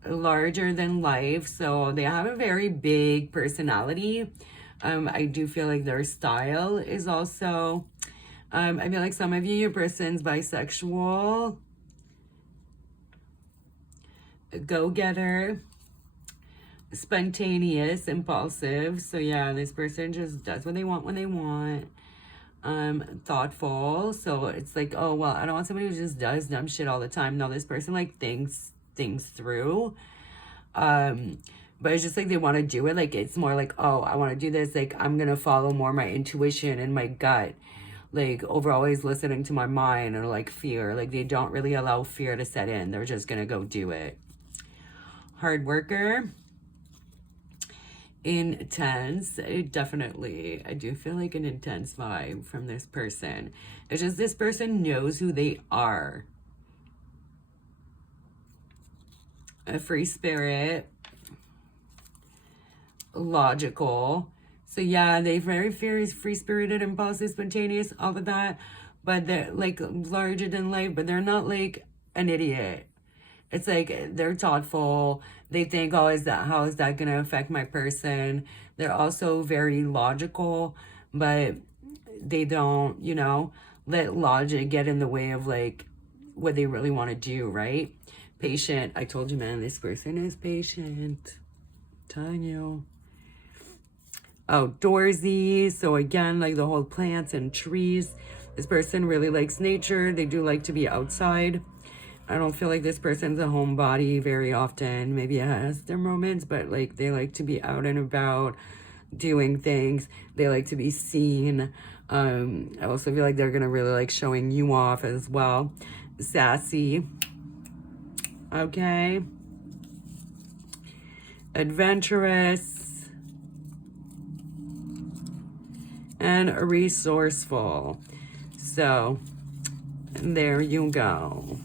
larger than life. So they have a very big personality. I do feel like their style is also, I feel like some of you, your person's bisexual, go-getter, spontaneous, impulsive. So yeah, this person just does what they want when they want. Thoughtful. So it's like, oh, well, I don't want somebody who just does dumb shit all the time. No, this person like thinks things through. But it's just like they want to do it. Like, it's more like, oh, I want to do this. Like, I'm going to follow more my intuition and my gut. Like, over always listening to my mind, or like fear. Like, they don't really allow fear to set in. They're just going to go do it. Hard worker. Intense. Definitely, I do feel like an intense vibe from this person. It's just this person knows who they are. A free spirit. Logical. So yeah, they're very free-spirited, impulsive, spontaneous, all of that. But they're like larger than life, but they're not like an idiot. It's like they're thoughtful. They think, oh, how is that going to affect my person? They're also very logical, but they don't, you know, let logic get in the way of like what they really want to do, right? Patient. I told you, man, this person is patient. I'm telling you. Outdoorsy. So again, like the whole plants and trees. This person really likes nature. They do like to be outside. I don't feel like this person's a homebody very often. Maybe it has their moments, but like they like to be out and about doing things. They like to be seen. I also feel like they're gonna really like showing you off as well. Sassy. Okay. Adventurous. And resourceful. So there you go.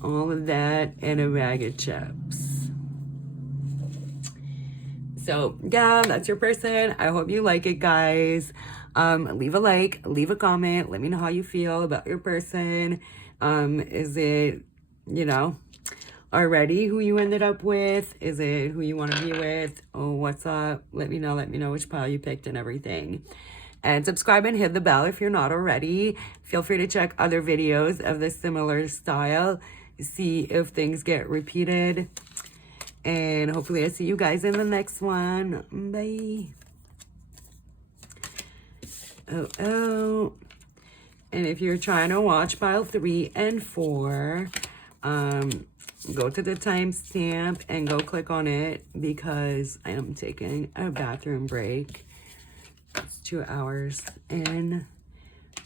All of that and a bag of chips. So yeah, that's your person. I hope you like it, guys. Leave a like, leave a comment. Let me know how you feel about your person. Is it, you know, already who you ended up with. Is it who you want to be with? Oh, what's up? Let me know. Let me know which pile you picked and everything. And subscribe and hit the bell if you're not already. Feel free to check other videos of this similar style. See if things get repeated. And hopefully I see you guys in the next one. Bye. Oh. And if you're trying to watch pile 3 and 4, go to the timestamp and go click on it because I am taking a bathroom break. It's 2 hours in.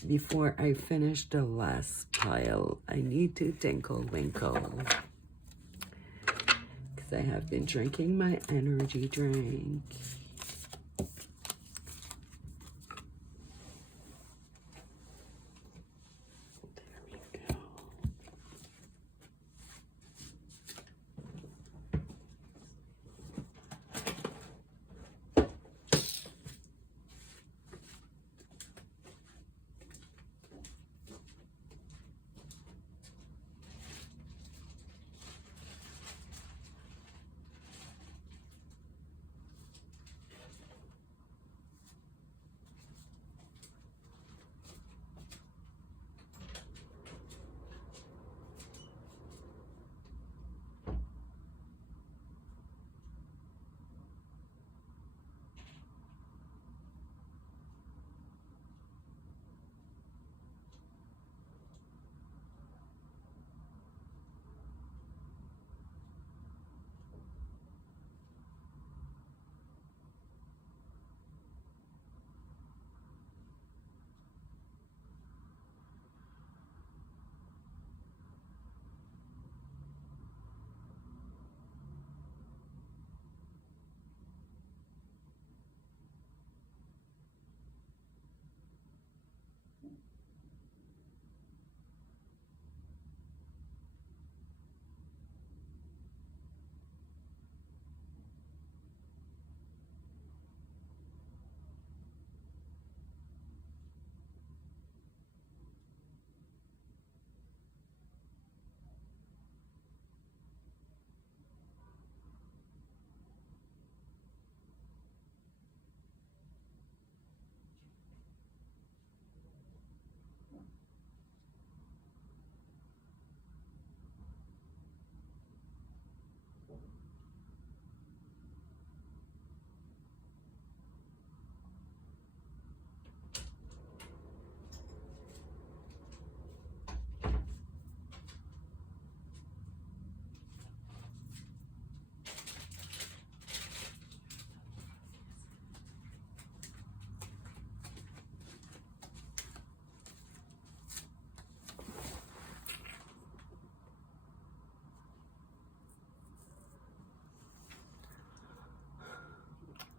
Before I finish the last pile, I need to tinkle winkle. Because I have been drinking my energy drink.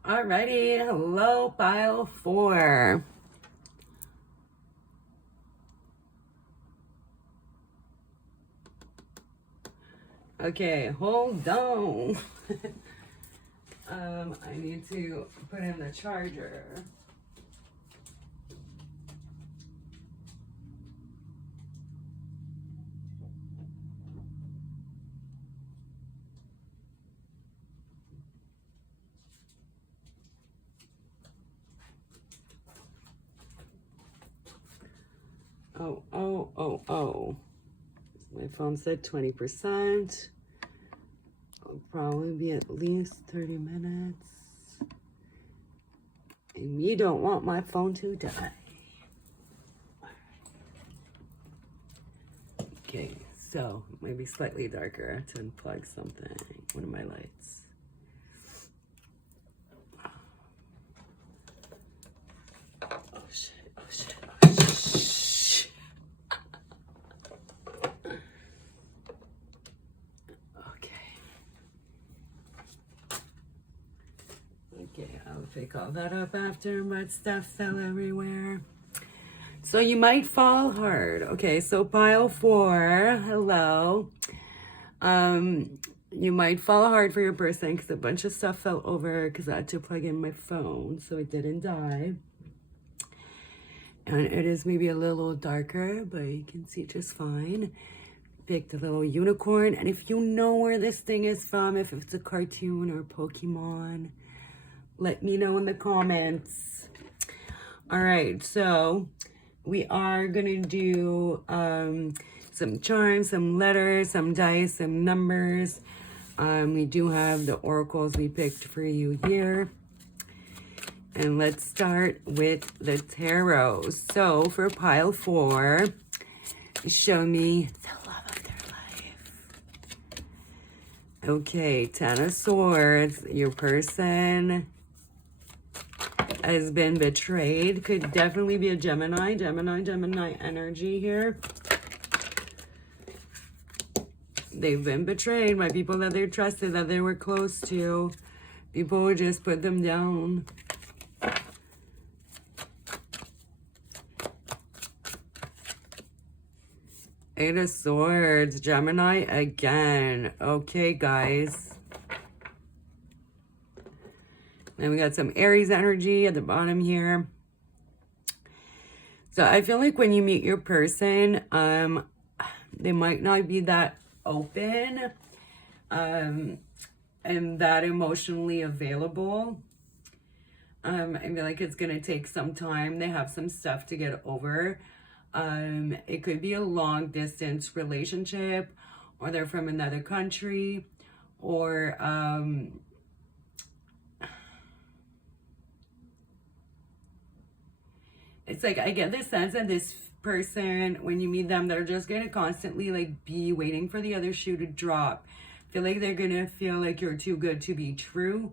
Alrighty, hello, pile 4. Okay, hold on. I need to put in the charger. Oh. My phone said 20%. It'll probably be at least 30 minutes. And you don't want my phone to die. Okay, so maybe slightly darker to unplug something. One of my lights. Oh shit. Okay, I'll pick all that up after, but stuff fell everywhere. So you might fall hard. Okay, so pile 4, hello. You might fall hard for your person because a bunch of stuff fell over because I had to plug in my phone so it didn't die. And it is maybe a little darker, but you can see just fine. picked a little unicorn. And if you know where this thing is from, if it's a cartoon or Pokemon, let me know in the comments. All right, so we are gonna do some charms, some letters, some dice, some numbers. We do have the oracles we picked for you here. And let's start with the tarot. So for pile 4, show me the love of their life. Okay, 10 of Swords. Your person has been betrayed. Could definitely be a Gemini energy here. They've been betrayed by people that they trusted, that they were close to. People who just put them down. Eight of Swords, Gemini again. Okay, guys. Then we got some Aries energy at the bottom here. So I feel like when you meet your person, they might not be that open and that emotionally available. I feel like it's gonna take some time. They have some stuff to get over. It could be a long distance relationship, or they're from another country, or it's like I get the sense that this person, when you meet them, they're just gonna constantly like be waiting for the other shoe to drop. Feel like they're gonna feel like you're too good to be true.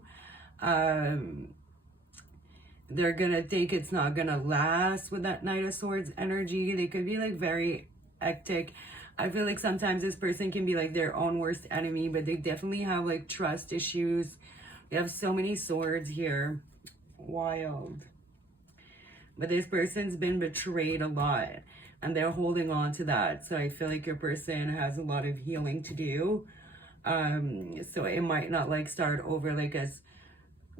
They're gonna think it's not gonna last with that Knight of Swords energy. They could be like very hectic. I feel like sometimes this person can be like their own worst enemy, but they definitely have like trust issues. They have so many swords here. Wild. But this person's been betrayed a lot, and they're holding on to that. So I feel like your person has a lot of healing to do. So it might not like start over like as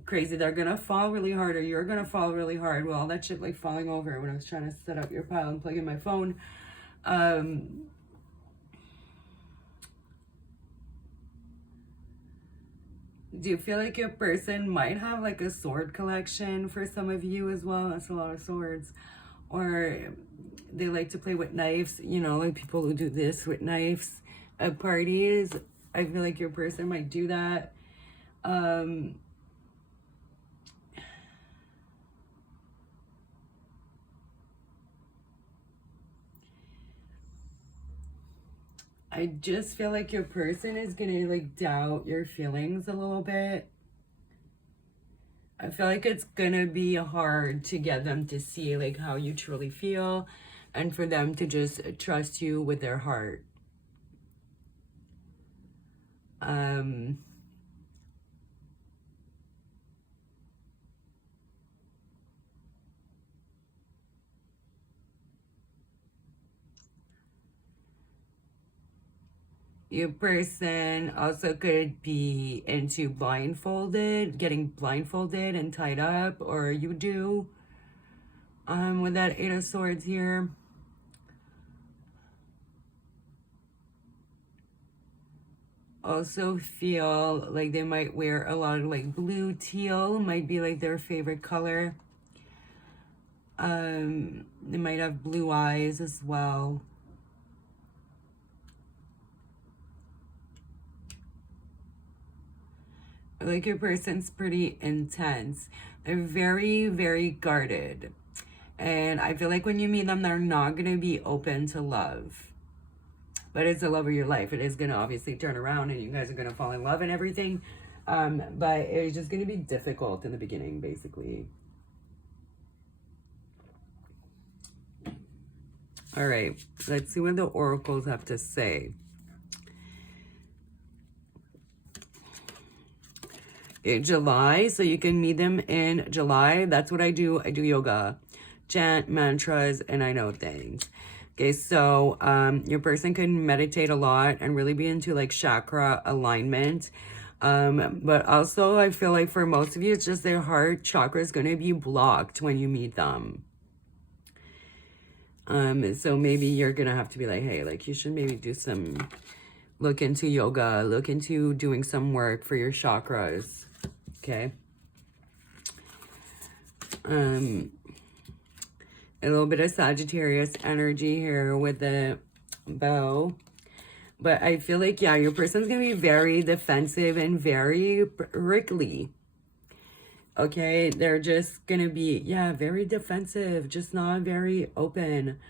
crazy. They're gonna fall really hard, or you're gonna fall really hard. Well, all that shit like falling over when I was trying to set up your pile and plug in my phone. Do you feel like your person might have like a sword collection for some of you as well? That's a lot of swords. Or they like to play with knives, you know, like people who do this with knives at parties. I feel like your person might do that. I just feel like your person is gonna like doubt your feelings a little bit. I feel like it's gonna be hard to get them to see like how you truly feel, and for them to just trust you with their heart. Your person also could be into getting blindfolded and tied up, or you do, with that Eight of Swords here. Also feel like they might wear a lot of like blue, teal, might be like their favorite color. They might have blue eyes as well. Like your person's pretty intense. They're very, very guarded. And I feel like when you meet them, they're not going to be open to love. But it's the love of your life. It is going to obviously turn around and you guys are going to fall in love and everything. But it's just going to be difficult in the beginning, basically. All right. Let's see what the oracles have to say. In July, so you can meet them in July. That's what I do. I do yoga, chant mantras, and I know things. Okay, so your person can meditate a lot and really be into like chakra alignment. But also I feel like for most of you, it's just their heart chakra is going to be blocked when you meet them. So maybe you're gonna have to be like, hey, like you should maybe do some, look into yoga, look into doing some work for your chakras, okay? A little bit of Sagittarius energy here with the bow. But I feel like, yeah, your person's going to be very defensive and very prickly. Okay, they're just going to be, yeah, very defensive, just not very open.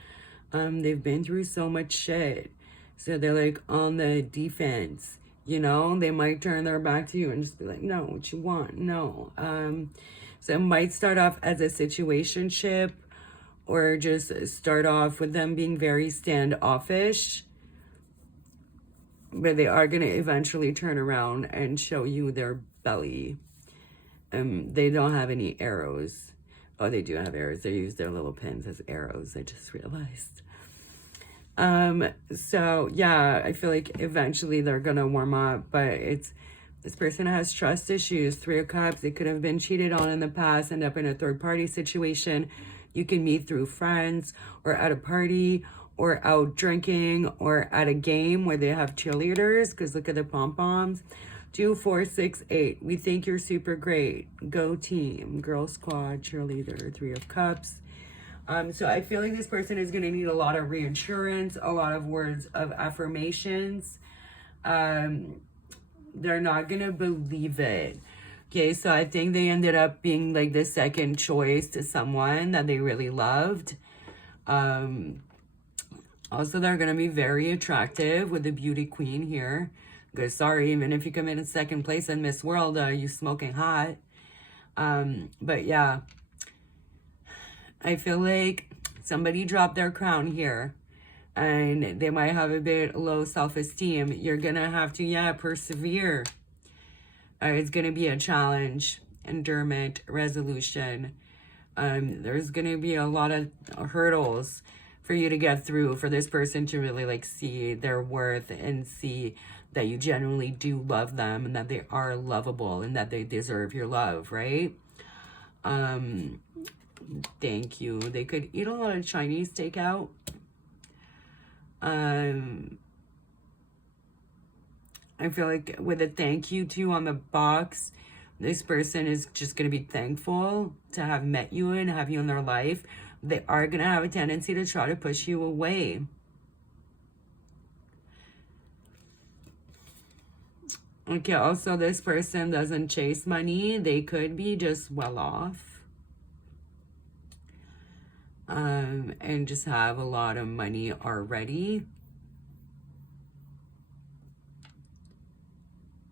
They've been through so much shit. So they're like on the defense, you know? They might turn their back to you and just be like, no, what you want? No. So it might start off as a situationship or just start off with them being very standoffish. But they are going to eventually turn around and show you their belly. They don't have any arrows. Oh, they do have arrows. They use their little pins as arrows. I just realized. So, yeah, I feel like eventually they're going to warm up. But this person has trust issues. 3 of Cups. They could have been cheated on in the past, end up in a third-party situation. You can meet through friends or at a party or out drinking or at a game where they have cheerleaders, because look at the pom-poms. 2, 4, 6, 8. We think you're super great. Go team. Girl squad, cheerleader, 3 of Cups. So I feel like this person is going to need a lot of reassurance, a lot of words of affirmations. They're not going to believe it. Okay, so I think they ended up being like the second choice to someone that they really loved. Also, they're going to be very attractive with the beauty queen here. Because, sorry, even if you come in second place in Miss World, you smoking hot. But, yeah. I feel like somebody dropped their crown here. And they might have a bit low self-esteem. You're going to have to, yeah, persevere. It's going to be a challenge, endurance, resolution. There's going to be a lot of hurdles for you to get through, for this person to really like see their worth and see that you genuinely do love them and that they are lovable and that they deserve your love, right? Thank you. They could eat a lot of Chinese takeout. I feel like with a thank you to on the box, this person is just going to be thankful to have met you and have you in their life. They are going to have a tendency to try to push you away. Okay, also this person doesn't chase money. They could be just well off. And just have a lot of money already.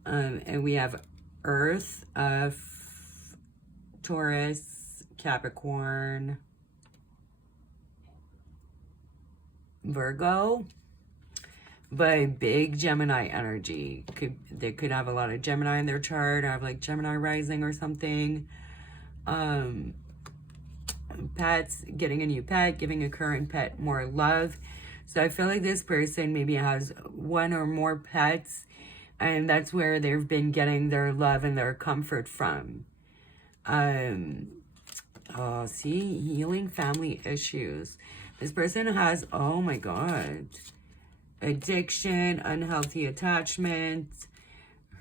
And we have Earth, Taurus, Capricorn, Virgo, but big Gemini energy. They could have a lot of Gemini in their chart, or have like Gemini rising or something. Pets, getting a new pet, giving a current pet more love. So I feel like this person maybe has 1 or more pets, and that's where they've been getting their love and their comfort from. Oh, see, healing family issues. This person has, oh my God, addiction, unhealthy attachment,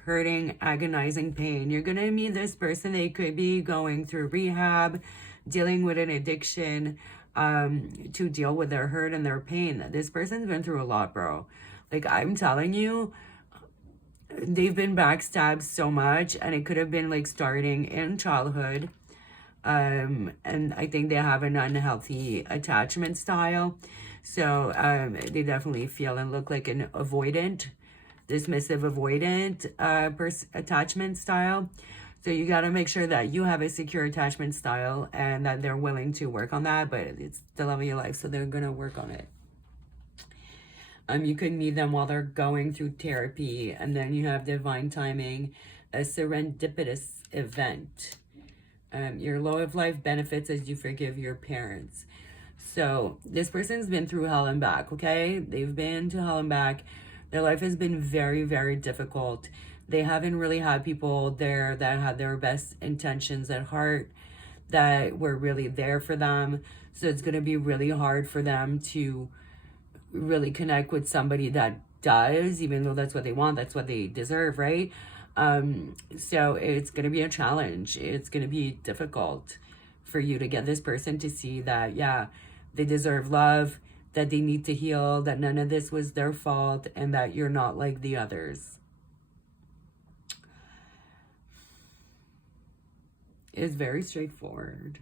hurting, agonizing pain. You're going to meet this person. They could be going through rehab, dealing with an addiction, to deal with their hurt and their pain. This person's been through a lot, bro. Like, I'm telling you, they've been backstabbed so much, and it could have been like starting in childhood. And I think they have an unhealthy attachment style. So they definitely feel and look like an avoidant, dismissive avoidant attachment style. So you got to make sure that you have a secure attachment style and that they're willing to work on that, but it's the love of your life, so they're going to work on it. You could meet them while they're going through therapy, and then you have divine timing, a serendipitous event. Your low of life benefits as you forgive your parents. So this person's been through hell and back, okay? They've been to hell and back. Their life has been very, very difficult. They haven't really had people there that had their best intentions at heart. that were really there for them. So it's going to be really hard for them to really connect with somebody that does, even though that's what they want, that's what they deserve, right? So it's going to be a challenge. It's going to be difficult for you to get this person to see that, yeah, they deserve love, that they need to heal, that none of this was their fault, and that you're not like the others. It's very straightforward.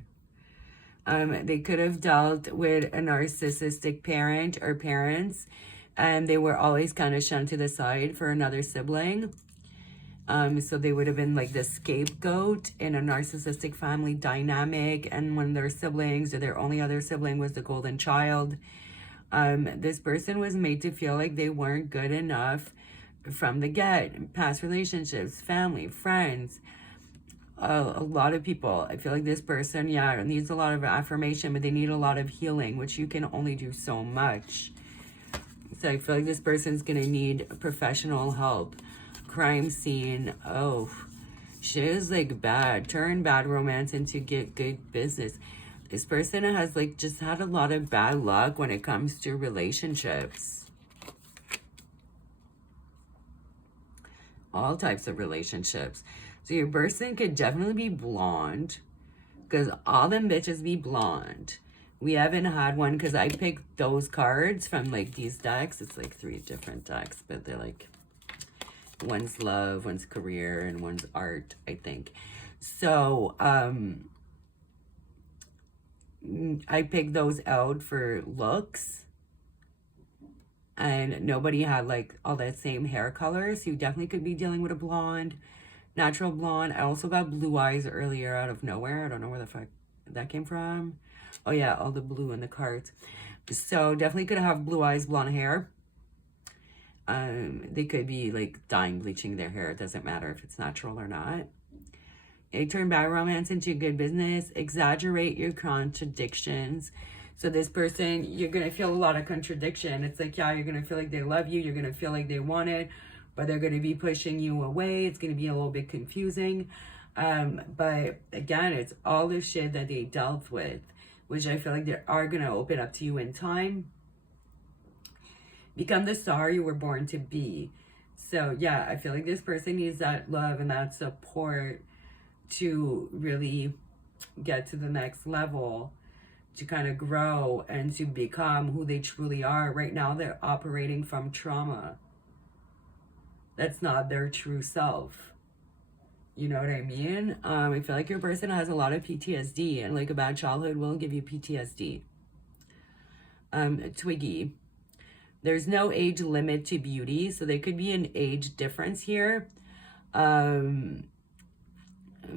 They could have dealt with a narcissistic parent or parents, and they were always kind of shunned to the side for another sibling. So they would have been like the scapegoat in a narcissistic family dynamic, and when their siblings or their only other sibling was the golden child, this person was made to feel like they weren't good enough from the get. Past relationships, family, friends, a lot of people. I feel like this person, yeah, needs a lot of affirmation, but they need a lot of healing, which you can only do so much. So I feel like this person's gonna need professional help. Crime scene, oh, shit is like bad. Turn bad romance into get good business. This person has like just had a lot of bad luck when it comes to relationships. All types of relationships. So your person could definitely be blonde, because all them bitches be blonde. We haven't had one, because I picked those cards from like these decks. It's like 3 different decks, but they're like, one's love, one's career, and one's art, I think. So I picked those out for looks, and nobody had like all that same hair color, so you definitely could be dealing with a blonde, natural blonde. I also got blue eyes earlier out of nowhere. I don't know where the fuck that came from. Oh yeah, all the blue in the cards. So definitely could have blue eyes, blonde hair. They could be like dyeing, bleaching their hair. It doesn't matter if it's natural or not. They turn bad romance into good business. Exaggerate your contradictions. So this person, you're going to feel a lot of contradiction. It's like, yeah, you're going to feel like they love you. You're going to feel like they want it, but they're going to be pushing you away. It's going to be a little bit confusing. But again, it's all the shit that they dealt with, which I feel like they are going to open up to you in time. Become the star you were born to be. So yeah, I feel like this person needs that love and that support to really get to the next level, to kind of grow and to become who they truly are. Right now, they're operating from trauma. That's not their true self. You know what I mean? I feel like your person has a lot of PTSD, and like a bad childhood will give you PTSD. Twiggy. There's no age limit to beauty, so there could be an age difference here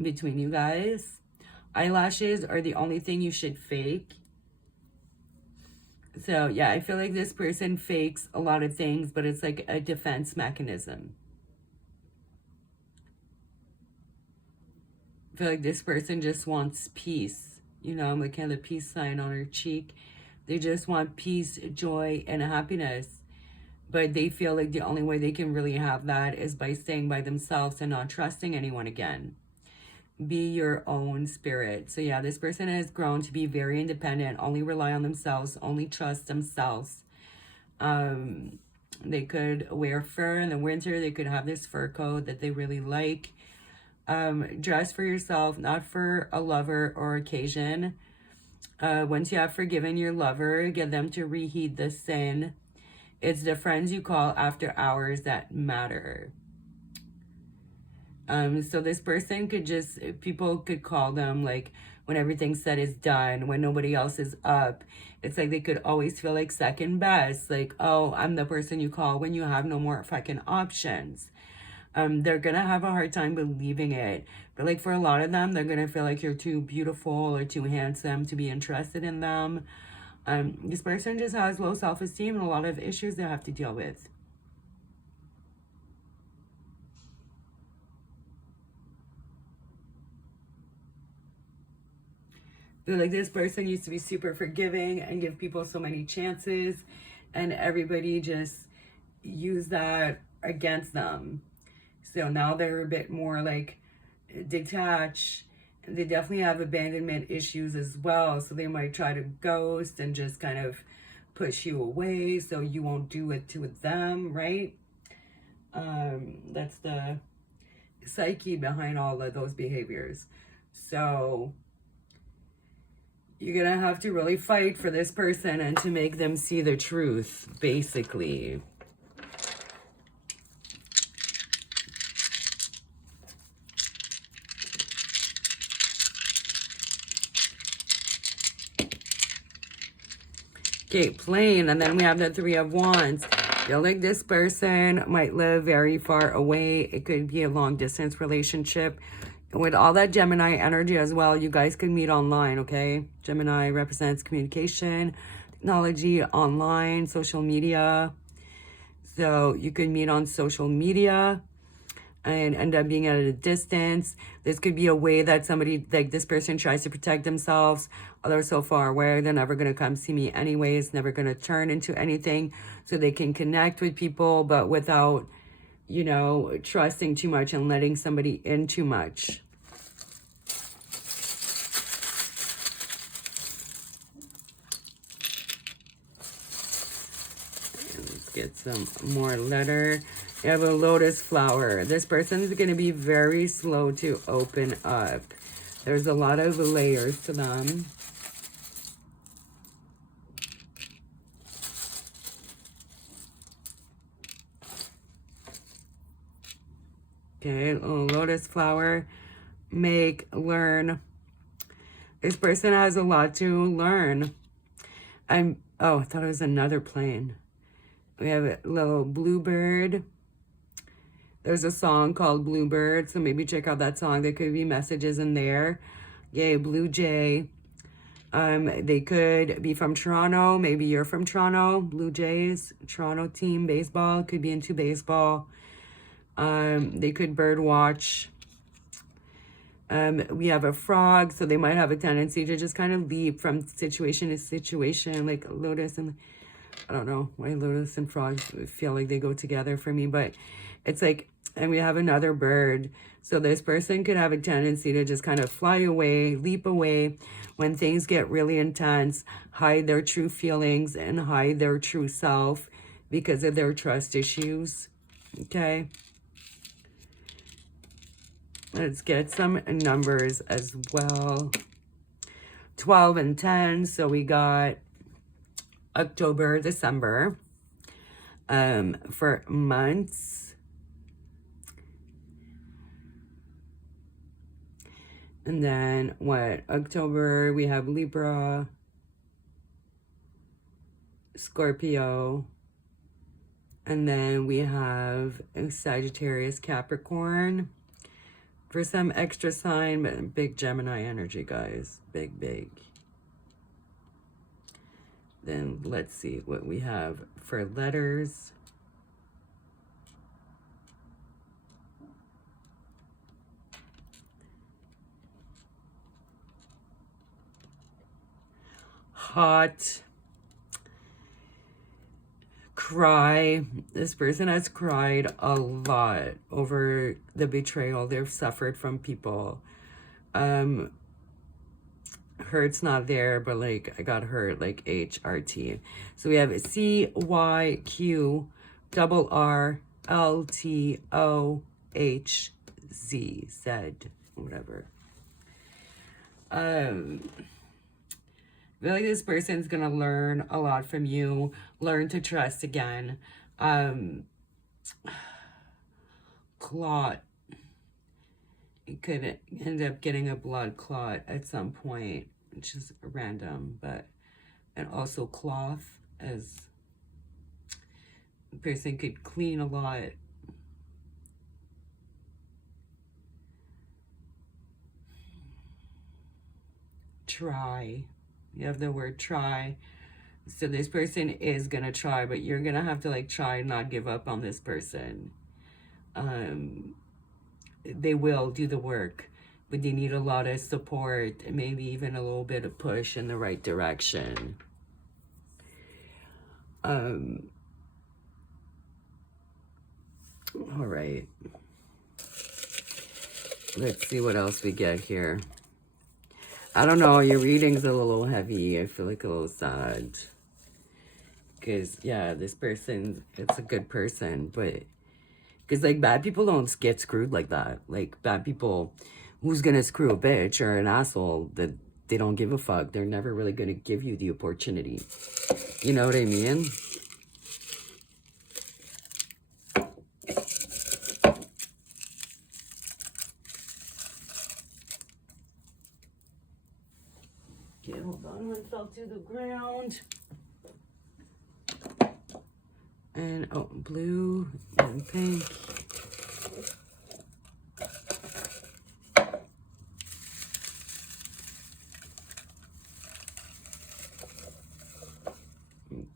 between you guys. Eyelashes are the only thing you should fake. So yeah, I feel like this person fakes a lot of things, but it's like a defense mechanism. I feel like this person just wants peace. You know, I'm looking at the peace sign on her cheek. They just want peace, joy, and happiness. But they feel like the only way they can really have that is by staying by themselves and not trusting anyone again. Be your own spirit. So yeah, this person has grown to be very independent, only rely on themselves, only trust themselves. They could wear fur in the winter. They could have this fur coat that they really like. Dress for yourself, not for a lover or occasion. Once you have forgiven your lover, get them to reheat the sin. It's the friends you call after hours that matter. So this person could just, people could call them like when everything's said is done, when nobody else is up. It's like they could always feel like second best. Like, oh, I'm the person you call when you have no more fucking options. They're gonna have a hard time believing it. But like for a lot of them, they're gonna feel like you're too beautiful or too handsome to be interested in them. This person just has low self-esteem and a lot of issues they have to deal with. Like this person used to be super forgiving and give people so many chances, and everybody just used that against them. So now they're a bit more like detached. They definitely have abandonment issues as well. So they might try to ghost and just kind of push you away so you won't do it to them, right? That's the psyche behind all of those behaviors. So you're gonna have to really fight for this person and to make them see the truth, basically. Okay, plain, and then we have the Three of Wands. Feel like this person might live very far away. It could be a long distance relationship. With all that Gemini energy as well, you guys can meet online, okay? Gemini represents communication, technology, online, social media. So you could meet on social media and end up being at a distance. This could be a way that somebody, like this person, tries to protect themselves. Oh, they're so far away, they're never going to come see me anyways, never going to turn into anything, so they can connect with people, but without, you know, trusting too much and letting somebody in too much. Let's get some more letter. You have a lotus flower. This person is going to be very slow to open up. There's a lot of layers to them. Okay, lotus flower. Make, learn. This person has a lot to learn. Oh, I thought it was another plane. We have a little bluebird. There's a song called Bluebird, so maybe check out that song. There could be messages in there. Yay, Blue Jay. They could be from Toronto. Maybe you're from Toronto. Blue Jays, Toronto team, baseball. Could be into baseball. They could bird watch. We have a frog, so they might have a tendency to just kind of leap from situation to situation, like lotus and, I don't know why lotus and frogs feel like they go together for me, but it's like, and we have another bird. So this person could have a tendency to just kind of fly away, leap away when things get really intense, hide their true feelings and hide their true self because of their trust issues. Okay. Let's get some numbers as well. 12 and 10. So we got October, December. For months. And then what? October, we have Libra, Scorpio. And then we have Sagittarius, Capricorn. For some extra sign, but big Gemini energy, guys. Big, big. Then let's see what we have for letters. Hot. Cry. This person has cried a lot over the betrayal they've suffered from people. Hurt's not there, but like I got hurt, like HRT. So we have CYQRRLTOHZZ, whatever. I feel like this person's gonna learn a lot from you, learn to trust again. Clot. It could end up getting a blood clot at some point, which is random, but, and also cloth, as the person could clean a lot. Try. You have the word try. So this person is gonna try, but you're gonna have to like try and not give up on this person. They will do the work, but they need a lot of support and maybe even a little bit of push in the right direction. All right. Let's see what else we get here. I don't know, your reading's a little heavy. I feel like a little sad. Because, yeah, this person, it's a good person, but... Because, like, bad people don't get screwed like that. Like, bad people, who's gonna screw a bitch or an asshole that they don't give a fuck? They're never really gonna give you the opportunity. You know what I mean? Okay, hold on, one fell to the ground. And, oh, blue and pink.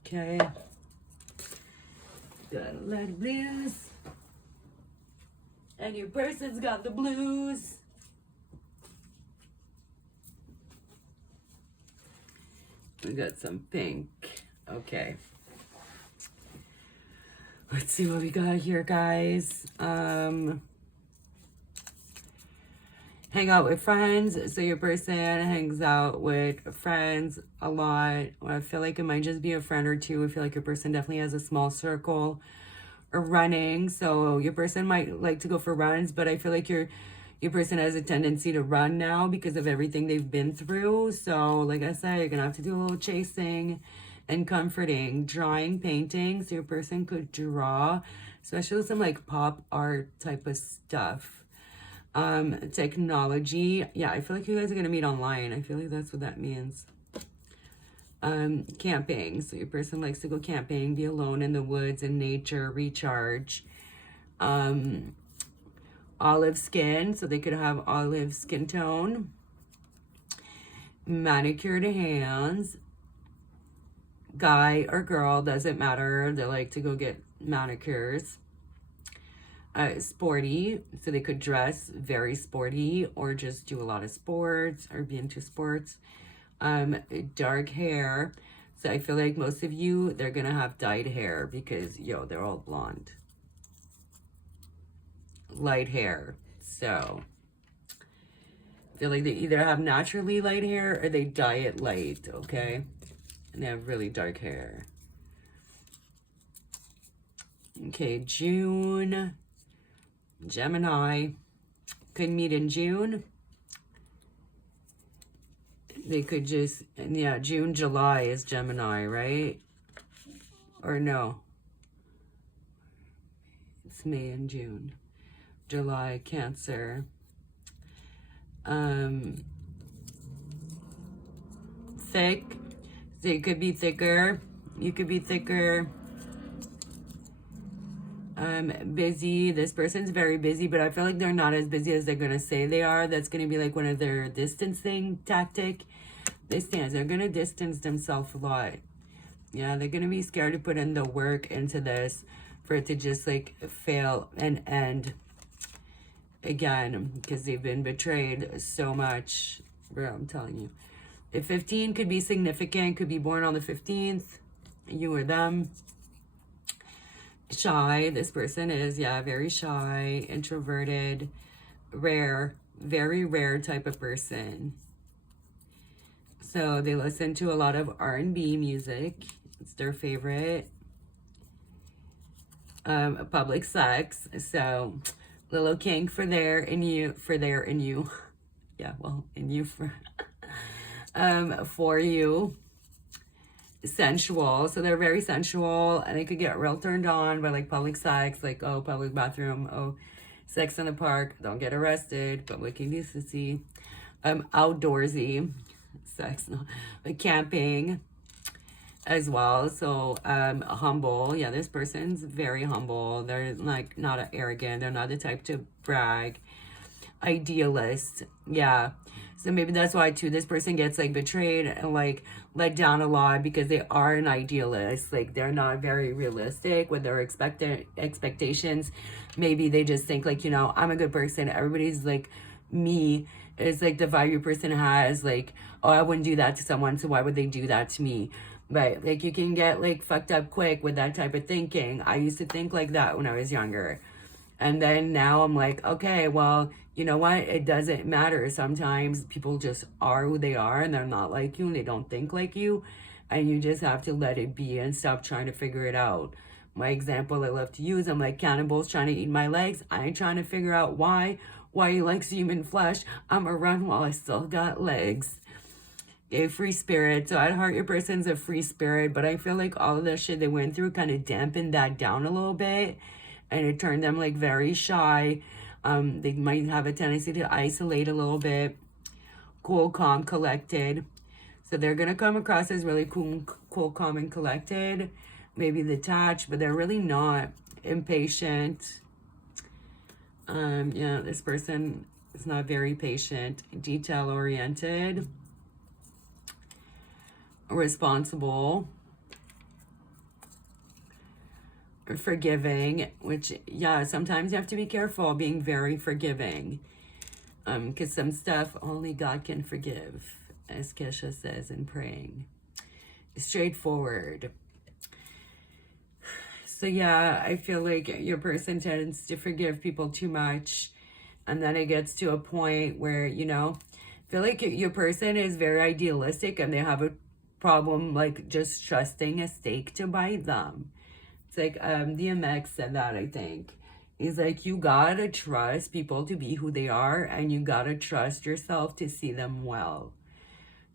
Okay. Got a lot of blues. And your person's got the blues. We got some pink. Okay. Let's see what we got here, guys. Hang out with friends. So your person hangs out with friends a lot. I feel like it might just be a friend or two. I feel like your person definitely has a small circle or running. So your person might like to go for runs, but I feel like your person has a tendency to run now because of everything they've been through. So like I said, you're gonna have to do a little chasing and comforting. Drawing, painting. So your person could draw, especially with some like pop art type of stuff. Technology. Yeah, I feel like you guys are gonna meet online. I feel like that's what that means. Camping. So your person likes to go camping, be alone in the woods and nature, recharge. Olive skin, so they could have olive skin tone. Manicured hands. Guy or girl, doesn't matter. They like to go get manicures. Sporty, so they could dress very sporty or just do a lot of sports or be into sports. Dark hair, so I feel like most of you, they're gonna have dyed hair because they're all blonde. Light hair, so I feel like they either have naturally light hair or they dye it light. Okay, and they have really dark hair. Okay, June. Gemini could meet in June. They could just, yeah, June, July is Gemini, right? Or no? It's May and June. July, Cancer. Thick. So you could be thicker. You could be thicker. Busy. This person's very busy, but I feel like they're not as busy as they're gonna say they are. That's gonna be like one of their distancing tactic. They're gonna distance themselves a lot. Yeah, they're gonna be scared to put in the work into this for it to just like fail and end again because they've been betrayed so much. Bro, I'm telling you. If 15 could be significant, could be born on the 15th, you or them. Shy, this person is, yeah, very shy, introverted, rare, very rare type of person. So they listen to a lot of R&B music. It's their favorite. Public sex, so little kink for there and you. Yeah, well, in you for you. Sensual, so they're very sensual and they could get real turned on by like public sex, like oh, public bathroom, oh, sex in the park, don't get arrested, public indecency. Outdoorsy sex, no, like camping as well. So humble, yeah, this person's very humble. They're like not arrogant, they're not the type to brag. Idealist, yeah. So maybe that's why too this person gets like betrayed and like let down a lot because they are an idealist. Like they're not very realistic with their expectations. Maybe they just think like, I'm a good person. Everybody's like me. It's like the vibe your person has, like, oh, I wouldn't do that to someone, so why would they do that to me? But like you can get like fucked up quick with that type of thinking. I used to think like that when I was younger. And then now I'm like, okay, well, you know what? It doesn't matter. Sometimes people just are who they are and they're not like you and they don't think like you. And you just have to let it be and stop trying to figure it out. My example I love to use, I'm like, cannibals trying to eat my legs. I ain't trying to figure out why he likes human flesh. I'ma run while I still got legs. A free spirit. So I'd heart your person's a free spirit, but I feel like all of the shit they went through kind of dampened that down a little bit, and it turned them like very shy. They might have a tendency to isolate a little bit. Cool, calm, collected. So they're gonna come across as really cool, calm, and collected. Maybe detached, but they're really not. Impatient. Yeah, this person is not very patient. Detail oriented. Responsible, forgiving, which, yeah, sometimes you have to be careful being very forgiving, because some stuff only God can forgive, as Kesha says in praying. Straightforward. So yeah, I feel like your person tends to forgive people too much, and then it gets to a point where, you know, I feel like your person is very idealistic and they have a problem like just trusting a steak to bite them. It's like DMX said that, I think. He's like, you gotta trust people to be who they are, and you gotta trust yourself to see them well.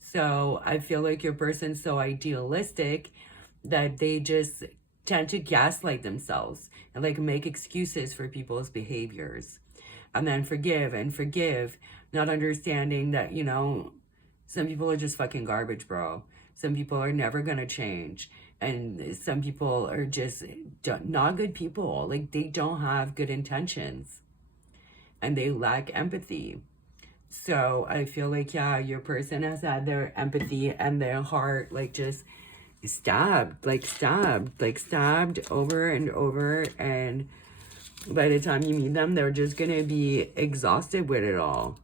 So I feel like your person's so idealistic that they just tend to gaslight themselves and like make excuses for people's behaviors, and then forgive and forgive, not understanding that, you know, some people are just fucking garbage, bro. Some people are never going to change. And some people are just not good people. Like, they don't have good intentions. And they lack empathy. So I feel like, yeah, your person has had their empathy and their heart, like, just stabbed over and over. And by the time you meet them, they're just going to be exhausted with it all.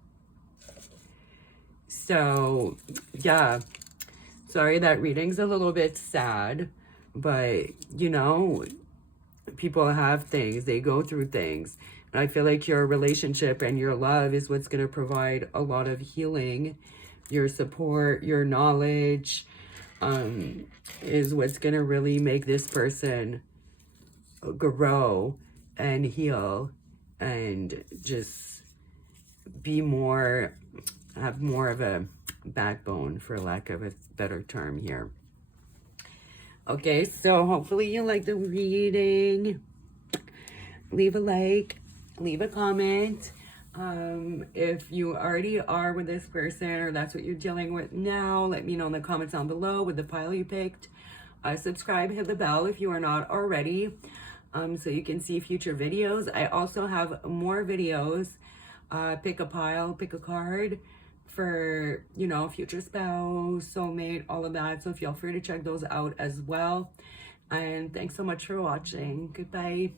So, yeah. Sorry, that reading's a little bit sad, but, you know, people have things, they go through things. And I feel like your relationship and your love is what's going to provide a lot of healing. Your support, your knowledge, is what's going to really make this person grow and heal and just be more, have more of a backbone, for lack of a better term here. Okay, so hopefully you like the reading. Leave a like, leave a comment. If you already are with this person or that's what you're dealing with now, let me know in the comments down below with the pile you picked. Subscribe, hit the bell if you are not already, so you can see future videos. I also have more videos. Pick a pile, pick a card for, you know, future spouse, soulmate, all of that. So feel free to check those out as well. And thanks so much for watching. Goodbye.